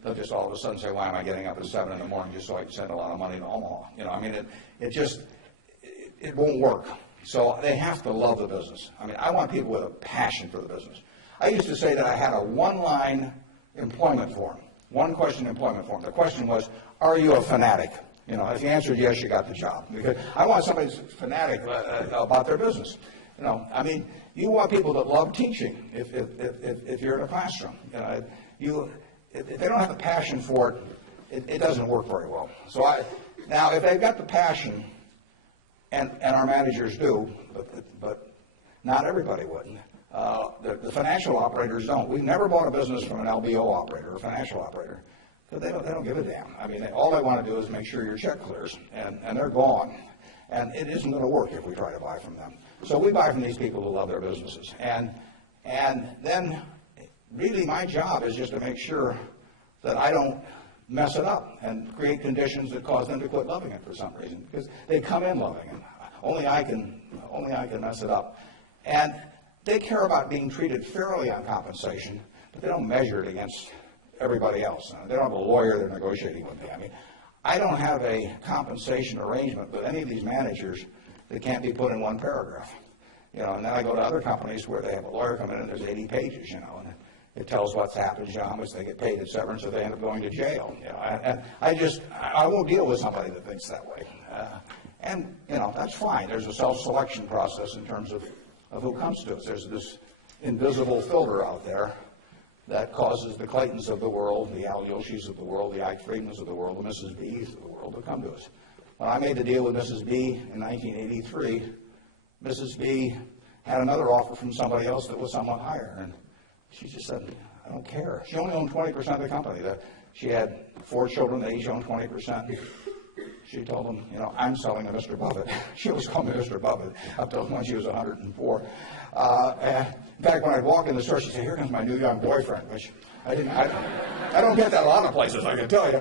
they'll just all of a sudden say, why am I getting up at 7 in the morning just so I can send a lot of money to Omaha? I mean, it won't work. So they have to love the business. I mean, I want people with a passion for the business. I used to say that I had a one-line employment form, one-question employment form. The question was, are you a fanatic? If you answered yes, you got the job. Because I want somebody who's fanatic about their business. I mean, you want people that love teaching if you're in a classroom. If they don't have the passion for it, it doesn't work very well. So now, if they've got the passion, and our managers do, but not everybody would. The financial operators don't. We've never bought a business from an LBO operator or a financial operator. Because they don't give a damn. I mean, all they want to do is make sure your check clears, and they're gone. And it isn't going to work if we try to buy from them. So we buy from these people who love their businesses. And then really my job is just to make sure that I don't mess it up and create conditions that cause them to quit loving it for some reason. Because they come in loving it. Only I can mess it up. And they care about being treated fairly on compensation, but they don't measure it against everybody else. They don't have a lawyer they're negotiating with me. I mean, I don't have a compensation arrangement with any of these managers that can't be put in one paragraph. And then I go to other companies where they have a lawyer come in and there's 80 pages, and it tells what's happened, how much they get paid at severance, or they end up going to jail. And I won't deal with somebody that thinks that way. And that's fine. There's a self-selection process in terms of who comes to us. There's this invisible filter out there that causes the Claytons of the world, the Al Yoshis of the world, the Ike Friedmans of the world, the Mrs. B's of the world to come to us. When I made the deal with Mrs. B in 1983, Mrs. B had another offer from somebody else that was somewhat higher, and she just said, I don't care. She only owned 20% of the company. She had 4 children that each owned 20%. She told them, you know, I'm selling to Mr. Buffett. She always called me Mr. Buffett up till when she was 104. In fact, when I'd walk in the store, she'd say, here comes my new young boyfriend, which I don't get that a lot of places, I can tell you.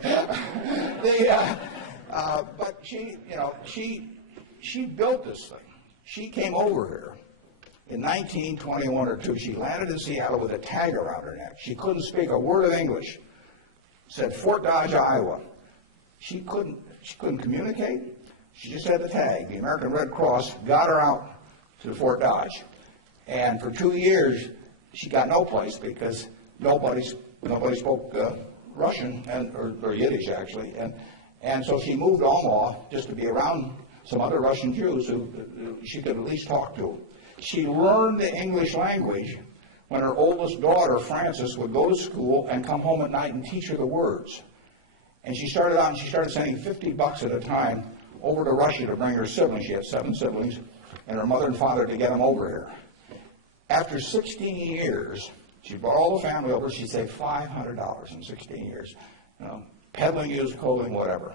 But she, you know, she built this thing. She came over here in 1921 or 2. She landed in Seattle with a tag around her neck. She couldn't speak a word of English. Said Fort Dodge, Iowa. She couldn't communicate. She just had the tag. The American Red Cross got her out to Fort Dodge. And for 2 years, she got no place because nobody spoke Russian or Yiddish, actually. And so she moved to Omaha just to be around some other Russian Jews who she could at least talk to. She learned the English language when her oldest daughter, Frances, would go to school and come home at night and teach her the words. And she started out and she started sending $50 at a time over to Russia to bring her siblings. She had 7 siblings, and her mother and father to get them over here. After 16 years, she brought all the family over. She saved $500 in 16 years. You know, peddling used clothing, whatever.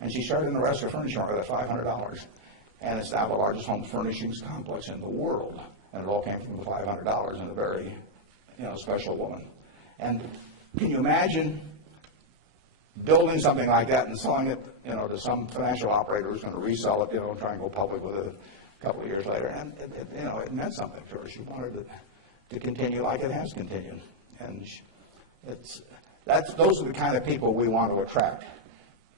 And she started in the rest of the furniture market at $500. And it's now the largest home furnishings complex in the world. And it all came from the $500 and a very, you know, special woman. And can you imagine building something like that and selling it, you know, to some financial operator who's going to resell it, you know, and try and go public with it a couple of years later? And, you know, it meant something to her. She wanted it to continue like it has continued. And those are the kind of people we want to attract.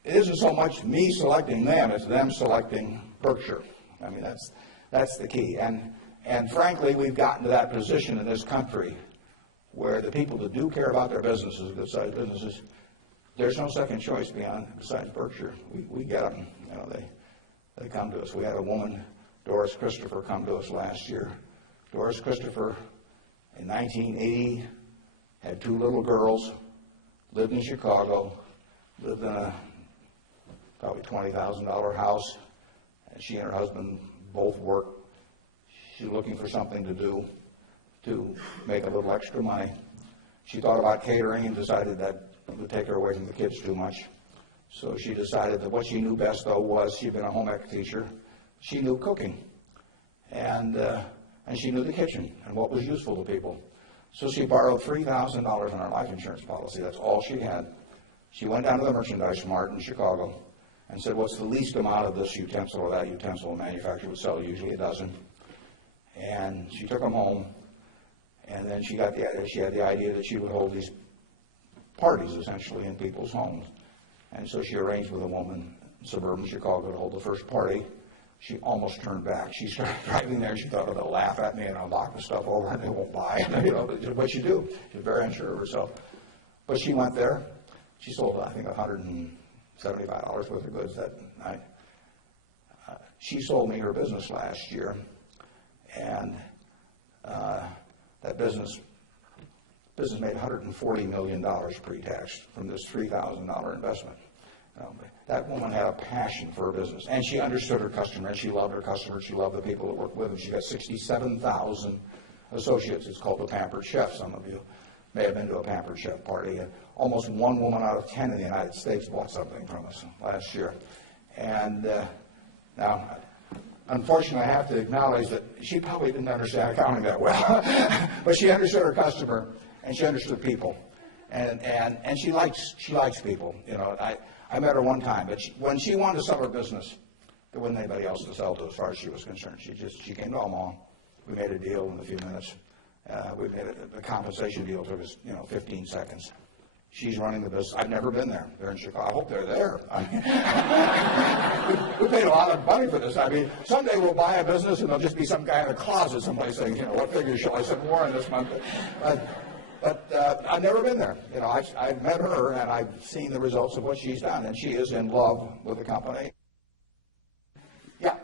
It isn't so much me selecting them, it's them selecting Berkshire. I mean, that's the key. And frankly, we've gotten to that position in this country where the people that do care about their businesses, good-sized businesses, there's no second choice besides Berkshire. We get them. You know, they come to us. We had a woman, Doris Christopher, come to us last year. Doris Christopher, in 1980, had 2 little girls, lived in Chicago, lived in a probably $20,000 house. And she and her husband both worked. She's looking for something to do to make a little extra money. She thought about catering and decided that it would take her away from the kids too much. So she decided that what she knew best, though, was she'd been a home ec teacher. She knew cooking. And she knew the kitchen and what was useful to people. So she borrowed $3,000 on her life insurance policy. That's all she had. She went down to the merchandise mart in Chicago and said, what's the least amount of this utensil or that utensil a manufacturer would sell? Usually a dozen. And she took them home. And then she had the idea that she would hold these parties, essentially, in people's homes. And so she arranged with a woman in suburban Chicago to hold the first party. She almost turned back. She started driving there. She thought, oh, they'll laugh at me and I'll knock the stuff over and they won't buy it. You know, what you do. She's very unsure of herself. But she went there. She sold, I think, $175 worth of goods that night. She sold me her business last year. And that business made $140 million pre-tax from this $3,000 investment. That woman had a passion for her business, and she understood her customer, and she loved her customers. She loved the people that worked with her. She got 67,000 associates. It's called the Pampered Chef. Some of you may have been to a Pampered Chef party. And almost 1 woman out of 10 in the United States bought something from us last year. And now, unfortunately, I have to acknowledge that she probably didn't understand accounting that well, but she understood her customer and she understood people, and she likes people. You know, I met her one time, but when she wanted to sell her business, there wasn't anybody else to sell to as far as she was concerned. She came to Omaha. We made a deal in a few minutes. We made a compensation deal. Took us 15 seconds. She's running the business. I've never been there. They're in Chicago. I hope they're there. I mean, we paid a lot of money for this. I mean, someday we'll buy a business and there'll just be some guy in a closet someplace saying, what figure shall I send more in this month? But I've never been there. I've met her and I've seen the results of what she's done, and she is in love with the company. Yeah.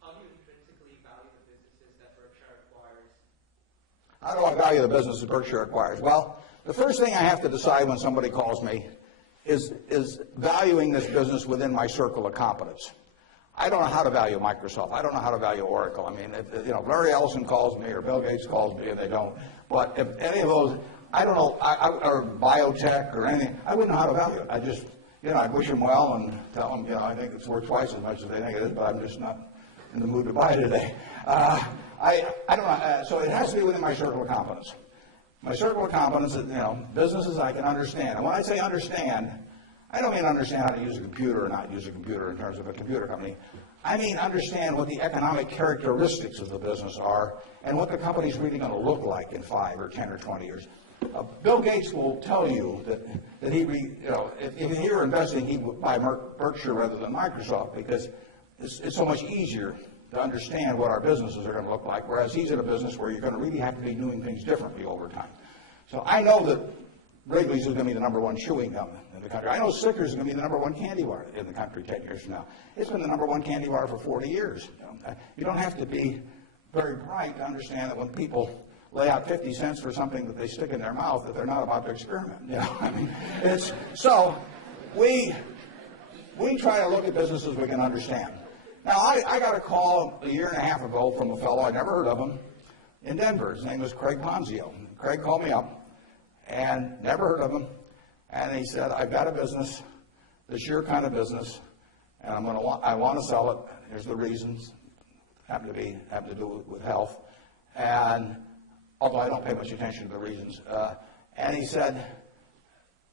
How do you intrinsically value the businesses that Berkshire acquires? How do I value the businesses Berkshire acquires? Well, the first thing I have to decide when somebody calls me is valuing this business within my circle of competence. I don't know how to value Microsoft. I don't know how to value Oracle. I mean, if Larry Ellison calls me or Bill Gates calls me, and they don't. But if any of those, I don't know, or biotech or anything. I wouldn't know how to value it. I just, I'd wish them well and tell them, I think it's worth twice as much as they think it is, but I'm just not in the mood to buy it today. I don't know. So it has to be within my circle of competence. My circle of competence is, businesses I can understand. And when I say understand, I don't mean understand how to use a computer or not use a computer in terms of a computer company. I mean understand what the economic characteristics of the business are and what the company's really going to look like in 5 or 10 or 20 years. Bill Gates will tell you that if he were investing, he would buy Berkshire rather than Microsoft because it's so much easier to understand what our businesses are going to look like, whereas he's in a business where you're going to really have to be doing things differently over time. So I know that Wrigley's is going to be the number 1 chewing gum in the country. I know Snickers is going to be the number 1 candy bar in the country 10 years from now. It's been the number 1 candy bar for 40 years. You don't have to be very bright to understand that when people lay out 50 cents for something that they stick in their mouth, that they're not about to experiment. So we try to look at businesses we can understand. Now, I got a call a year and a half ago from a fellow, I never heard of him, in Denver. His name was Craig Ponzio. Craig called me up and never heard of him. And he said, I've got a business, this your kind of business, and I want to sell it. Here's the reasons. Happen to do with health. And although I don't pay much attention to the reasons. And he said,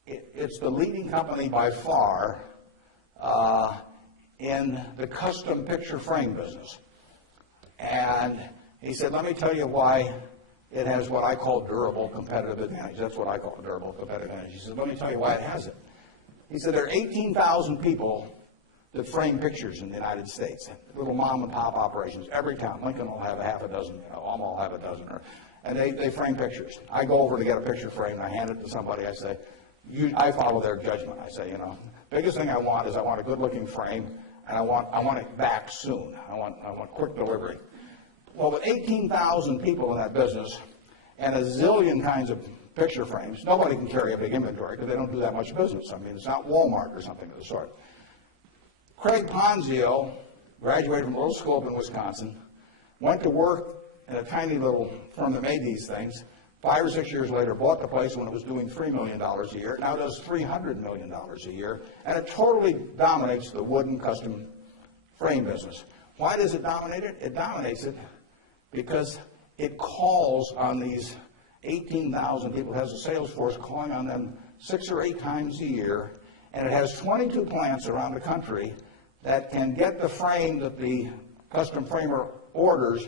it's the leading company by far in the custom picture frame business. And he said, let me tell you why it has what I call durable competitive advantage. That's what I call durable competitive advantage. He said, let me tell you why it has it. He said, there are 18,000 people that frame pictures in the United States, little mom and pop operations. Every town, Lincoln will have a half a dozen, Alma will have a dozen, and they frame pictures. I go over to get a picture frame, and I hand it to somebody. I say, I follow their judgment. I say, biggest thing I want is I want a good-looking frame, and I want it back soon. I want quick delivery. Well, with 18,000 people in that business and a zillion kinds of picture frames, nobody can carry a big inventory because they don't do that much business. I mean, it's not Walmart or something of the sort. Craig Ponzio graduated from a little school up in Wisconsin, went to work in a tiny little firm that made these things. 5 or 6 years later, bought the place when it was doing $3 million a year. Now does $300 million a year, and it totally dominates the wooden custom frame business. Why does it dominate it? It dominates it because it calls on these 18,000 people. It has a sales force calling on them 6 or 8 times a year, and it has 22 plants around the country that can get the frame that the custom framer orders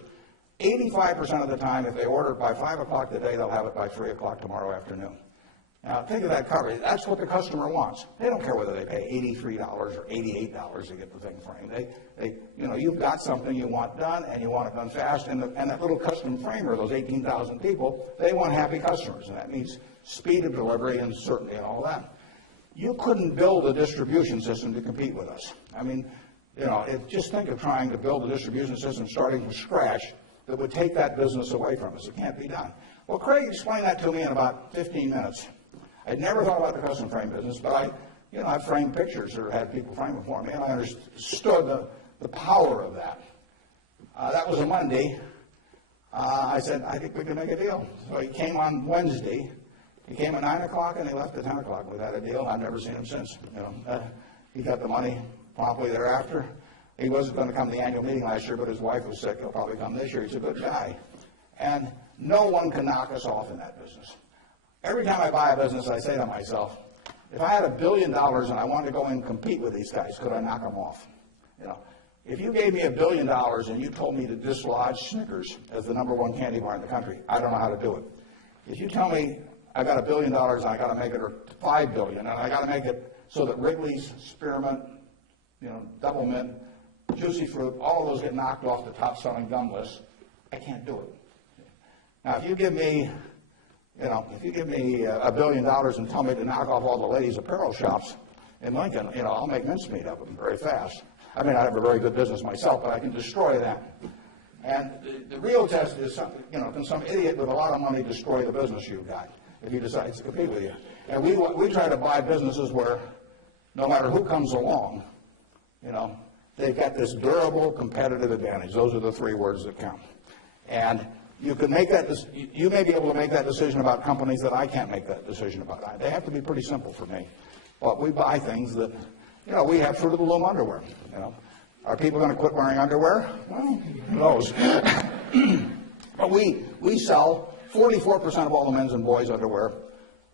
85% of the time. If they order it by 5 o'clock today, they'll have it by 3 o'clock tomorrow afternoon. Now, think of that coverage. That's what the customer wants. They don't care whether they pay $83 or $88 to get the thing framed. You've got something you want done, and you want it done fast. And that little custom framer, those 18,000 people, they want happy customers, and that means speed of delivery and certainty and all that. You couldn't build a distribution system to compete with us. I mean, just think of trying to build a distribution system starting from scratch that would take that business away from us. It can't be done. Well, Craig explained that to me in about 15 minutes. I'd never thought about the custom frame business, but I framed pictures or had people frame them for me, and I understood the power of that. That was a Monday. I said, I think we can make a deal. So he came on Wednesday. He came at 9 o'clock, and he left at 10 o'clock. We've had a deal. I've never seen him since. He got the money promptly thereafter. He wasn't going to come to the annual meeting last year, but his wife was sick. He'll probably come this year. He's a good guy. And no one can knock us off in that business. Every time I buy a business, I say to myself, if I had $1 billion and I wanted to go and compete with these guys, could I knock them off? If you gave me $1 billion and you told me to dislodge Snickers as the number 1 candy bar in the country, I don't know how to do it. If you tell me I got $1 billion and I got to make it $5 billion, and I got to make it so that Wrigley's, Spearmint, Double Mint, Juicy Fruit, all of those get knocked off the top-selling gum list, I can't do it. Now, if you give me $1 billion and tell me to knock off all the ladies' apparel shops in Lincoln, I'll make mincemeat of them very fast. I mean, I have a very good business myself, but I can destroy that. And the real test is something, can some idiot with a lot of money destroy the business you've got if he decides to compete with you? And we try to buy businesses where no matter who comes along, they've got this durable competitive advantage. Those are the 3 words that count. And you can make that. You may be able to make that decision about companies that I can't make that decision about. They have to be pretty simple for me. But we buy things that, we have Fruit of the Loom underwear. Are people going to quit wearing underwear? Well, who knows? But we sell 44% of all the men's and boys' underwear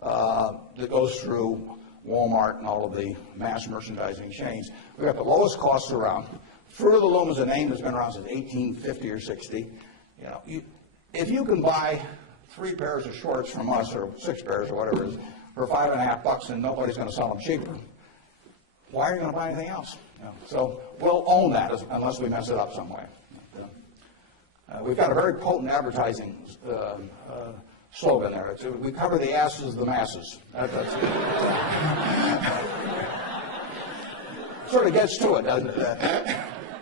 that goes through Walmart and all of the mass merchandising chains. We've got the lowest costs around. Fruit of the Loom is a name that's been around since 1850 or 60. If you can buy 3 pairs of shorts from us, or 6 pairs or whatever it is, for $5.50 and nobody's going to sell them cheaper, why are you going to buy anything else? So we'll own that unless we mess it up some way. We've got a very potent advertising slogan there. We cover the asses of the masses. Sort of gets to it, doesn't it?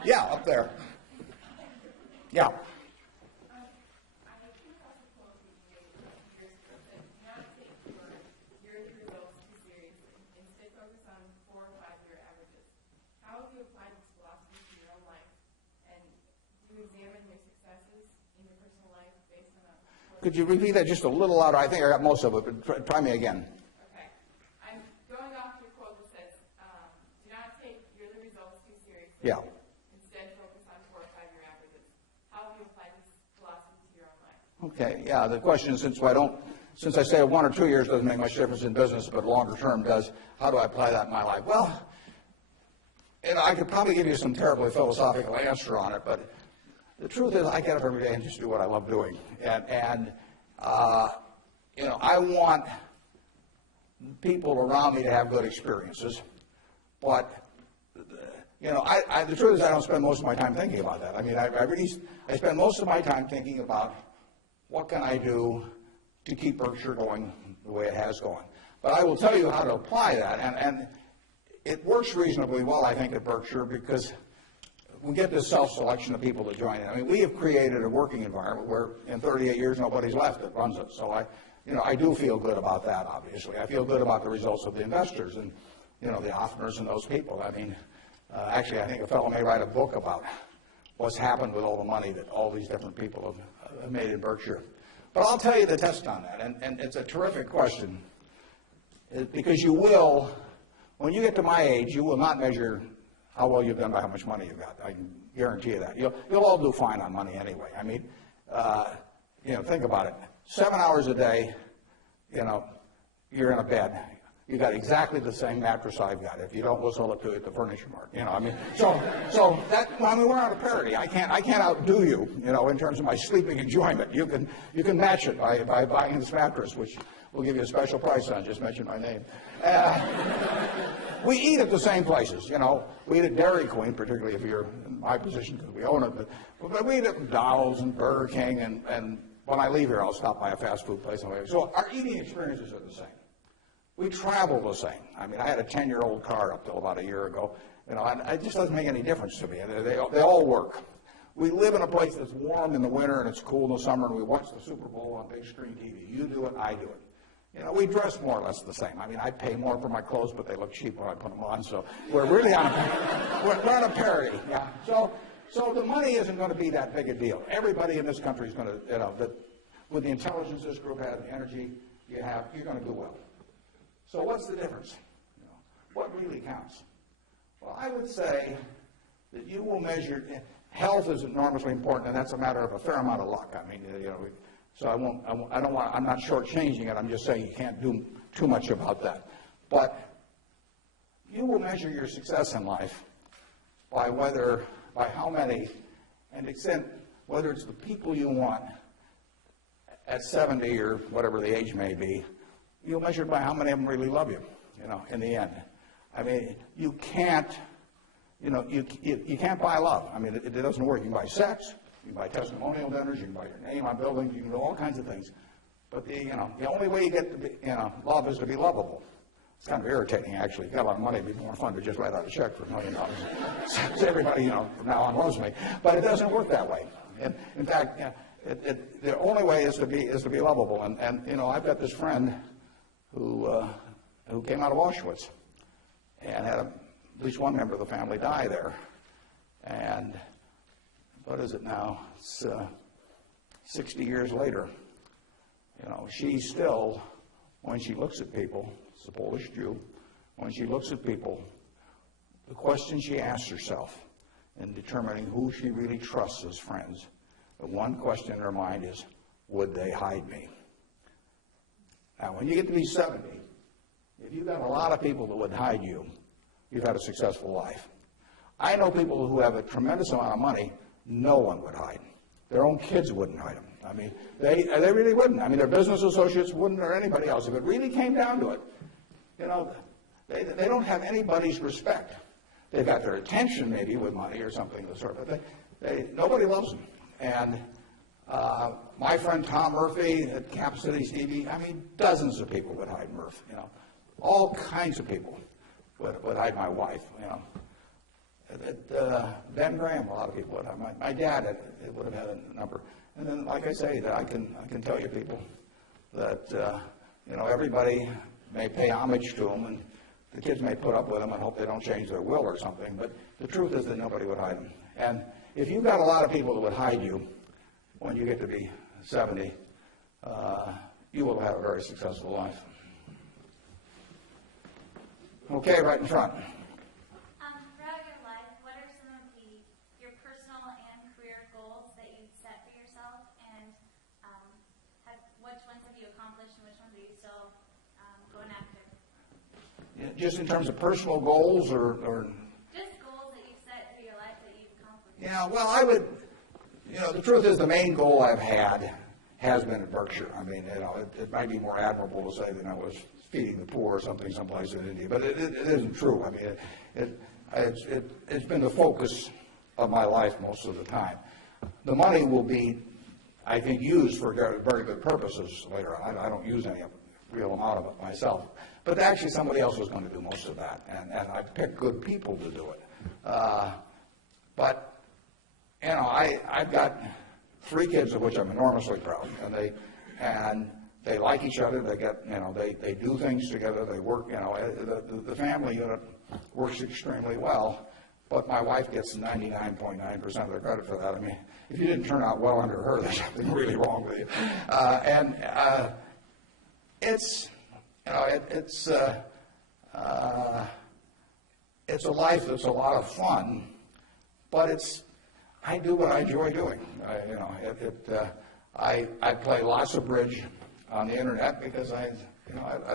Yeah, up there. Yeah. Could you repeat that just a little louder? I think I got most of it, but try me again. Okay. I'm going off your quote that says, do not take yearly results too seriously. Yeah. Instead, focus on 4 or 5-year averages. How do you apply this philosophy to your own life? Okay. Yeah. The question is, since I say 1 or 2 years doesn't make much difference in business, but longer term does, how do I apply that in my life? Well, I could probably give you some terribly philosophical answer on it, but the truth is, I get up every day and just do what I love doing, and I want people around me to have good experiences, but the truth is, I don't spend most of my time thinking about that. I mean, I spend most of my time thinking about what can I do to keep Berkshire going the way it has gone. But I will tell you how to apply that, and it works reasonably well, I think, at Berkshire, because we get this self-selection of people to join in. I mean, we have created a working environment where in 38 years nobody's left that runs it. So I do feel good about that, obviously. I feel good about the results of the investors and, the Hoffners and those people. I mean, actually, I think a fellow may write a book about what's happened with all the money that all these different people have made in Berkshire. But I'll tell you the test on that, and it's a terrific question, because you will, when you get to my age, you will not measure how well you've done by how much money you've got. I can guarantee you that. You'll all do fine on money anyway. I mean, think about it. 7 hours a day, you're in a bed. You got exactly the same mattress I've got. If you don't, we'll sell it to you at the furniture mart. We're out of parity. I can't outdo you, in terms of my sleeping enjoyment. You can match it by buying this mattress, which we'll give you a special price on. Just mention my name. We eat at the same places, We eat at Dairy Queen, particularly if you're in my position because we own it. But we eat at McDonald's and Burger King, and when I leave here, I'll stop by a fast food place. So our eating experiences are the same. We travel the same. I mean, I had a 10-year-old car up till about a year ago, and it just doesn't make any difference to me. They all work. We live in a place that's warm in the winter and it's cool in the summer, and we watch the Super Bowl on big screen TV. You do it, I do it. We dress more or less the same. I mean, I pay more for my clothes, but they look cheap when I put them on. So we're really on a parity. Yeah. So the money isn't going to be that big a deal. Everybody in this country is going to, with the intelligence this group has, the energy you have, you're going to do well. So what's the difference? What really counts? Well, I would say that you will measure. Health is enormously important, and that's a matter of a fair amount of luck. I mean, So I'm not shortchanging it. I'm just saying you can't do too much about that. But you will measure your success in life by how many, and extent, whether it's the people you want at 70 or whatever the age may be, you'll measure it by how many of them really love you, in the end. I mean, you can't buy love. I mean, it doesn't work. You can buy sex. You can buy testimonial dinners, you can buy your name on buildings, you can do all kinds of things. But the only way you get to be, love is to be lovable. It's kind of irritating, actually. If you got a lot of money, it'd be more fun to just write out a check for $1 million. So everybody, from now on loves me. But it doesn't work that way. And in fact, the only way is to be lovable. And I've got this friend who came out of Auschwitz and had at least one member of the family die there. And what is it now? It's 60 years later, you know, she still, when she looks at people, it's a Polish Jew, when she looks at people, the question she asks herself in determining who she really trusts as friends, the one question in her mind is, would they hide me? Now, when you get to be 70, if you've got a lot of people that would hide you, you've had a successful life. I know people who have a tremendous amount of money, no one would hide. Their own kids wouldn't hide them. I mean, they really wouldn't. I mean, their business associates wouldn't, or anybody else. If it really came down to it, you know, they don't have anybody's respect. They've got their attention maybe with money or something of the sort, but nobody loves them. And my friend Tom Murphy at Cap City Stevie, I mean, dozens of people would hide Murph, you know. All kinds of people would hide my wife, you know. Ben Graham, a lot of people would hide. My dad would have had a number. And then, like I say, I can tell you people that, you know, everybody may pay homage to them, and the kids may put up with them and hope they don't change their will or something, but the truth is that nobody would hide them. And if you've got a lot of people that would hide you when you get to be 70, you will have a very successful life. Okay, right in front. Throughout your life, what are some of your personal and career goals that you've set for yourself, and which ones have you accomplished and which ones are you still going after? Just in terms of personal goals or just goals that you've set for your life that you've accomplished? Yeah, well, I would, you know, the truth is the main goal I've had has been at Berkshire. I mean, you know, it might be more admirable to say that I was feeding the poor or something someplace in India, but it isn't true. I mean, it's been the focus of my life most of the time. The money will be, I think, used for very good purposes later on. I don't use any real amount of it myself. But actually somebody else was going to do most of that, and I picked good people to do it. But, you know, I've got 3 kids of which I'm enormously proud, and they like each other. They get, you know, they do things together. They work, you know, the family unit works extremely well. But my wife gets 99.9% of the credit for that. I mean, if you didn't turn out well under her, there's something really wrong with you. It's, you know, it's a life that's a lot of fun, but I do what I enjoy doing. I play lots of bridge on the internet because I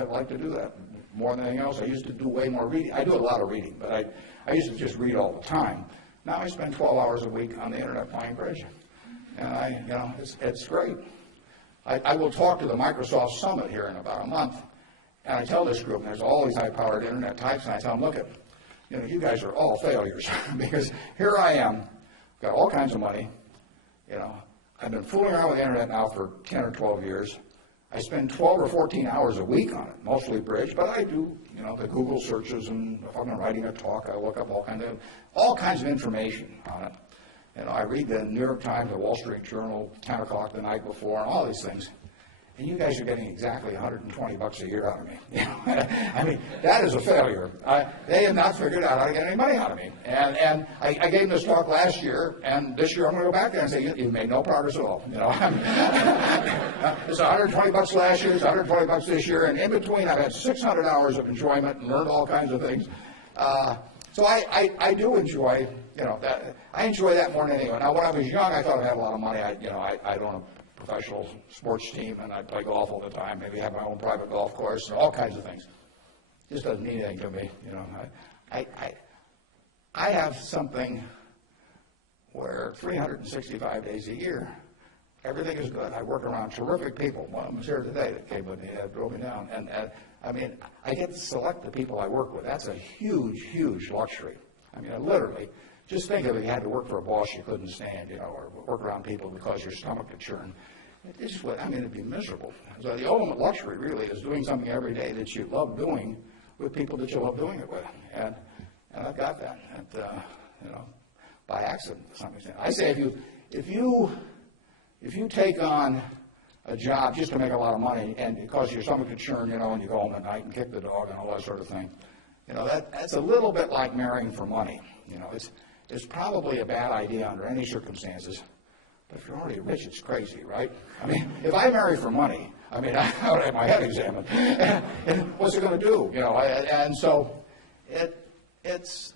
like to do that more than anything else. I used to do way more reading. I do a lot of reading, but I used to just read all the time. Now I spend 12 hours a week on the internet playing bridge, and it's great. I will talk to the Microsoft Summit here in about a month, and I tell this group, and there's all these high-powered internet types, and I tell them, look, you guys are all failures because here I am, got all kinds of money, I've been fooling around with the internet now for 10 or 12 years. I spend 12 or 14 hours a week on it, mostly bridge, but I do, the Google searches, and if I'm writing a talk, I look up all kinds of information on it. I read the New York Times, the Wall Street Journal, 10 o'clock the night before, and all these things. And you guys are getting exactly $120 a year out of me. I mean, that is a failure. They have not figured out how to get any money out of me. And I gave them this talk last year, and this year I'm going to go back there and say, you've made no progress at all. It's $120 last year, it's $120 this year, and in between I've had 600 hours of enjoyment and learned all kinds of things. So I do enjoy, that. I enjoy that more than anyone. Now, when I was young, I thought I had a lot of money. I'd own a professional sports team, and I'd play golf all the time, maybe have my own private golf course, and all kinds of things. Just doesn't mean anything to me. I have something where 365 days a year, everything is good. I work around terrific people. One of them is here today that came with me, drove me down. And I mean, I get to select the people I work with. That's a huge, huge luxury. I mean, literally, just think of it, you had to work for a boss you couldn't stand, or work around people because your stomach would churn. It'd be miserable. So the ultimate luxury really is doing something every day that you love doing with people that you love doing it with. And I've got that, by accident to some extent. I say if you take on a job just to make a lot of money and it causes your stomach to churn, and you go home at night and kick the dog and all that sort of thing, that's a little bit like marrying for money. It's probably a bad idea under any circumstances But if you're already rich, it's crazy, right? I mean, if I marry for money, I mean, I would have my head examined. And what's it going to do? You know, and so it is,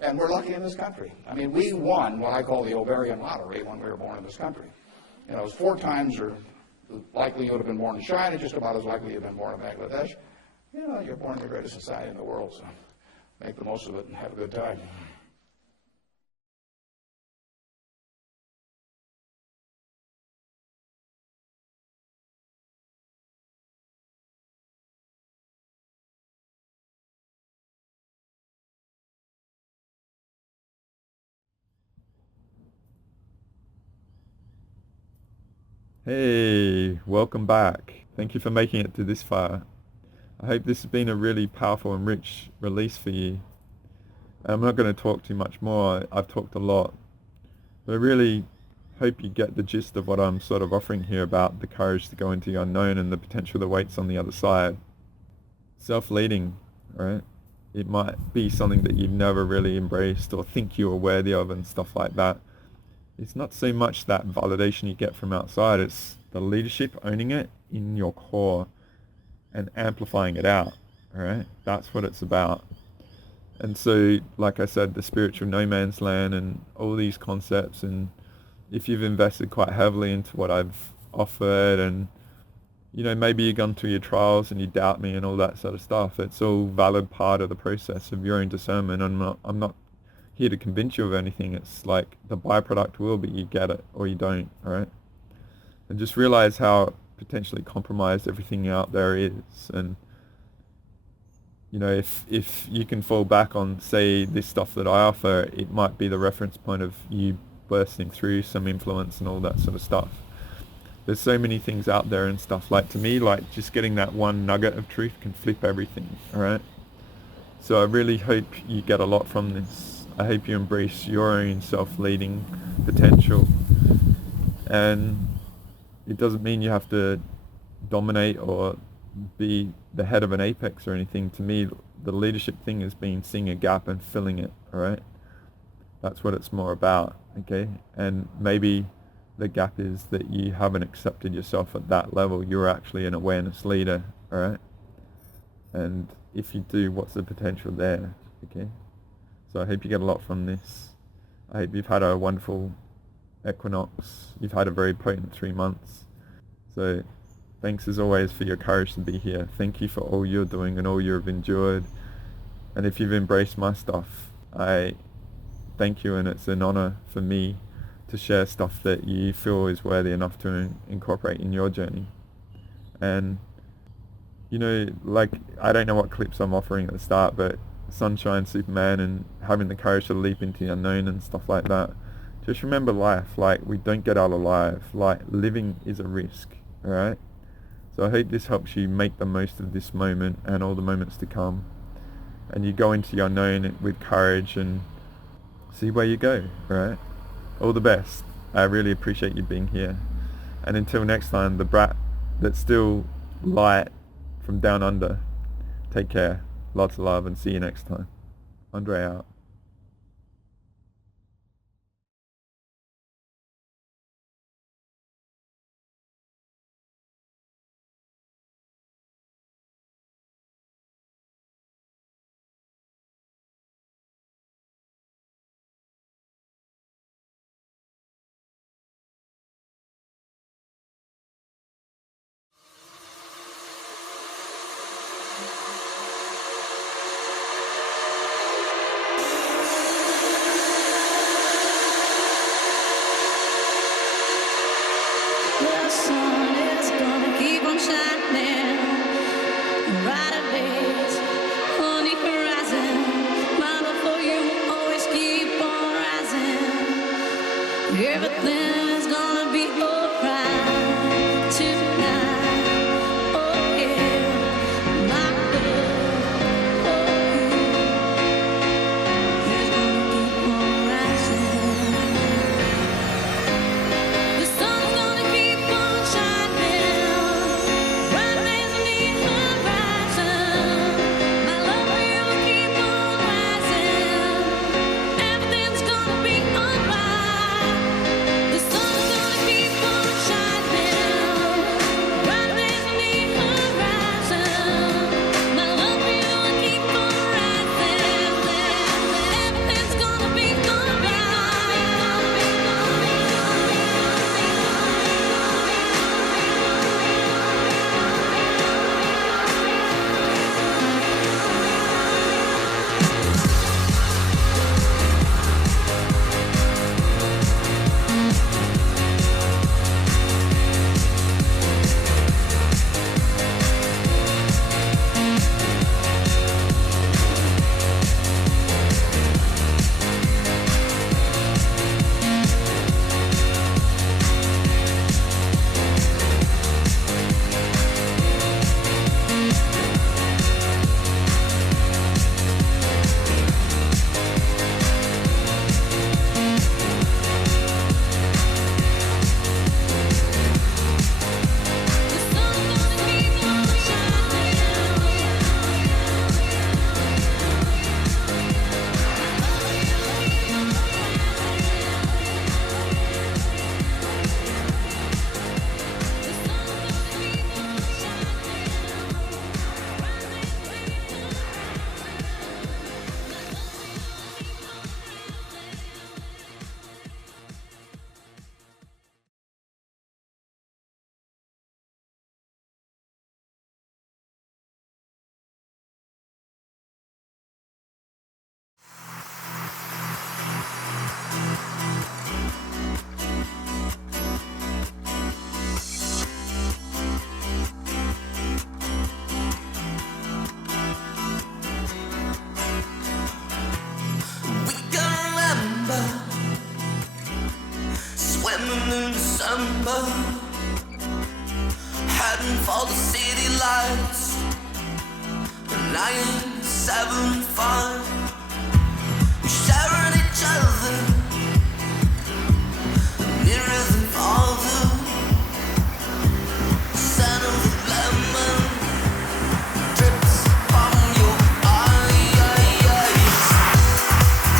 and we're lucky in this country. I mean, we won what I call the ovarian lottery when we were born in this country. You know, it was 4 times or likely you would have been born in China, just about as likely you've been born in Bangladesh. You know, you're born in the greatest society in the world, so make the most of it and have a good time. Hey, welcome back. Thank you for making it to this far. I hope this has been a really powerful and rich release for you. I'm not going to talk too much more. I've talked a lot. But I really hope you get the gist of what I'm sort of offering here about the courage to go into the unknown and the potential that waits on the other side. Self-leading, right? It might be something that you've never really embraced or think you are worthy of and stuff like that. It's not so much that validation you get from outside, it's the leadership owning it in your core and amplifying it out, all right? That's what it's about. And so, like I said, the spiritual no man's land and all these concepts, and if you've invested quite heavily into what I've offered, and you know, maybe you've gone through your trials and you doubt me and all that sort of stuff, it's all valid part of the process of your own discernment. I'm not here to convince you of anything. It's like the byproduct will be you get it or you don't, all right? And just realize how potentially compromised everything out there is. And you know, if you can fall back on, say, this stuff that I offer, it might be the reference point of you bursting through some influence and all that sort of stuff. There's so many things out there and stuff. Like, to me, like, just getting that one nugget of truth can flip everything, all right? So I really hope you get a lot from this. I hope you embrace your own self-leading potential. And it doesn't mean you have to dominate or be the head of an apex or anything. To me, the leadership thing has been seeing a gap and filling it, all right? That's what it's more about, okay? And maybe the gap is that you haven't accepted yourself at that level. You're actually an awareness leader, all right? And if you do, what's the potential there, okay? So I hope you get a lot from this. I hope you've had a wonderful equinox. You've had a very potent 3 months. So thanks as always for your courage to be here. Thank you for all you're doing and all you've endured. And if you've embraced my stuff, I thank you, and it's an honor for me to share stuff that you feel is worthy enough to incorporate in your journey. And you know, like, I don't know what clips I'm offering at the start, but Sunshine, Superman, and having the courage to leap into the unknown and stuff like that. Just remember life, like, we don't get out alive. Like, living is a risk, alright? So I hope this helps you make the most of this moment and all the moments to come. And you go into the unknown with courage and see where you go, alright? All the best. I really appreciate you being here. And until next time, the brat that's still light from down under, take care. Lots of love, and see you next time. Andre out. The sun is gonna keep on shining right ahead on the horizon. My love for you always keep on rising. Everything's gonna be alright tonight. Oh yeah, my love for you is gonna keep on rising. The sun's gonna keep on shining right next to the horizon. My love for you will keep on rising. Everything's gonna be alright. The swimming in December, heading for the city lights. 975, we're sharing each other, nearer than farther. Scent of the lemon drips from your eyes.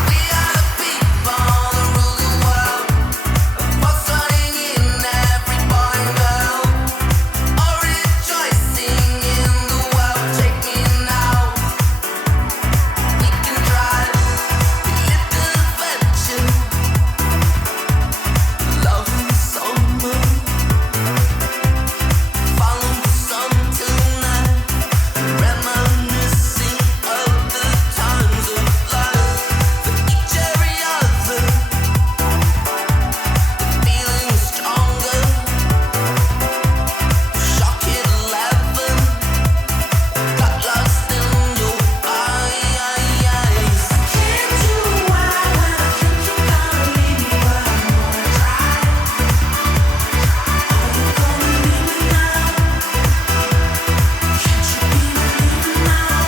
We are the people that rule the world, fostering in every boy and girl, all rejoicing in the world. Take me now. We can drive a little adventure, love in the summer. Follow the sun tonight, reminiscing of the times of life. For each every other, the feeling is stronger. Shock at 11, got lost in your eyes. Can't do why when I think you're gonna leave me, but I'm gonna try. Are you gonna leave me now? Can't you be believing now?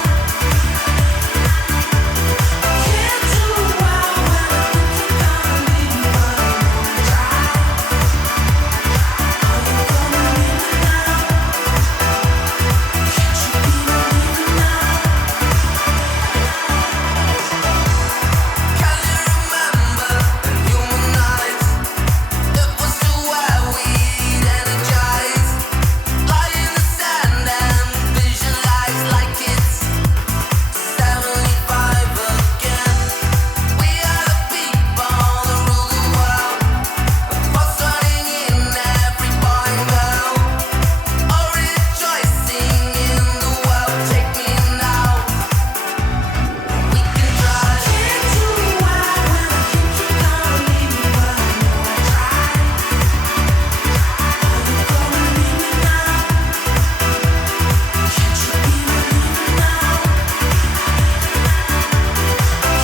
Can't do why when I think you're gonna leave me, but I'm gonna try. Are you gonna leave me now? Can't you be believing now? Can you remember in human eyes? It was to where we'd energize, lie in the sand and visualize like it's 75 again. We are the people that rule the world, fostering in every boy and girl, all rejoicing in the world. Take me now. We can drive. Can't do why when I think you're gonna leave me, but I'm gonna try. Are you gonna leave me now? Can't you be believing now?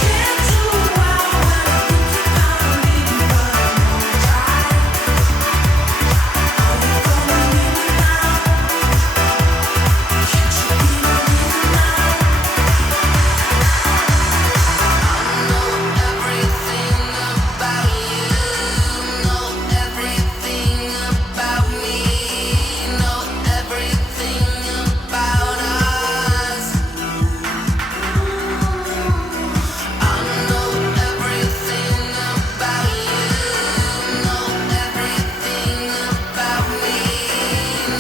Can't do why when I think you're gonna leave me, but I'm gonna try. Are you gonna leave me now? Can't you be believing now? Everything about you, know everything about me, know everything about us. I know everything about you, know everything about me,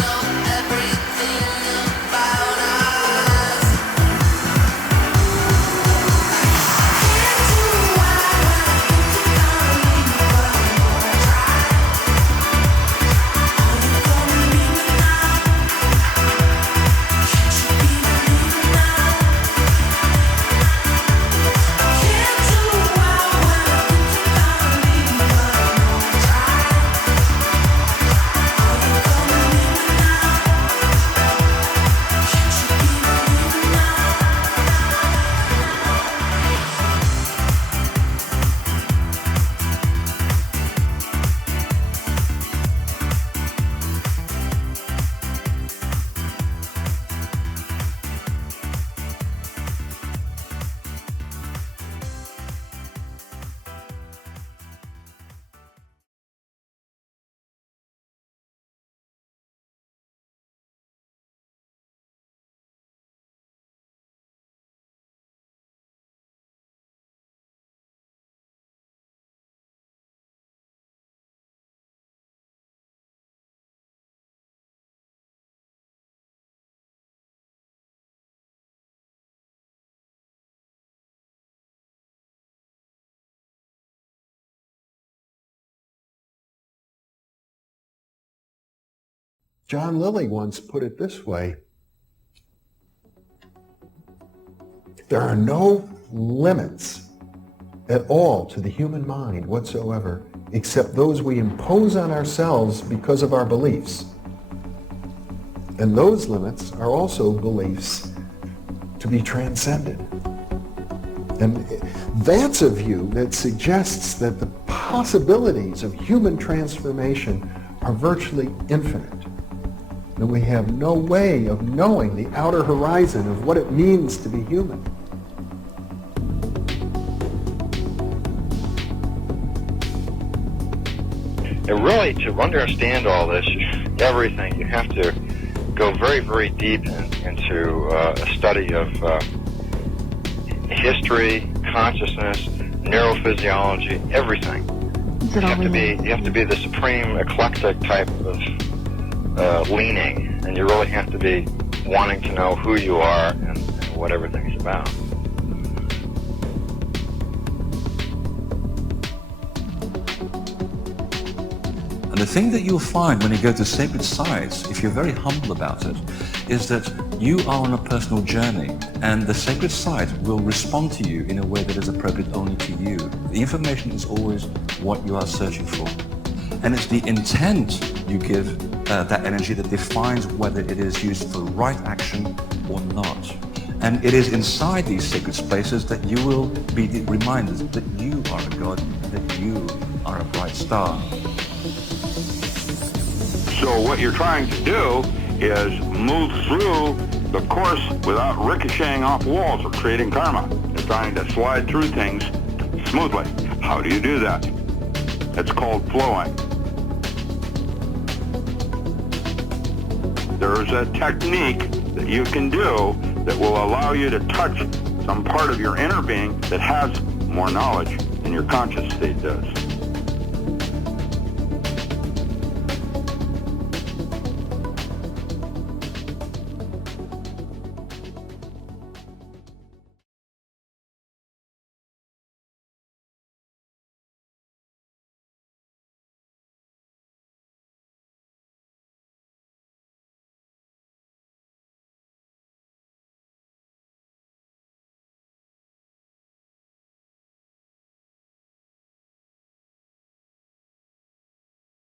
know everything about us. Can't do why when I think you're gonna leave me, but I'm gonna try. Are you gonna leave me now? Can't you be believing now? Can't do why when I think you're gonna leave me, but I'm gonna try. Are you gonna leave me now? Can't you be believing now? John Lilly once put it this way: there are no limits at all to the human mind whatsoever, except those we impose on ourselves because of our beliefs. And those limits are also beliefs to be transcended. And that's a view that suggests that the possibilities of human transformation are virtually infinite. And we have no way of knowing the outer horizon of what it means to be human. And really, to understand all this, everything, you have to go very, very deep into a study of history, consciousness, neurophysiology, everything. You have to be the supreme eclectic type of leaning, and you really have to be wanting to know who you are and what everything's about. And the thing that you'll find when you go to sacred sites, if you're very humble about it, is that you are on a personal journey, and the sacred site will respond to you in a way that is appropriate only to you. The information is always what you are searching for. And it's the intent you give that energy that defines whether it is used for right action or not. And it is inside these sacred spaces that you will be reminded that you are a god, that you are a bright star. So what you're trying to do is move through the course without ricocheting off walls or creating karma. You're trying to slide through things smoothly. How do you do that? It's called flowing. There's a technique that you can do that will allow you to touch some part of your inner being that has more knowledge than your conscious state does.